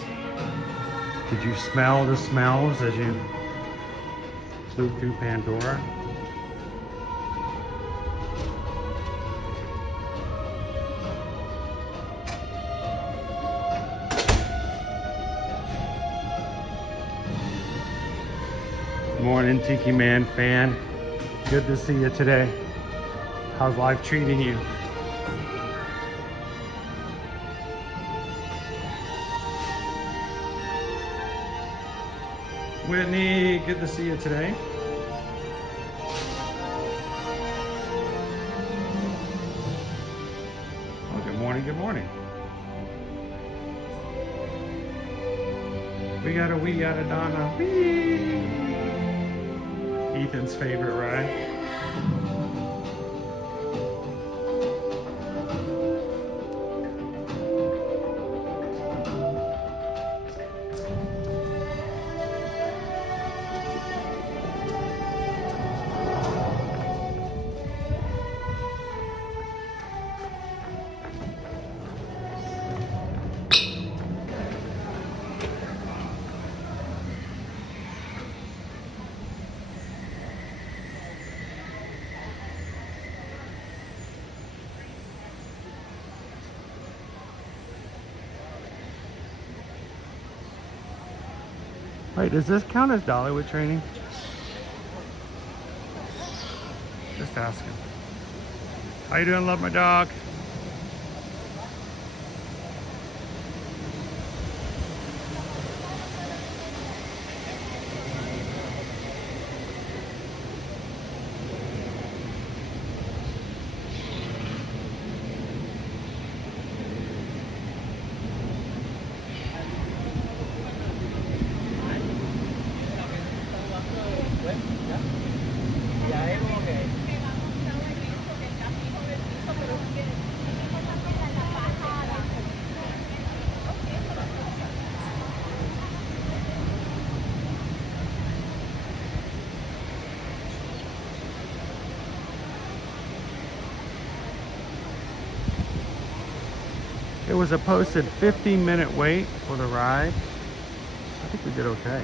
Did you smell the smells as you flew through Pandora? Good morning, Tiki Man fan. Good to see you today. How's life treating you? Whitney, good to see you today. Oh, good morning, good morning. We got a Donna. Whee! Ethan's favorite ride. Wait, does this count as Dollywood training? Just asking. How you doing, love my dog? It was a posted 15-minute wait for the ride. I think we did okay.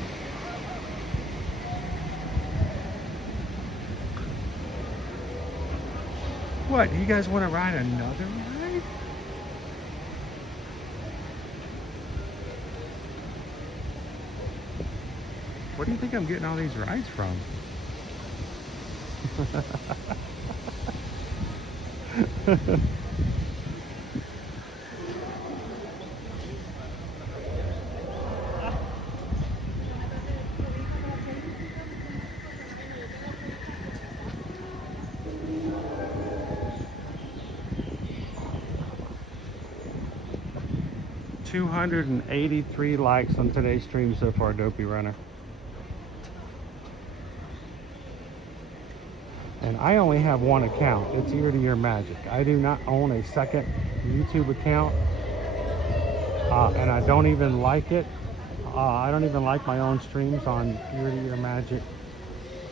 What, you guys want to ride another ride? Where do you think I'm getting all these rides from? $283 likes on today's stream so far, Dopey Runner. And I only have one account. It's Ear to Ear Magic. I do not own a second YouTube account. And I don't even like it. I don't even like my own streams on Ear to Ear Magic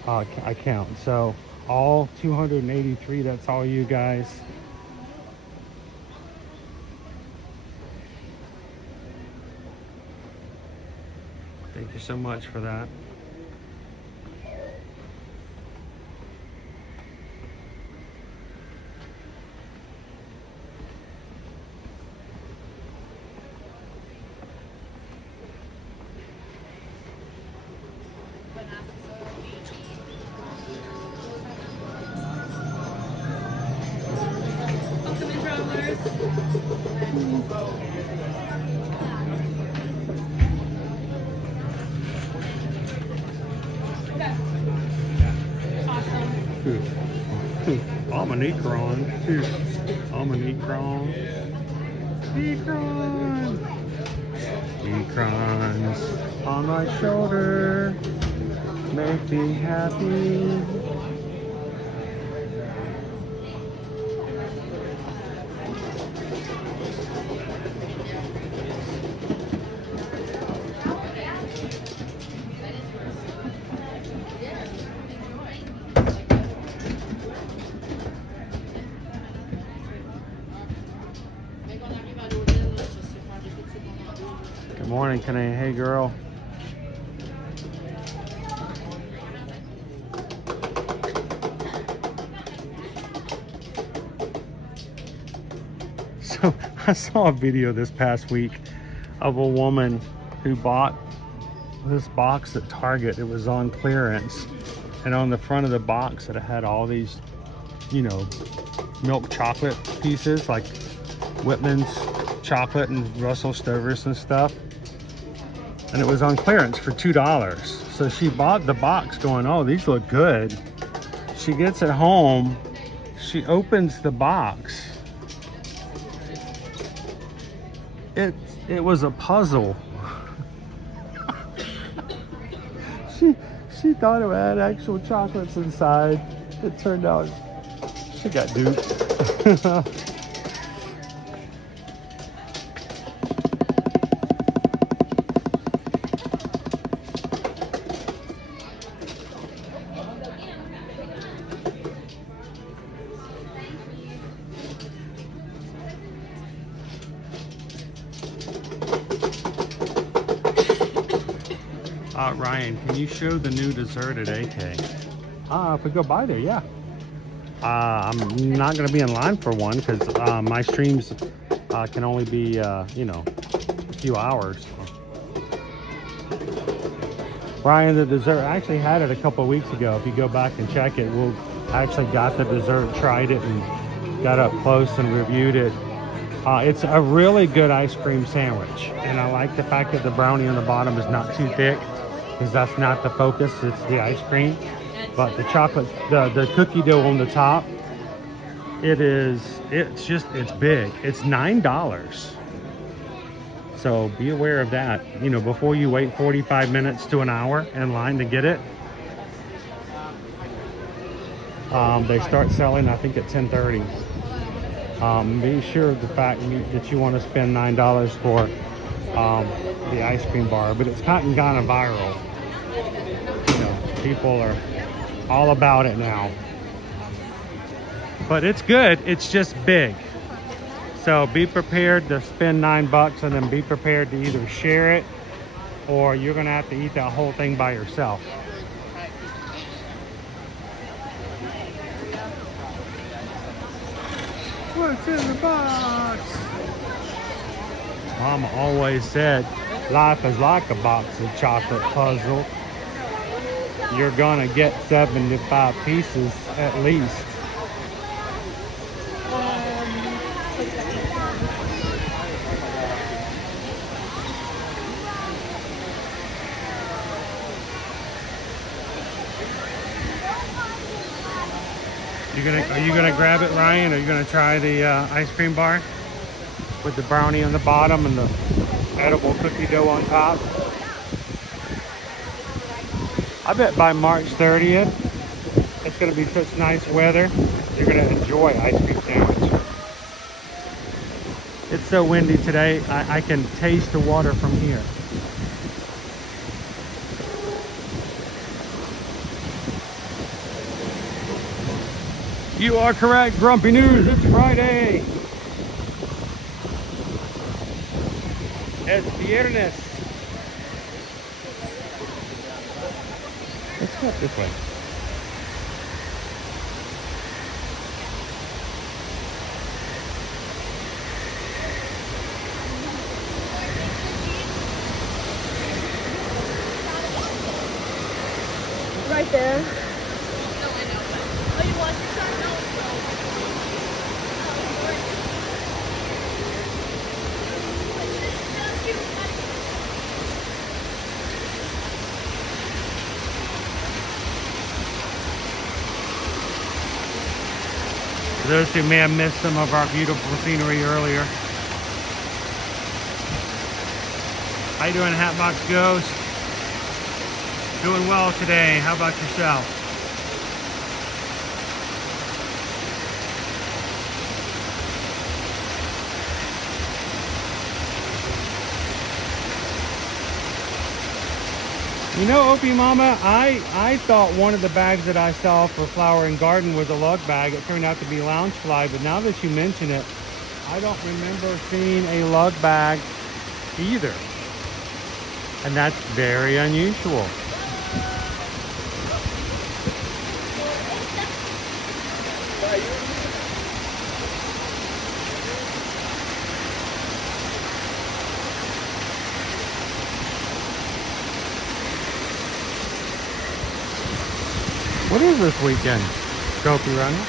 account. So all 283, that's all you guys. Thank you so much for that. I'm an Ekron. I'm an Ekron. Ekron. Ekrons on my shoulder make me happy. Morning, Kanae. Hey, girl. So I saw a video this past week of a woman who bought this box at Target. It was on clearance, and on the front of the box it had all these, you know, milk chocolate pieces like Whitman's chocolate and Russell Stovers and stuff. And it was on clearance for $2. So she bought the box going, oh, these look good. She gets it home, she opens the box. It was a puzzle. she thought it had actual chocolates inside. It turned out she got duped. Ryan, can you show the new dessert at AK? If we go by there, yeah. I'm not going to be in line for one because my streams can only be, you know, a few hours. So. Ryan, the dessert, I actually had it a couple of weeks ago. If you go back and check it, I actually got the dessert, tried it, and got up close and reviewed it. It's a really good ice cream sandwich, and I like the fact that the brownie on the bottom is not too thick, because that's not the focus, it's the ice cream. But the chocolate, the cookie dough on the top, it's big. It's $9. So be aware of that, you know, before you wait 45 minutes to an hour in line to get it. They start selling, I think, at 10:30. Be sure of the fact that you want to spend $9 for the ice cream bar, but it's gotten kind of viral. You know, people are all about it now. But it's good, it's just big. So be prepared to spend $9 and then be prepared to either share it or you're gonna have to eat that whole thing by yourself. What's in the box? Mama always said, life is like a box of chocolate puzzle. You're gonna get 75 pieces at least. Are you gonna grab it, Ryan? Are you gonna try the ice cream bar with the brownie on the bottom and the edible cookie dough on top? I bet by March 30th, it's gonna be such nice weather, you're gonna enjoy ice cream sandwich. It's so windy today, I can taste the water from here. You are correct, Grumpy News. It's Friday. Es viernes. Let's go up this way. Right there. For those who may have missed some of our beautiful scenery earlier. How you doing, Hatbox Ghost? Doing well today. How about yourself? You know, Opie Mama, I thought one of the bags that I saw for Flower and Garden was a lug bag. It turned out to be Loungefly, but now that you mention it, I don't remember seeing a lug bag either. And that's very unusual. What is this weekend, Scopy Runner?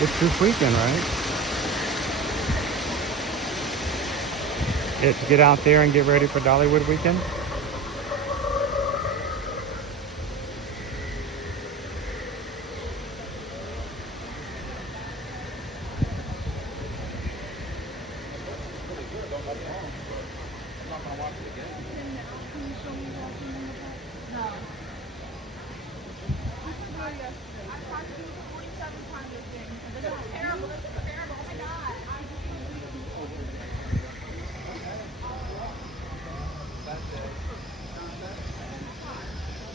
It's this weekend, right? It's get out there and get ready for Dollywood weekend?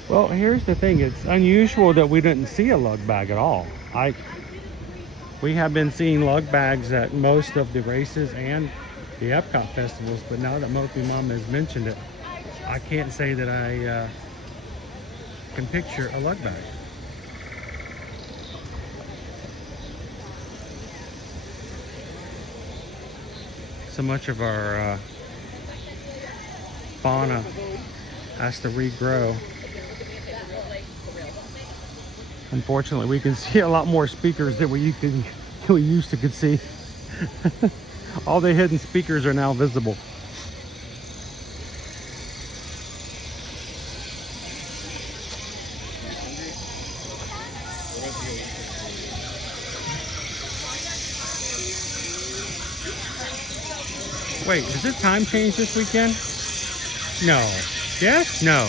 Well, here's the thing. It's unusual that we didn't see a lug bag at all. We have been seeing lug bags at most of the races and the Epcot festivals, but now that Mopi Mama has mentioned it, I can't say that I can picture a lug bag. So much of our fauna has to regrow. Unfortunately, we can see a lot more speakers than we used to could see. All the hidden speakers are now visible. Wait, does it time change this weekend? No. Yes? No.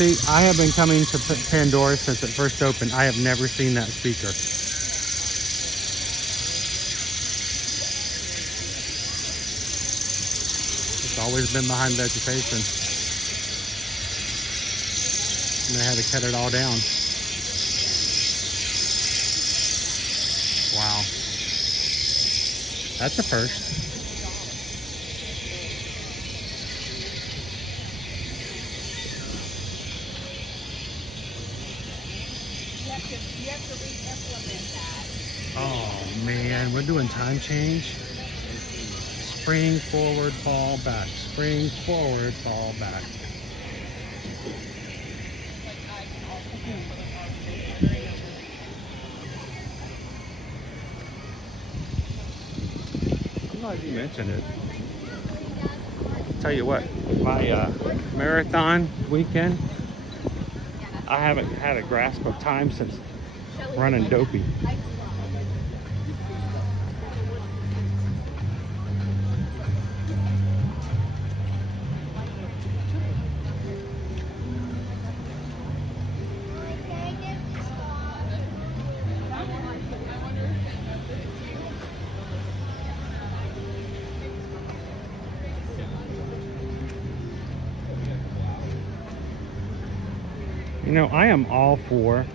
See, I have been coming to Pandora since it first opened. I have never seen that speaker. It's always been behind vegetation. And they had to cut it all down. Wow. That's a first. Oh man, we're doing time change. Spring forward, fall back. Spring forward, fall back. I'm glad you mentioned it. Tell you what, my marathon weekend, I haven't had a grasp of time since running Dopey. You know, I am all for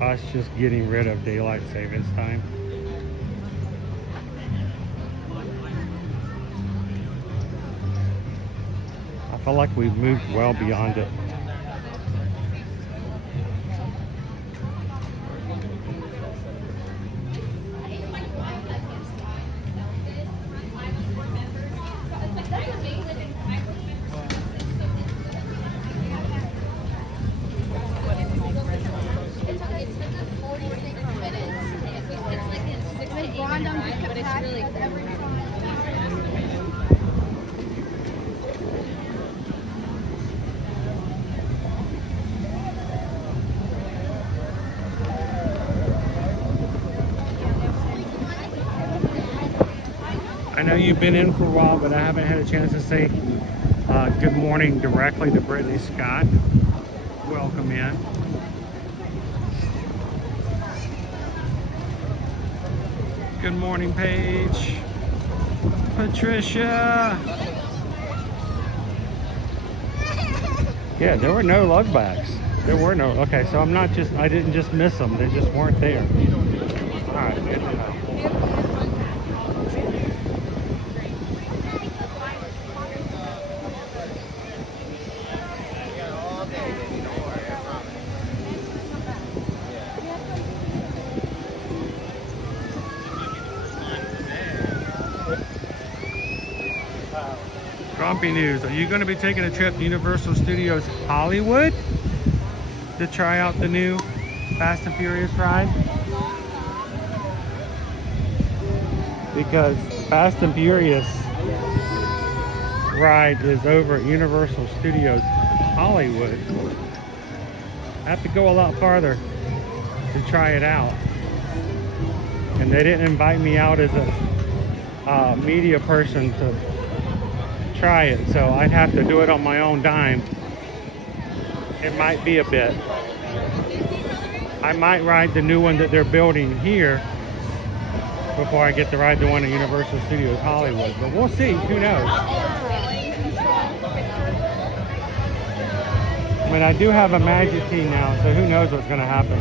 us just getting rid of daylight savings time. I feel like we've moved well beyond it. I know you've been in for a while, but I haven't had a chance to say good morning directly to Brittany Scott. Welcome in. Good morning, Paige. Patricia. Yeah, there were no lug bags. There were no. Okay, so I didn't just miss them. They just weren't there. All right, good to know. Grumpy news. Are you going to be taking a trip to Universal Studios Hollywood to try out the new Fast and Furious ride? Because Fast and Furious ride is over at Universal Studios Hollywood. I have to go a lot farther to try it out. And they didn't invite me out as a media person to try it, so I'd have to do it on my own dime. It might be a bit. I might ride the new one that they're building here before I get to ride the one at Universal Studios Hollywood, but we'll see. Who knows? I mean, I do have a Magic Key now, so who knows what's going to happen.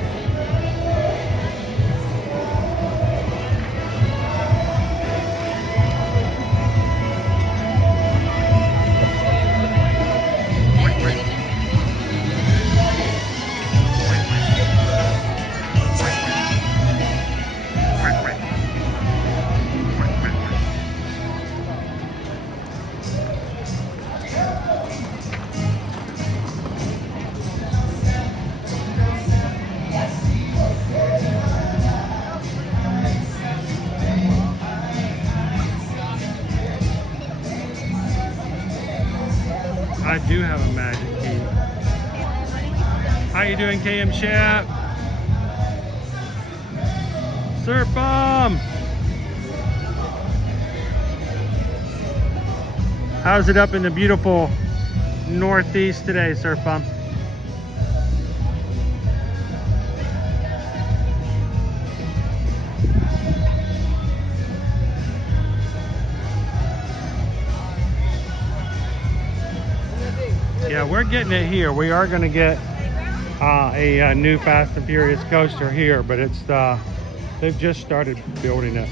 do have a magic key. How you doing, KM Shep? Surf Bomb! How's it up in the beautiful Northeast today, Surf Bomb? Yeah, we're getting it here. We are going to get a new Fast and Furious coaster here, but it's they've just started building it.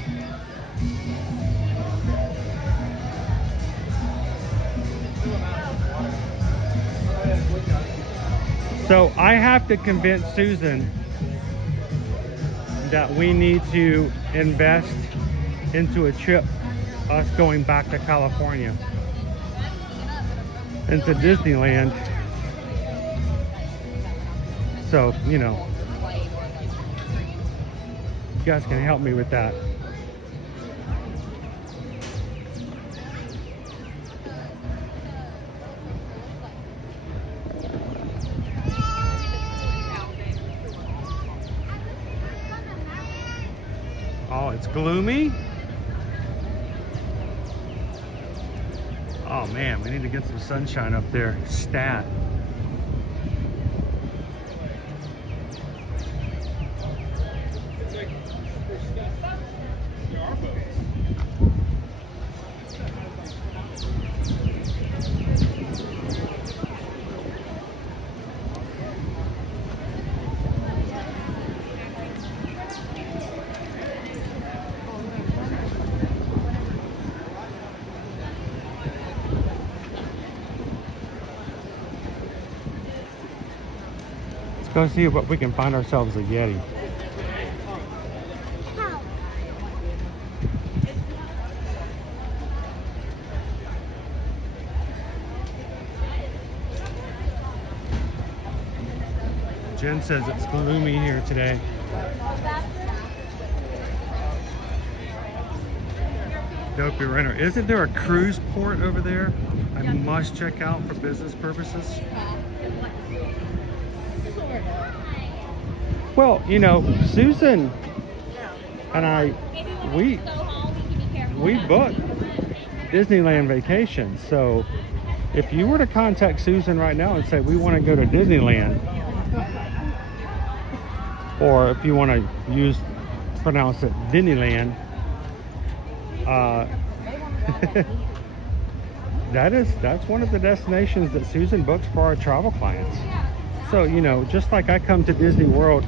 So I have to convince Susan that we need to invest into a trip, us going back to California, into Disneyland. So, you know, you guys can help me with that. Oh, it's gloomy? Oh man, we need to get some sunshine up there. Stat. Go see what we can find ourselves a Yeti. Jen says it's gloomy here today. Dopey Renner. Isn't there a cruise port over there I must check out for business purposes? Well, you know, Susan and I, we booked Disneyland vacations. So if you were to contact Susan right now and say, we want to go to Disneyland, or if you want to pronounce it Disneyland, that's one of the destinations that Susan books for our travel clients. So, you know, just like I come to Disney World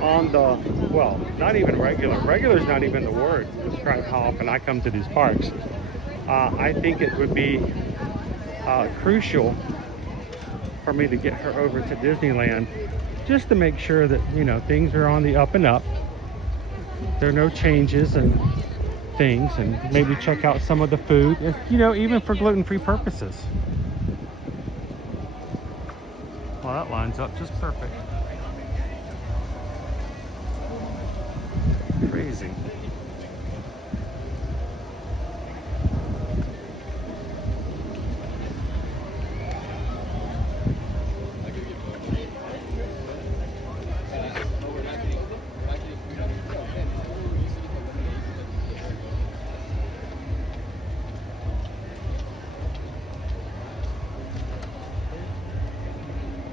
on the, well, not even regular. Regular is not even the word to describe how often I come to these parks. I think it would be crucial for me to get her over to Disneyland just to make sure that, you know, things are on the up and up. There are no changes and things, and maybe check out some of the food, if, you know, even for gluten-free purposes. Well, that lines up just perfect. Crazy.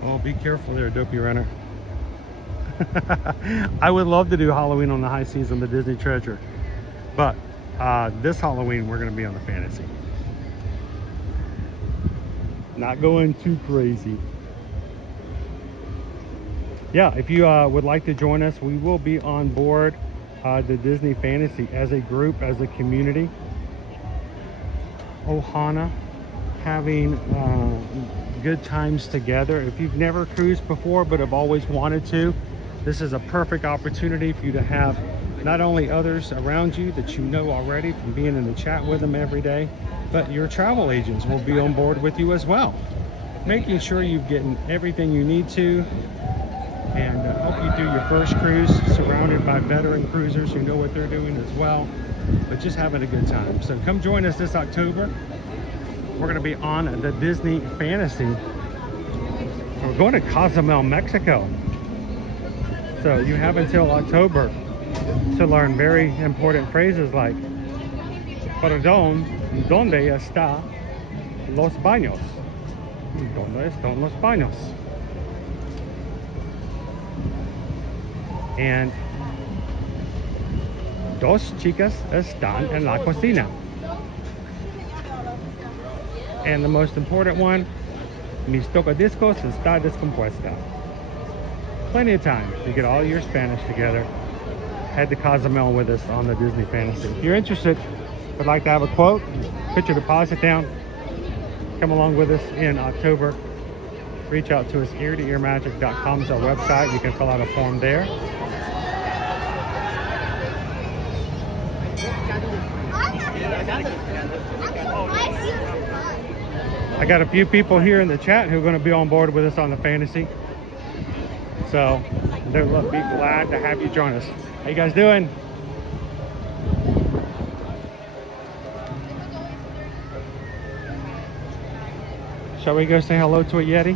Oh, be careful there, Dopey Runner. I would love to do Halloween on the high seas on the Disney Treasure, but this Halloween we're going to be on the Fantasy. Not going too crazy. Yeah, if you would like to join us, we will be on board the Disney Fantasy as a group, as a community. Ohana, having good times together. If you've never cruised before but have always wanted to, this is a perfect opportunity for you to have not only others around you that you know already from being in the chat with them every day, but your travel agents will be on board with you as well, making sure you've gotten everything you need to, and help you through your first cruise, surrounded by veteran cruisers who know what they're doing as well, but just having a good time. So come join us this October. we're gonna be on the Disney Fantasy. We're going to Cozumel, Mexico. So you have until October to learn very important phrases like Perdón, ¿dónde está los baños? ¿Dónde están los baños? And dos chicas están en la cocina. And the most important one, mis tocadiscos está descompuesta. Plenty of time to get all your Spanish together. Head to Cozumel with us on the Disney Fantasy. If you're interested, would like to have a quote, put your deposit down, come along with us in October. Reach out to us, ear-to-earmagic.com is our website. You can fill out a form there. I got a few people here in the chat who are going to be on board with us on the Fantasy. So they'll be glad to have you join us. How you guys doing? Shall we go say hello to a Yeti?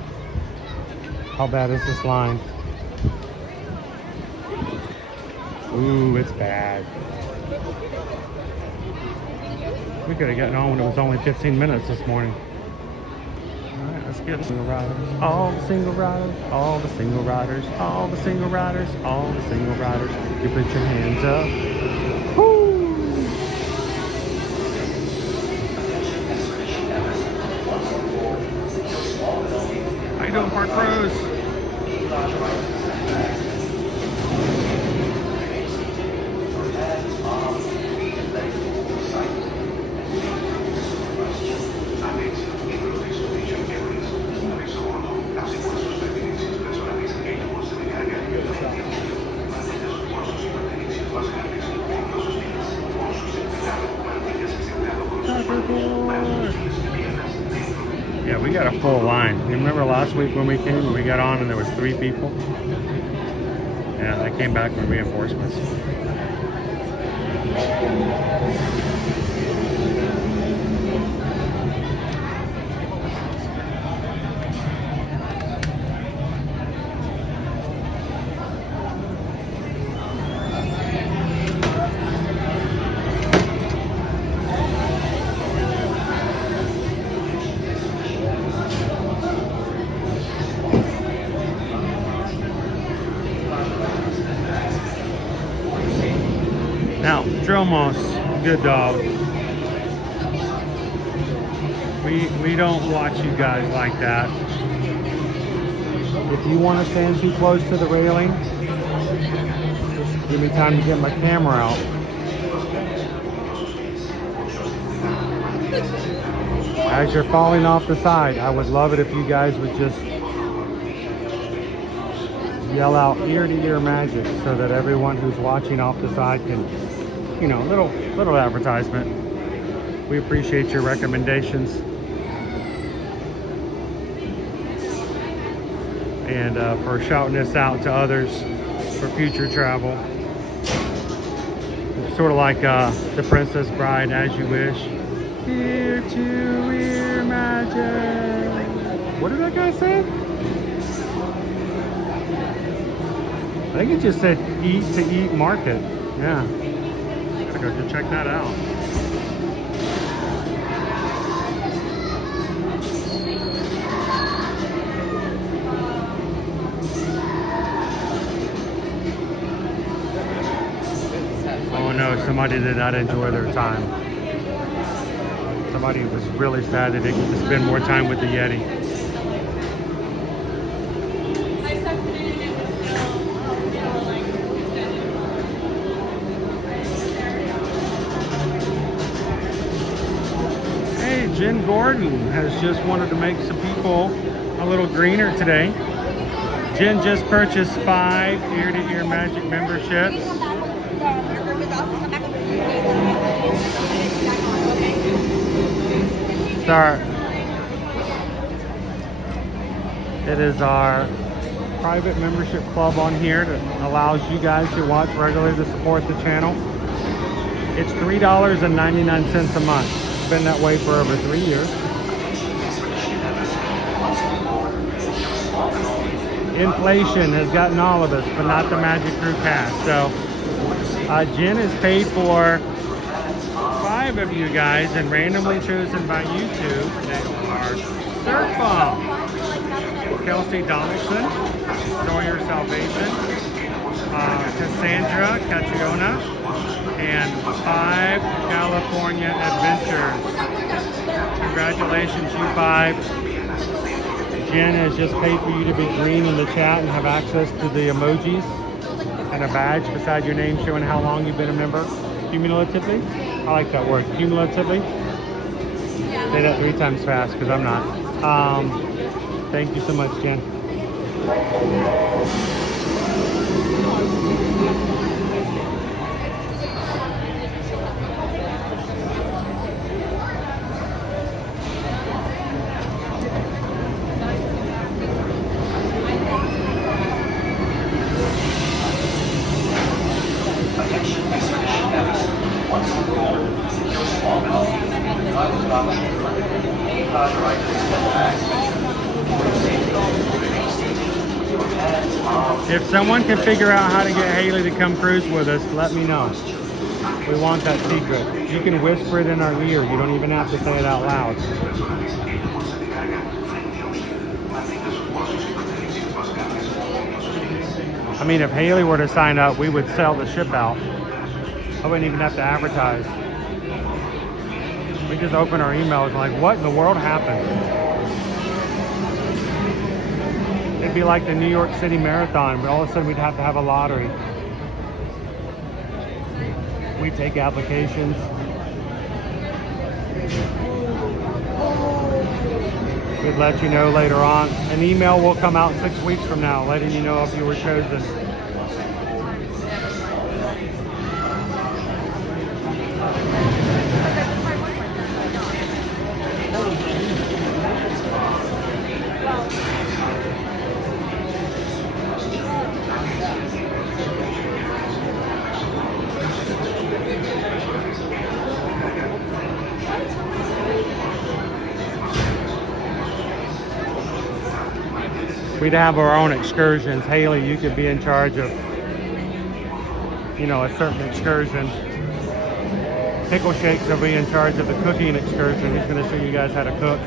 How bad is this line? Ooh, it's bad. We could have gotten on when it was only 15 minutes this morning. All right, let's get single riders. All the single riders, all the single riders, all the single riders, all the single riders. You put your hands up. Woo! How you doing, Park Pros? Yeah, we got a full line. You remember last week when we came and we got on and there was 3 people? Yeah, they came back with reinforcements. Now, Dromos, good dog. We don't watch you guys like that. If you want to stand too close to the railing, just give me time to get my camera out. As you're falling off the side, I would love it if you guys would just yell out ear-to-ear magic so that everyone who's watching off the side can, you know, little advertisement. We appreciate your recommendations. And for shouting this out to others for future travel. It's sort of like The Princess Bride, As You Wish. Ear-to-ear magic. What did that guy say? I think it just said eat to eat market. Yeah. Gotta go to check that out. Oh no, somebody did not enjoy their time. Somebody was really sad that they get to spend more time with the Yeti. Jen Gordon has just wanted to make some people a little greener today. Jen just purchased 5 ear-to-ear magic memberships. It is our private membership club on here that allows you guys who watch regularly to support the channel. It's $3.99 a month. Been that way for over 3 years. inflation has gotten all of us, but not the Magic Crew cast. So Jen is paid for 5 of you guys and randomly chosen by YouTube. They are Surf Bomb, Kelsey Donaldson, Sawyer Salvation, Cassandra Catriona, and 5 California Adventures. Congratulations, you 5. Jen has just paid for you to be green in the chat and have access to the emojis and a badge beside your name showing how long you've been a member. Cumulatively? I like that word. Cumulatively? Say that 3 times fast because I'm not. Thank you so much, Jen. If someone can figure out how to get Haley to come cruise with us, let me know. We want that secret. You can whisper it in our ear. You don't even have to say it out loud. I mean, if Haley were to sign up, we would sell the ship out. I wouldn't even have to advertise. We just open our emails and like, what in the world happened? It'd be like the New York City Marathon, but all of a sudden we'd have to have a lottery. We take applications. We'd let you know later on. An email will come out 6 weeks from now, letting you know if you were chosen. We'd have our own excursions. Haley, you could be in charge of, you know, a certain excursion. Pickle Shakes will be in charge of the cooking excursion. He's going to show you guys how to cook.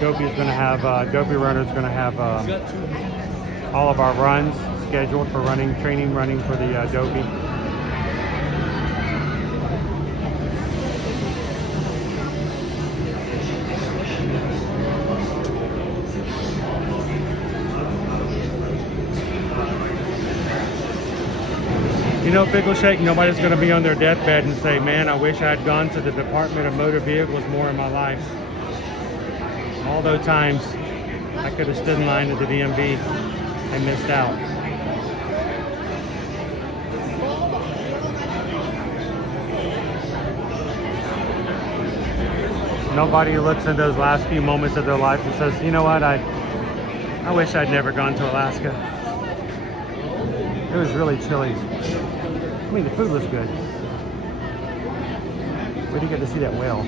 Dopey's going to have, Dopey Runner's going to have all of our runs scheduled for running, training running for the Dopey. You know, Pickle Shake, nobody's going to be on their deathbed and say, man, I wish I had gone to the Department of Motor Vehicles more in my life. All those times I could have stood in line at the DMV and missed out. Nobody looks in those last few moments of their life and says, you know what, I wish I'd never gone to Alaska. It was really chilly. I mean, the food was good. We didn't get to see that whale.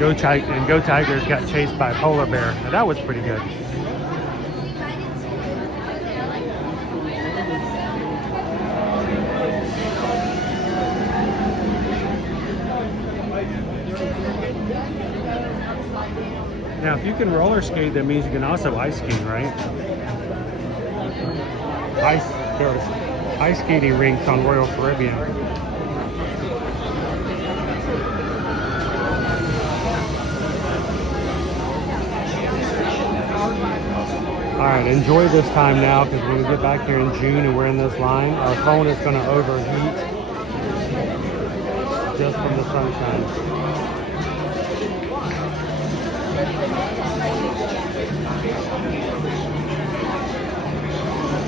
Go Tigers got chased by a polar bear. Now, that was pretty good. Now, if you can roller skate, that means you can also ice skate, right? There's ice skating rinks on Royal Caribbean. All right, enjoy this time now, because when we get back here in June and we're in this line, our phone is going to overheat just from the sunshine.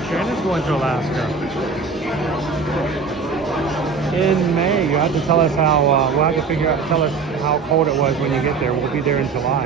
Shannon's going to Alaska in May. You have to tell us how. We'll have to figure out. Tell us how cold it was when you get there. We'll be there in July.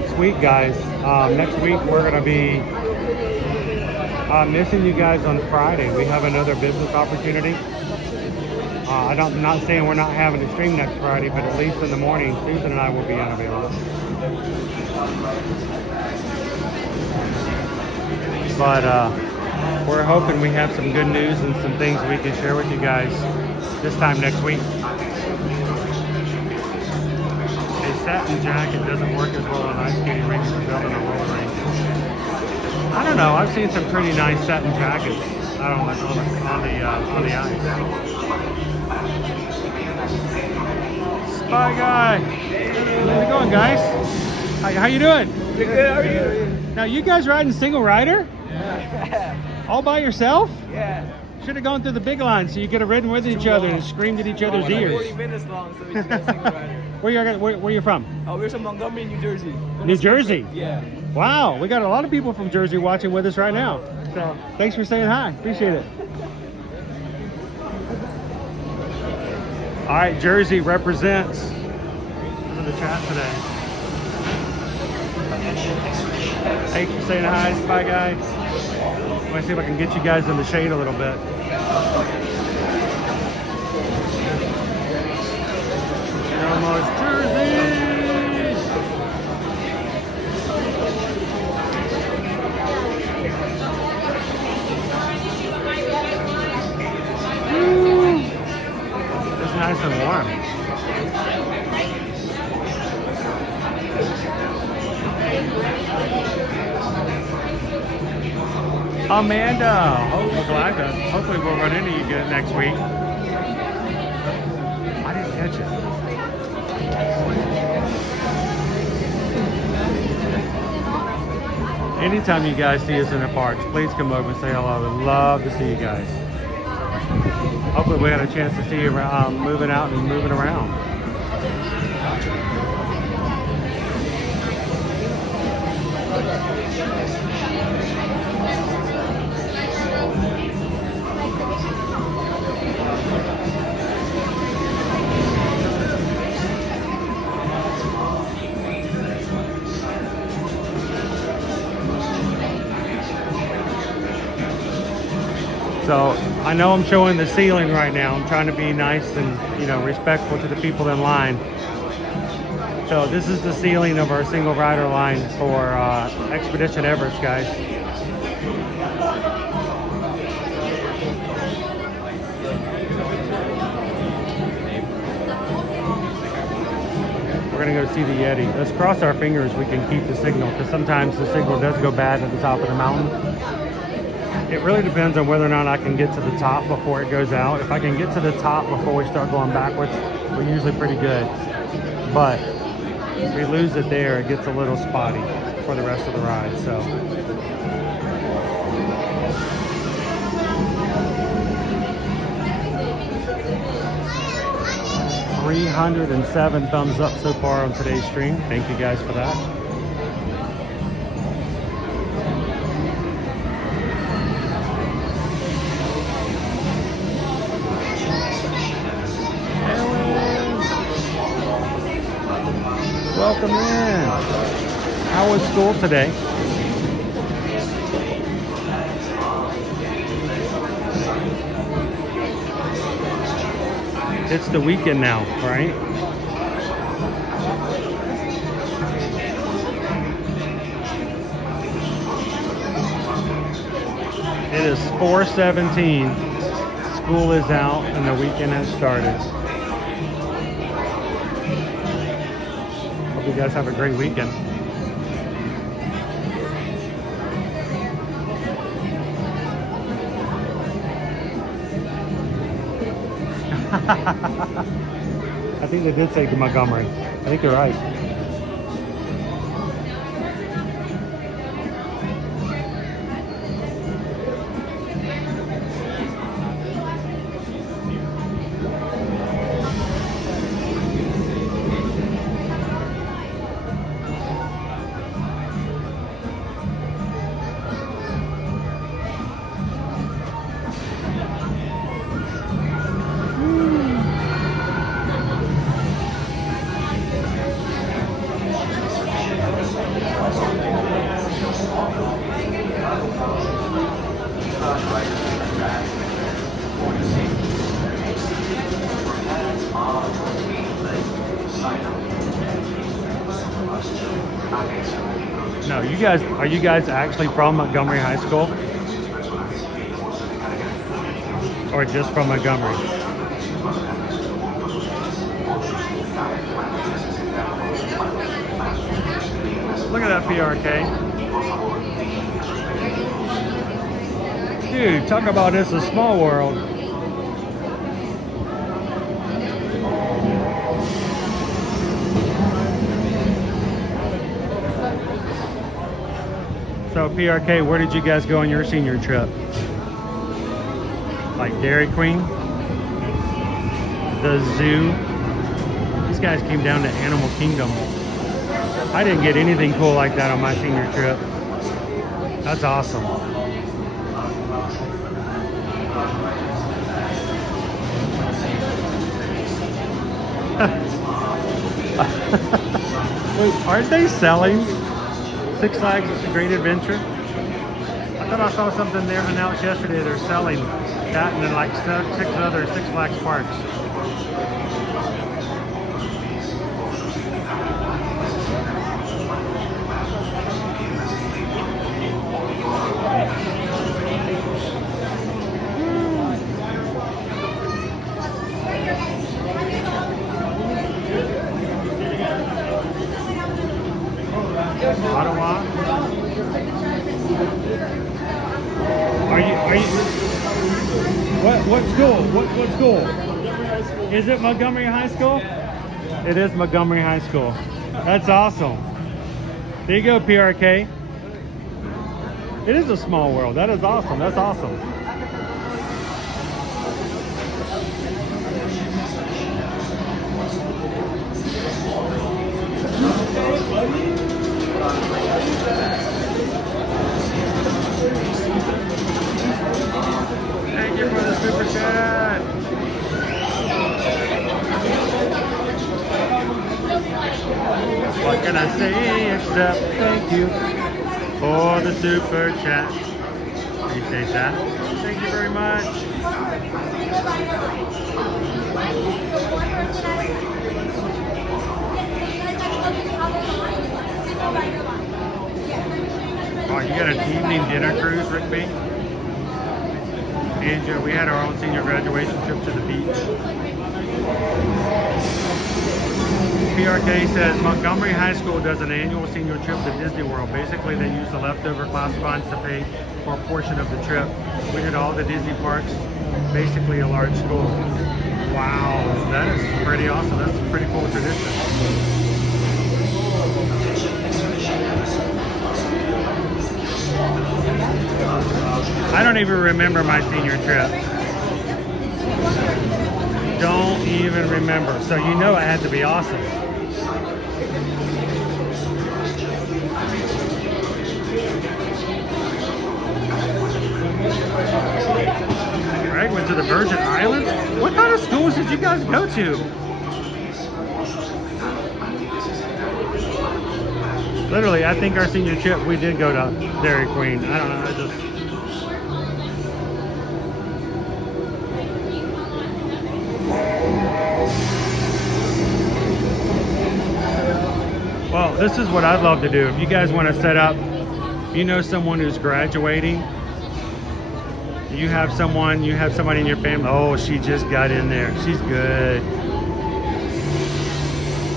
next week, guys. Next week we're gonna be missing you guys on Friday. We have another business opportunity. I'm not saying we're not having a stream next Friday, but at least in the morning, Susan and I will be unavailable. But we're hoping we have some good news and some things we can share with you guys this time next week. A satin jacket doesn't work as well on ice skating rink as it does on a roller rink. I don't know. I've seen some pretty nice satin jackets out on the ice. Spy guy, how's it going, guys? How you doing? Pretty good. How are you? Now you guys riding single rider? Yeah. All by yourself? Yeah. Should have gone through the big line so you could have ridden with each other and screamed at each other's ears. 40 minutes long, so we just got a single rider. Where you from? We're from Montgomery, New Jersey. New Jersey? Yeah. Wow, we got a lot of people from Jersey watching with us right now. So thanks for saying hi. Appreciate it. All right, Jersey represents for the chat today. Thanks for saying hi. Bye, guys. I'm gonna see if I can get you guys in the shade a little bit. Almost Jersey. It's nice and warm. Amanda, hopefully we'll run into you again next week. I didn't catch it. Anytime you guys see us in the parks, please come over and say hello. We'd love to see you guys. Hopefully we had a chance to see you moving out and moving around. So I know I'm showing the ceiling right now. I'm trying to be nice and, respectful to the people in line. So this is the ceiling of our single rider line for Expedition Everest, guys. We're gonna go see the Yeti. Let's cross our fingers we can keep the signal, because sometimes the signal does go bad at the top of the mountain. It really depends on whether or not I can get to the top before it goes out. If I can get to the top before we start going backwards, we're usually pretty good. But if we lose it there, it gets a little spotty for the rest of the ride. So 307 thumbs up so far on today's stream. Thank you guys for that. Welcome in. How was school today? It's the weekend now, right? It is 4:17. School is out and the weekend has started. Hope you guys have a great weekend. I think they did say to Montgomery. I think you're right. are you guys actually from Montgomery High School? Or just from Montgomery? Look at that PRK. Dude, talk about this a small world. So PRK, where did you guys go on your senior trip? Like Dairy Queen? The zoo? These guys came down to Animal Kingdom. I didn't get anything cool like that on my senior trip. That's awesome. Wait, aren't they selling Six Flags Great Adventure? I thought I saw something there announced yesterday. They're selling that and then like 6 other Six Flags parks. Ottawa? Are you what school? What school? Is it Montgomery High School? It is Montgomery High School. That's awesome. There you go, PRK. It is a small world. That is awesome. That's awesome. Thank you for the super chat. What can I say except thank you for the super chat? Appreciate that. Thank you very much. Oh, you got an evening dinner cruise, Rick B? And we had our own senior graduation trip to the beach. PRK says Montgomery High School does an annual senior trip to Disney World. Basically, they use the leftover class funds to pay for a portion of the trip. We did all the Disney parks, basically a large school. Wow, that is pretty awesome. That's a pretty cool tradition. I don't even remember my senior trip. Don't even remember. So you know it had to be awesome. Greg went to the Virgin Islands? What kind of schools did you guys go to? Literally, I think our senior trip, we did go to Dairy Queen. I don't know, I just... Well, this is what I'd love to do. If you guys want to set up, you know someone who's graduating, you have somebody in your family, oh, she just got in there. She's good.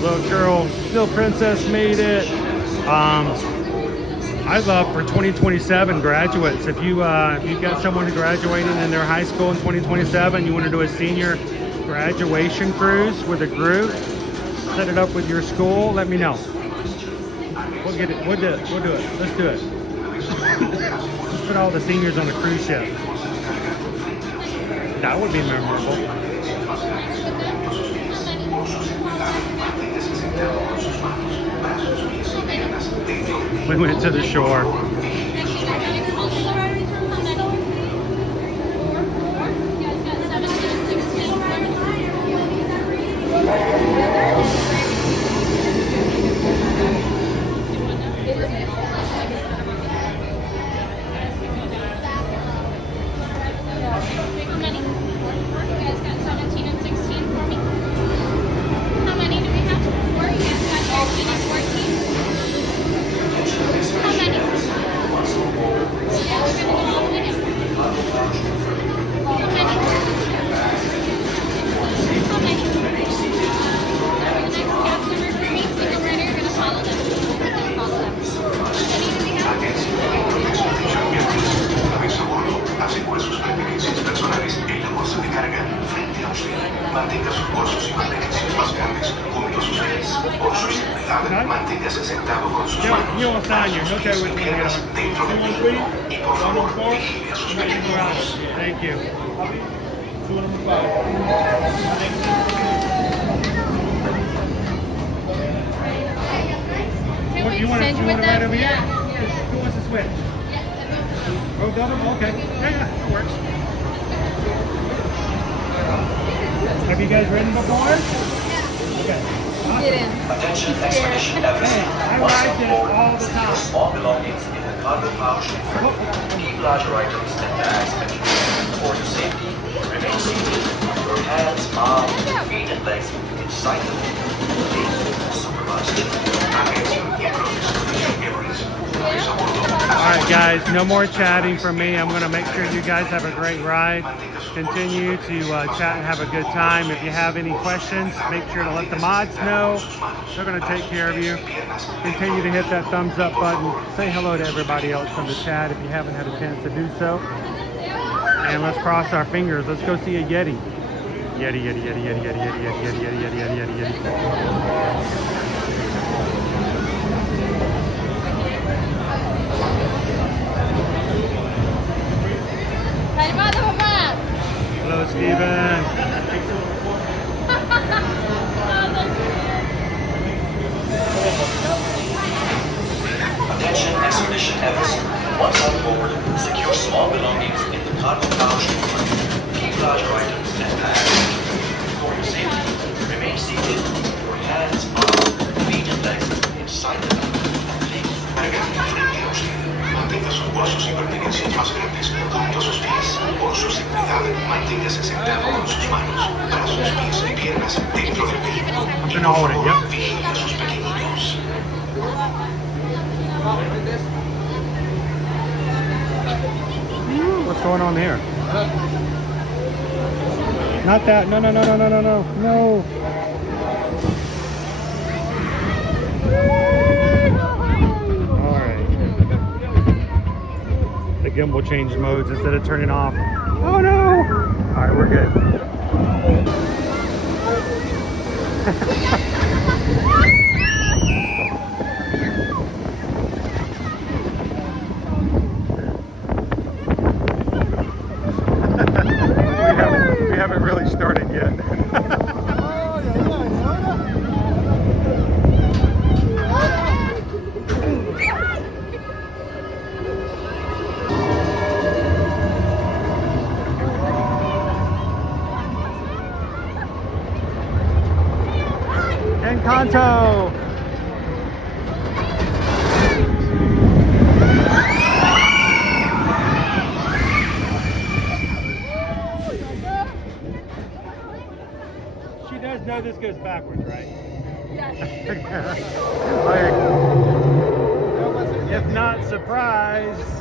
Little girl, little princess made it. I'd love for 2027 graduates, if you've got someone who's graduating in their high school in 2027, you want to do a senior graduation cruise with a group, set it up with your school, let me know. We'll get it. We'll do it. We'll do it. Let's do it. Let's put all the seniors on a cruise ship. That would be memorable. We went to the shore. How many? Okay, which one do you want? 213, 114, Thank you. 205. You want to right over here? Who wants to switch? Oh, double? Okay. Yeah, that works. Have you guys ridden before? Okay. Attention Expedition Everest. Once on board, secure small belongings in the cargo pouch. Keep larger items and bags at your for your safety. Remain seated. Your hands, arms, feet, and legs inside the vehicle. Supervised. Alright guys, no more chatting from me. I'm going to make sure you guys have a great ride. Continue to chat and have a good time. If you have any questions, make sure to let the mods know. They're going to take care of you. Continue to hit that thumbs up button. Say hello to everybody else in the chat if you haven't had a chance to do so. And let's cross our fingers. Let's go see a Yeti. Yeti, Yeti, Yeti, Yeti, Yeti, Yeti, Yeti, Yeti, Yeti, Yeti, Yeti, Yeti, Yeti. Hello, Steven. Attention Expedition Everest. Once on board, secure small belongings in the cargo pouch. Keep larger items and bags. For your safety, remain seated. Your hands, arms, feet, and legs inside the vehicle. Mantenga sus bolsos y pertenencias más grandes junto a sus pies. Por su seguridad, manténgase sentado con sus manos, brazos, pies y piernas dentro del vehículo. Y por favor, vigile a sus pequeñitos. What's going on here? Not that. No, no, no, no, no, no, no. No. The gimbal changed modes instead of turning off. Oh no! Alright, we're good. we haven't really started yet. Encanto! She does know this goes backwards, right? Like, if not surprised.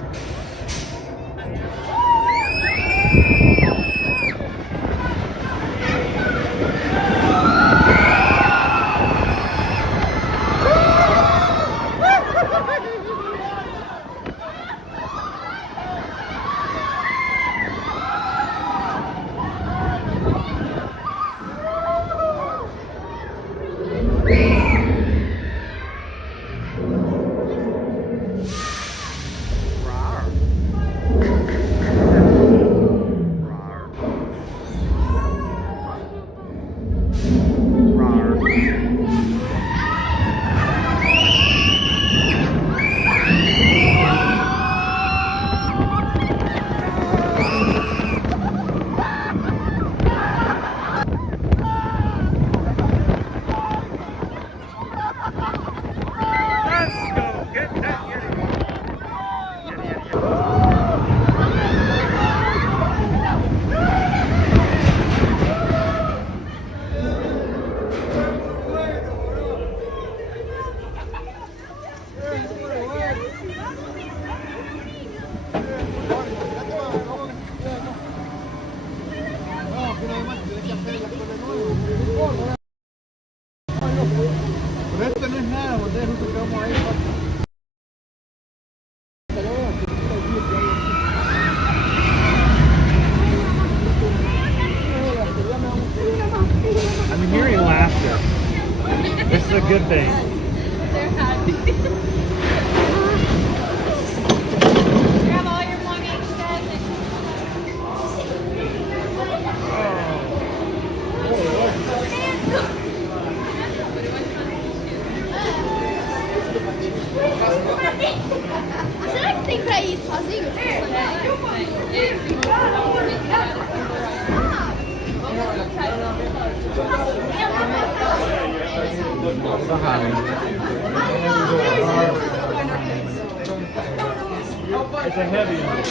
It's a heavy one.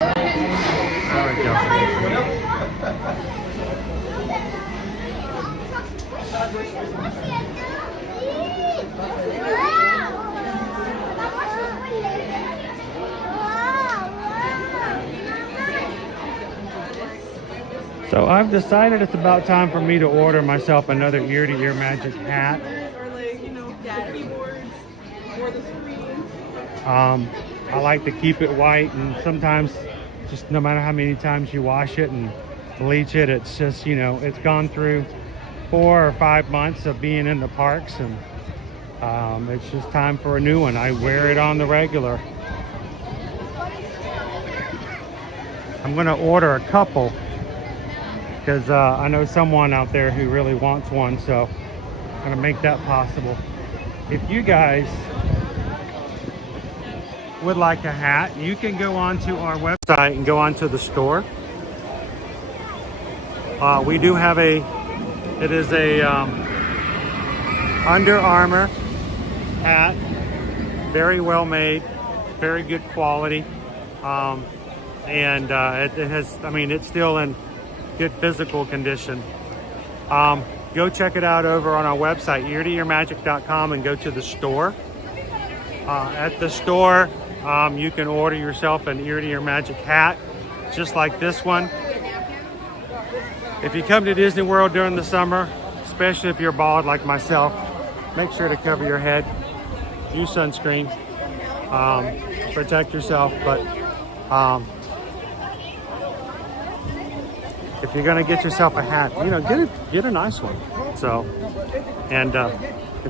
There we go. So I've decided it's about time for me to order myself another ear-to-ear magic hat. Or like, you know, keyboards or the screen. I like to keep it white, and sometimes just no matter how many times you wash it and bleach it, it's just, you know, it's gone through 4 or 5 months of being in the parks, and it's just time for a new one. I wear it on the regular. I'm gonna order a couple because I know someone out there who really wants one, so I'm gonna make that possible. If you guys would like a hat, you can go onto our website and go onto the store. We do have it is a Under Armour hat, very well made, very good quality, and it has, I mean, it's still in good physical condition. Go check it out over on our website, eartoearmagic.com, and go to the store. At the store, you can order yourself an ear-to-ear magic hat, just like this one. If you come to Disney World during the summer, especially if you're bald like myself, make sure to cover your head, use sunscreen, protect yourself. But if you're gonna get yourself a hat, you know, get a nice one. So, and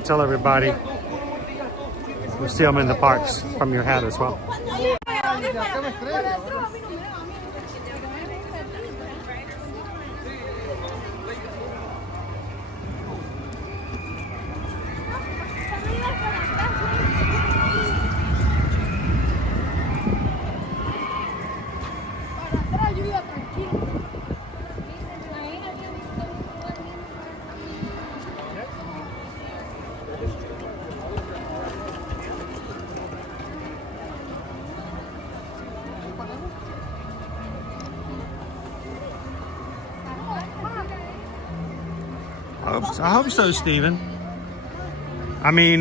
tell everybody you see them in the parks from your hat as well. I hope so, Steven. I mean,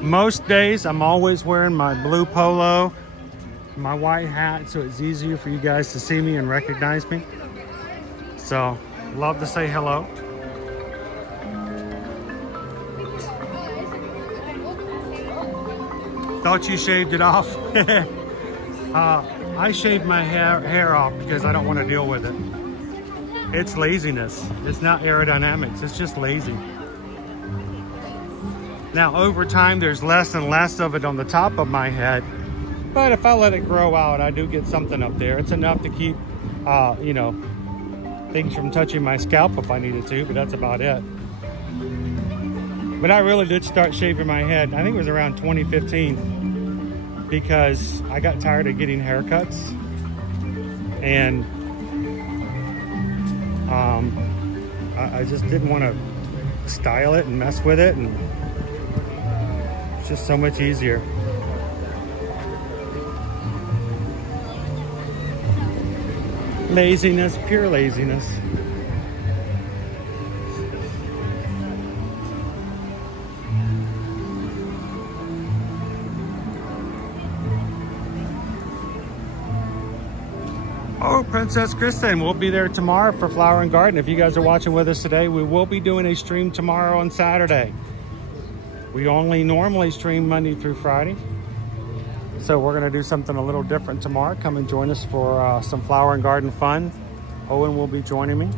most days I'm always wearing my blue polo, my white hat, so it's easier for you guys to see me and recognize me. So, love to say hello. Thought you shaved it off. I shaved my hair off because I don't want to deal with it. It's laziness. It's not aerodynamics. It's just lazy. Now, over time, there's less and less of it on the top of my head. But if I let it grow out, I do get something up there. It's enough to keep, you know, things from touching my scalp if I needed to, but that's about it. But I really did start shaving my head, I think it was around 2015, because I got tired of getting haircuts. And I just didn't want to style it and mess with it, and it's just so much easier. Laziness, pure laziness. Oh, Princess Kristen, we'll be there tomorrow for Flower and Garden. If you guys are watching with us today, we will be doing a stream tomorrow on Saturday. We only normally stream Monday through Friday. So we're gonna do something a little different tomorrow. Come and join us for some Flower and Garden fun. Owen will be joining me.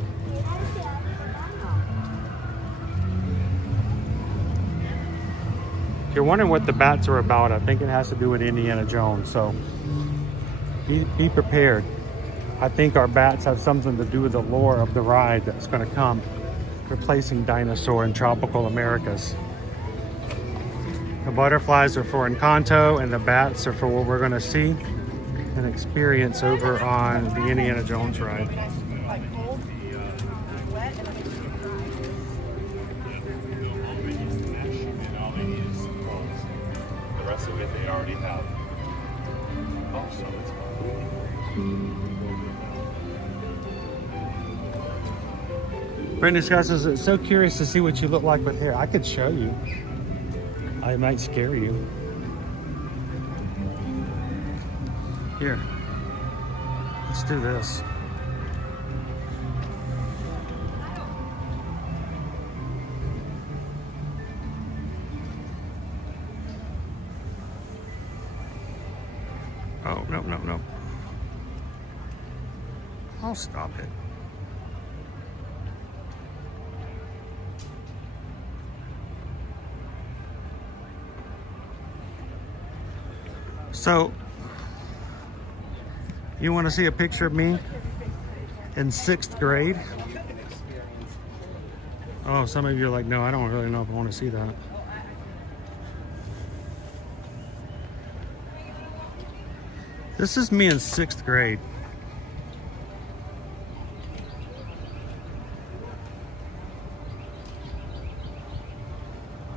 If you're wondering what the bats are about, I think it has to do with Indiana Jones. So be prepared. I think our bats have something to do with the lore of the ride that's going to come, replacing Dinosaur in Tropical Americas. The butterflies are for Encanto, and the bats are for what we're going to see an experience over on the Indiana Jones ride. The rest of it they already have. Oh, so it's Brendan Scott says, so curious to see what you look like with hair. I could show you. I might scare you. Here. Let's do this. Oh, no, no, no. I'll stop it. So, you want to see a picture of me in 6th grade? Oh, some of you are like, no, I don't really know if I want to see that. This is me in 6th grade.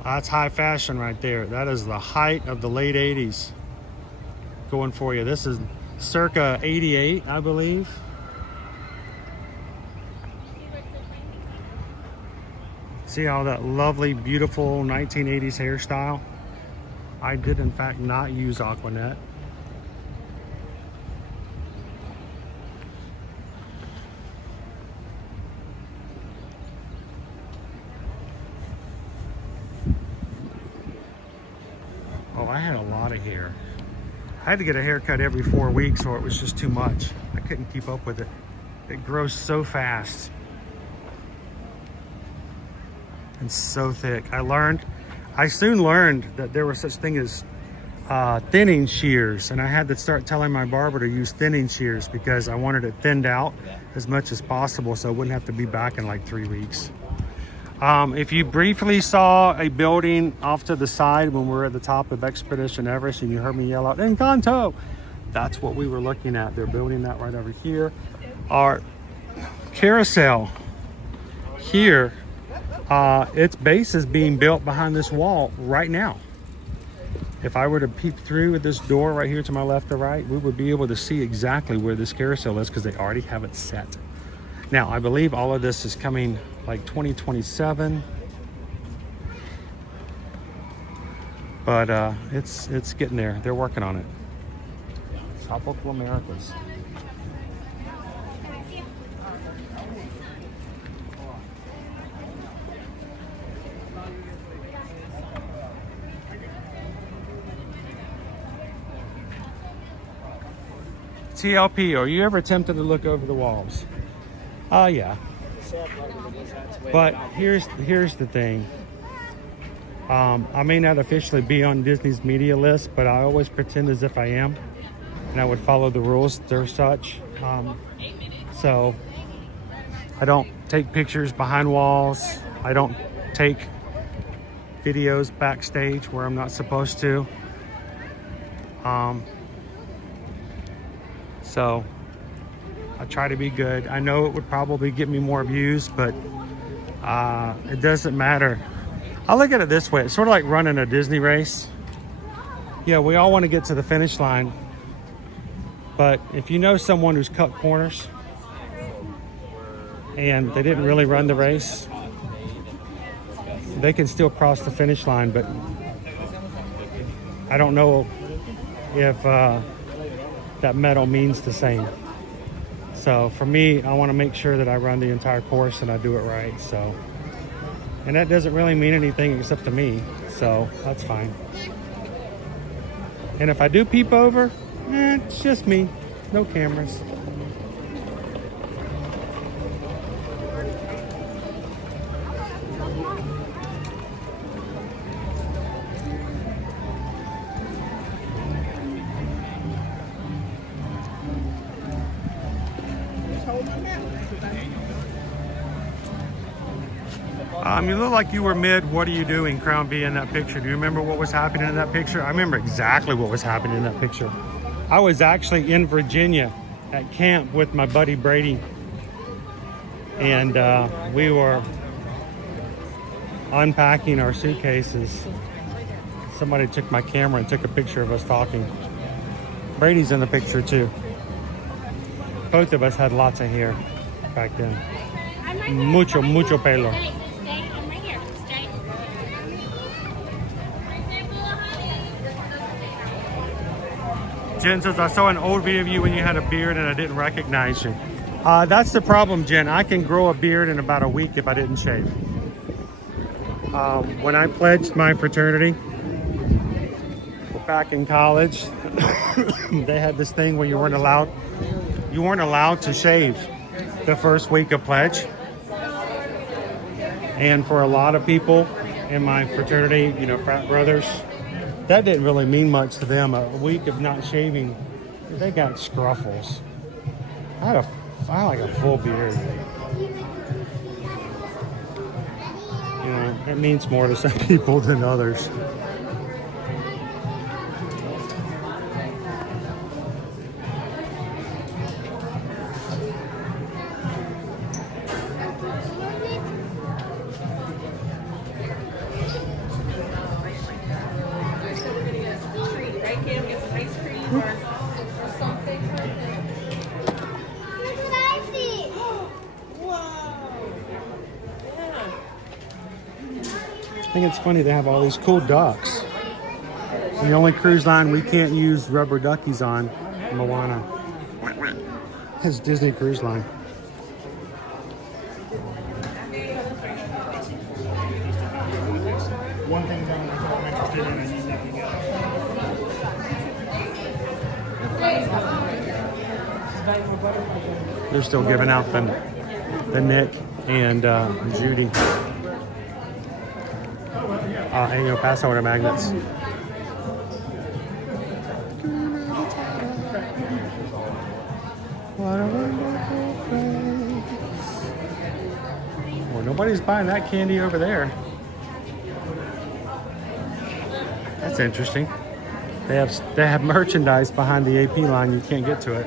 That's high fashion right there. That is the height of the late 80s. Going for you. This is circa 88, I believe. See all that lovely, beautiful 1980s hairstyle? I did, in fact, not use Aquanet. Oh, I had a lot of hair. I had to get a haircut every 4 weeks or it was just too much. I couldn't keep up with it. It grows so fast and so thick. I soon learned that there was such thing as thinning shears, and I had to start telling my barber to use thinning shears because I wanted it thinned out as much as possible so I wouldn't have to be back in like 3 weeks. If you briefly saw a building off to the side when we were at the top of Expedition Everest and you heard me yell out, Encanto, that's what we were looking at. They're building that right over here. Our carousel here, its base is being built behind this wall right now. If I were to peek through at this door right here to my left or right, we would be able to see exactly where this carousel is because they already have it set. Now, I believe all of this is coming like 2027, but it's getting there. They're working on it. Tropical Americas. TLP, are you ever tempted to look over the walls? Yeah. But here's the thing. I may not officially be on Disney's media list, but I always pretend as if I am, and I would follow the rules. They're such. So I don't take pictures behind walls. I don't take videos backstage where I'm not supposed to. So I try to be good. I know it would probably get me more views, but it doesn't matter. I look at it this way. It's sort of like running a Disney race. Yeah, we all want to get to the finish line. But if you know someone who's cut corners and they didn't really run the race, they can still cross the finish line. But I don't know if that medal means the same. So for me, I want to make sure that I run the entire course and I do it right. So, and that doesn't really mean anything except to me. So that's fine. And if I do peep over, it's just me, no cameras. You look like you were mid, what are you doing, Crown B, in that picture? Do you remember what was happening in that picture? I remember exactly what was happening in that picture. I was actually in Virginia at camp with my buddy Brady, and we were unpacking our suitcases. Somebody took my camera and took a picture of us talking. Brady's in the picture too. Both of us had lots of hair back then. Mucho pelo. Jen says, I saw an old video of you when you had a beard and I didn't recognize you. That's the problem, Jen. I can grow a beard in about a week if I didn't shave. When I pledged my fraternity back in college, they had this thing where you weren't allowed to shave the first week of pledge. And for a lot of people in my fraternity, you know, frat brothers, that didn't really mean much to them. A week of not shaving, they got scruffles. I had like a full beard. You know, it means more to some people than others. I think it's funny they have all these cool ducks. And the only cruise line we can't use rubber duckies on, Moana. It's Disney Cruise Line. One thing that I'm interested in, I need nothing else. They're still giving out the Nick and Judy. And you know, pass over to magnets. What a wonderful place. Well, nobody's buying that candy over there. That's interesting. They have merchandise behind the AP line. You can't get to it.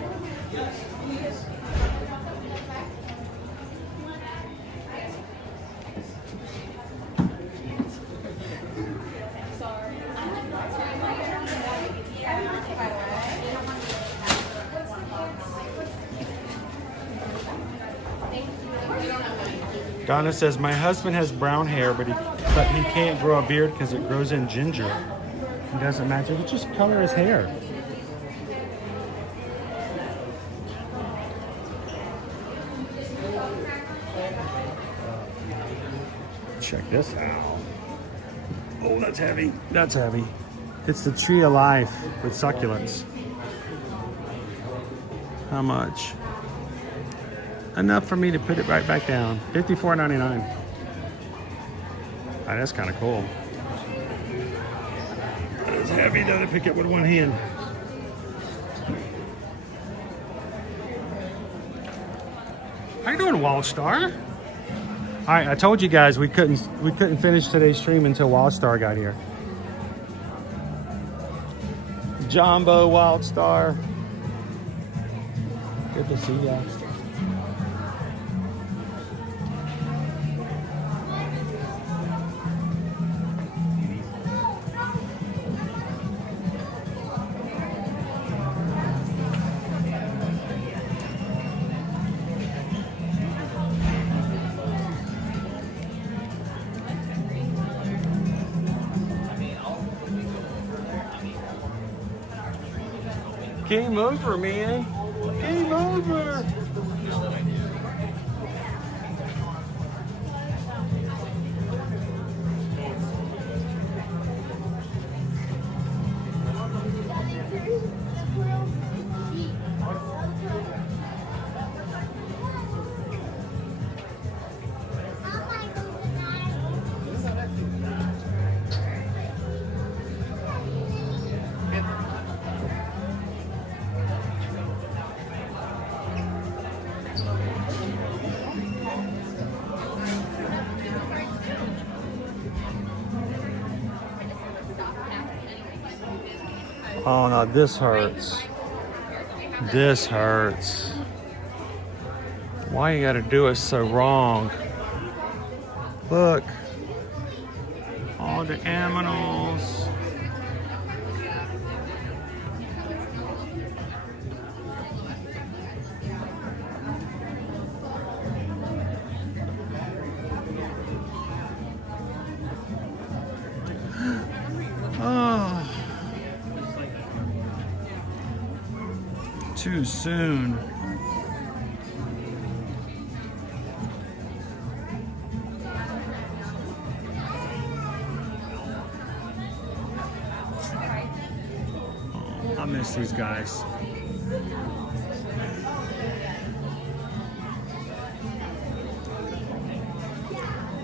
Donna says, my husband has brown hair, but he can't grow a beard because it grows in ginger. It doesn't match. It would just color his hair. Check this out. Oh, that's heavy. That's heavy. It's the Tree of Life with succulents. How much? Enough for me to put it right back down. $54.99. Oh, that's kind of cool. It's heavy though to pick up with one hand. How you doing, Wild Star? All right, I told you guys we couldn't finish today's stream until Wild Star got here. Jambo, Wild Star. Good to see you. Game over, man. Game over. Oh no, this hurts. This hurts. Why you gotta do us so wrong? Look. All the animals. Oh. Too soon. I miss these guys.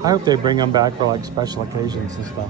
I hope they bring them back for like special occasions and stuff.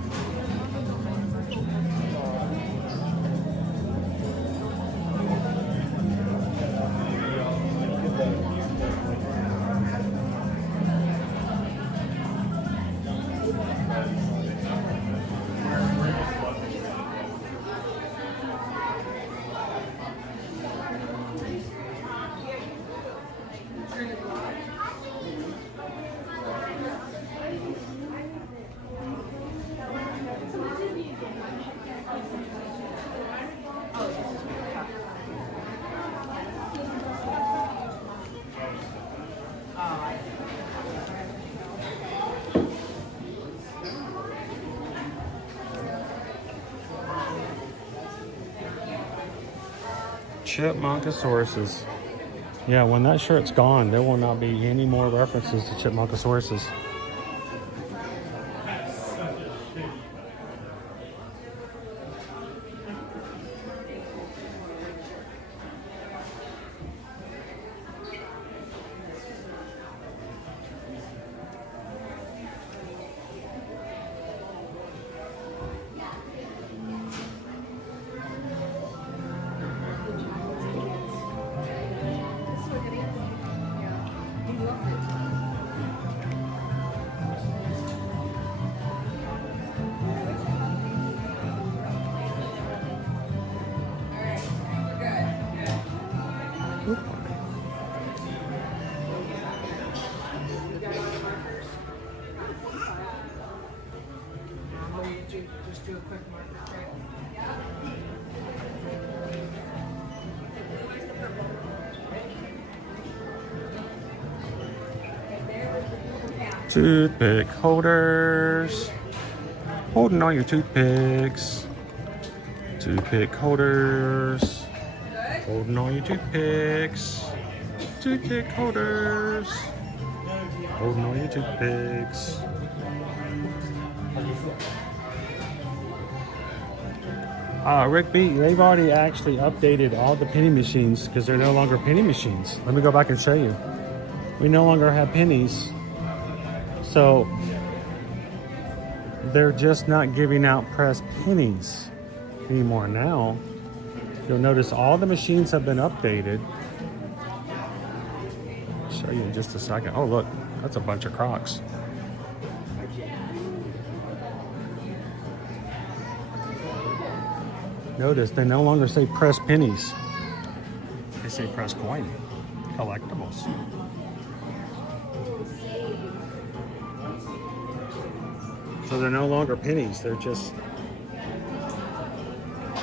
Chipmunkosauruses. Yeah, when that shirt's gone, there will not be any more references to Chipmunkosauruses. Just do a quick marker. Toothpick holders. Holding all your toothpicks. Toothpick holders. Holding all your toothpicks. Toothpick holders. Holding all your toothpicks. Rick B, they've already actually updated all the penny machines because they're no longer penny machines. Let me go back and show you. We no longer have pennies. So they're just not giving out pressed pennies anymore now. You'll notice all the machines have been updated. I'll show you in just a second. Oh, look, that's a bunch of Crocs. Notice they no longer say pressed pennies. They say pressed coin. Collectibles. So they're no longer pennies. They're just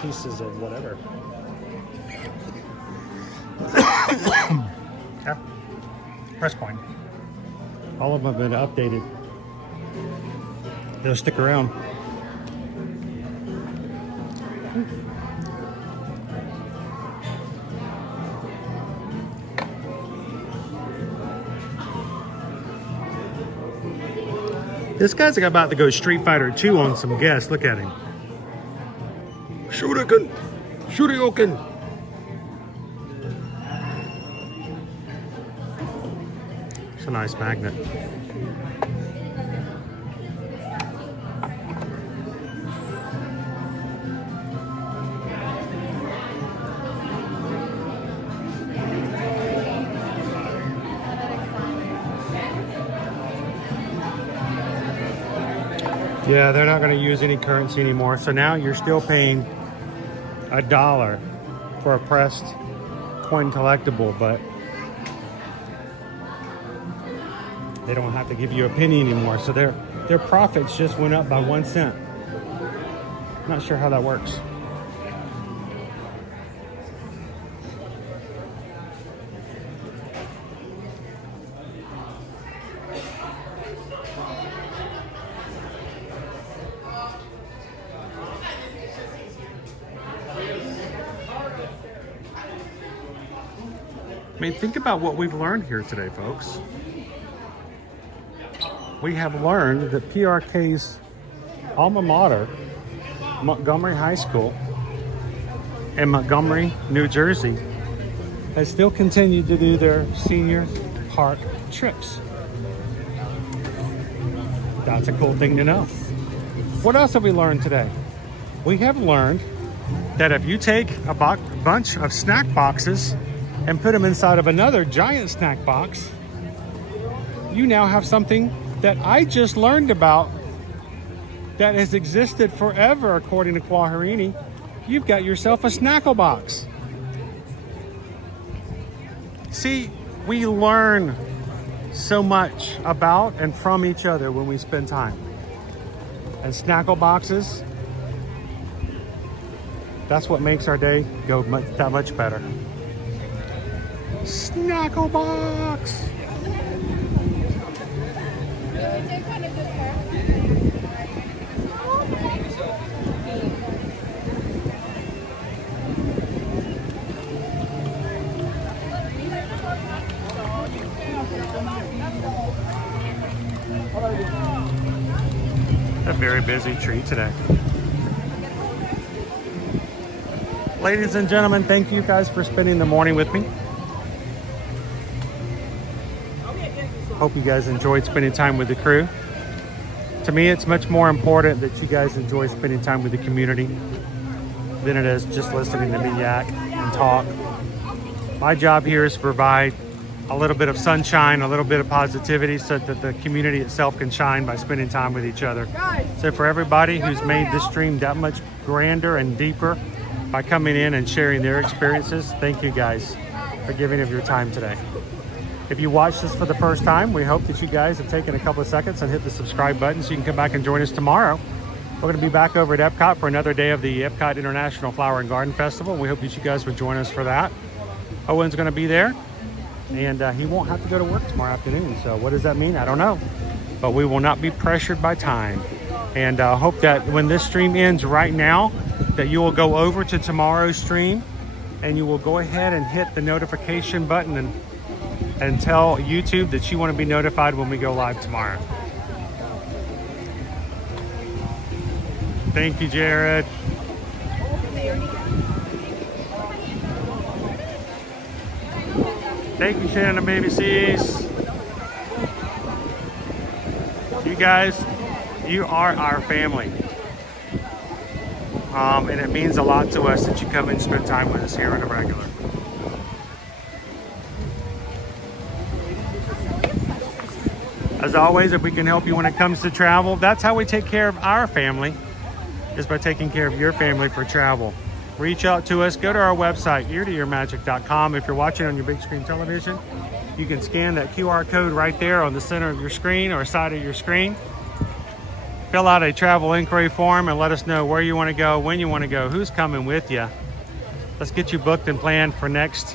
pieces of whatever. Yeah. Press coin. All of them have been updated. They'll stick around. This guy's about to go Street Fighter 2 on some guests. Look at him. Shuriken! Shurioken! It's a nice magnet. Yeah, they're not going to use any currency anymore. So now you're still paying $1 for a pressed coin collectible, but they don't have to give you a penny anymore. So their profits just went up by 1 cent. Not sure how that works. I mean, think about what we've learned here today, folks. We have learned that PRK's alma mater, Montgomery High School in Montgomery, New Jersey, has still continued to do their senior park trips. That's a cool thing to know. What else have we learned today? We have learned that if you take a bunch of snack boxes and put them inside of another giant snack box, you now have something that I just learned about that has existed forever, according to Quaharini. You've got yourself a Snackle box. See, we learn so much about and from each other when we spend time. And Snackle boxes, that's what makes our day go that much better. Snackle box! A very busy tree today. Ladies and gentlemen, thank you guys for spending the morning with me. Hope you guys enjoyed spending time with the crew. To me, it's much more important that you guys enjoy spending time with the community than it is just listening to me yak and talk. My job here is to provide a little bit of sunshine, a little bit of positivity so that the community itself can shine by spending time with each other. So for everybody who's made this stream that much grander and deeper by coming in and sharing their experiences, thank you guys for giving of your time today. If you watched this for the first time, we hope that you guys have taken a couple of seconds and hit the subscribe button so you can come back and join us tomorrow. We're going to be back over at Epcot for another day of the Epcot International Flower and Garden Festival. We hope that you guys would join us for that. Owen's going to be there, and he won't have to go to work tomorrow afternoon. So what does that mean? I don't know. But we will not be pressured by time. And I hope that when this stream ends right now, that you will go over to tomorrow's stream and you will go ahead and hit the notification button and tell YouTube that you want to be notified when we go live tomorrow. Thank you, Jared. Thank you, Shannon, baby C's. You guys, you are our family. And it means a lot to us that you come and spend time with us here on a regular. As always, if we can help you when it comes to travel, that's how we take care of our family, is by taking care of your family for travel. Reach out to us. Go to our website, eartoyourmagic.com. If you're watching on your big screen television, you can scan that QR code right there on the center of your screen or side of your screen. Fill out a travel inquiry form and let us know where you want to go, when you want to go, who's coming with you. Let's get you booked and planned for next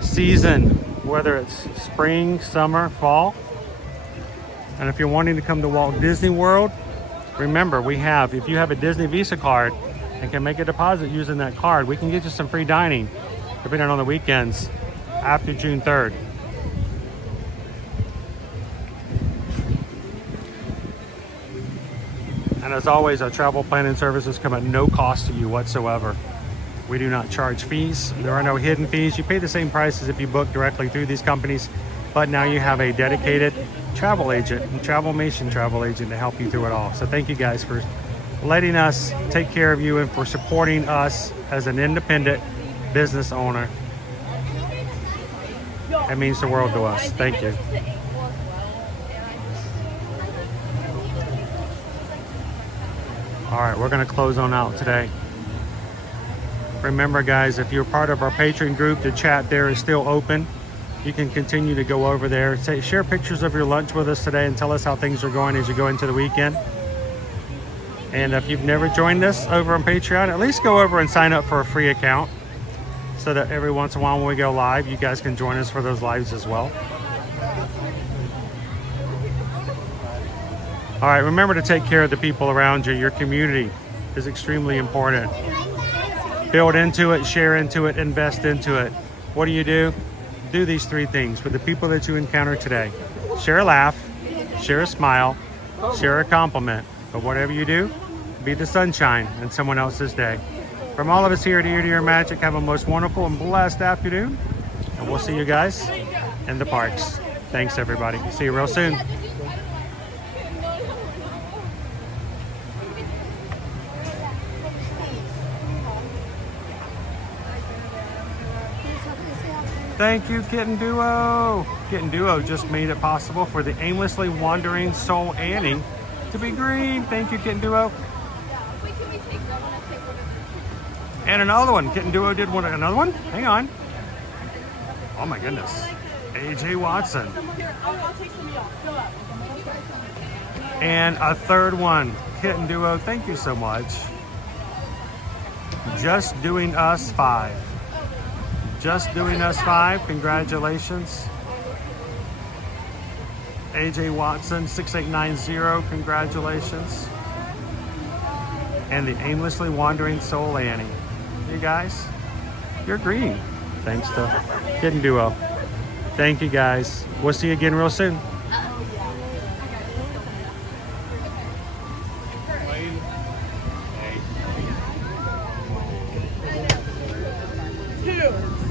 season, whether it's spring, summer, fall. And if you're wanting to come to Walt Disney World, remember, if you have a Disney Visa card and can make a deposit using that card, we can get you some free dining, depending on the weekends, after June 3rd. And as always, our travel planning services come at no cost to you whatsoever. We do not charge fees. There are no hidden fees. You pay the same price as if you book directly through these companies, but now you have a dedicated travel agent, and Travelmation travel agent, to help you through it all. So thank you guys for letting us take care of you and for supporting us as an independent business owner. It means the world to us. Thank you. All right, we're going to close on out today. Remember guys, if you're part of our Patreon group, the chat there is still open. You can continue to go over there. Share pictures of your lunch with us today and tell us how things are going as you go into the weekend. And if you've never joined us over on Patreon, at least go over and sign up for a free account so that every once in a while when we go live, you guys can join us for those lives as well. All right, remember to take care of the people around you. Your community is extremely important. Build into it, share into it, invest into it. What do? Do these three things for the people that you encounter today. Share a laugh, share a smile, share a compliment. But whatever you do, be the sunshine in someone else's day. From all of us here at Ear to Ear Magic, have a most wonderful and blessed afternoon. And we'll see you guys in the parks. Thanks, everybody. See you real soon. Thank you, Kitten Duo. Kitten Duo just made it possible for the aimlessly wandering soul Annie to be green. Thank you, Kitten Duo. And another one. Kitten Duo did another one? Hang on. Oh my goodness. AJ Watson. And a third one. Kitten Duo, thank you so much. Just Doing Us 5. Just Doing Us 5, congratulations. AJ Watson 6890, congratulations. And the aimlessly wandering soul Annie. You guys, you're green. Thanks to Kitten Duo. Thank you guys. We'll see you again real soon. Two.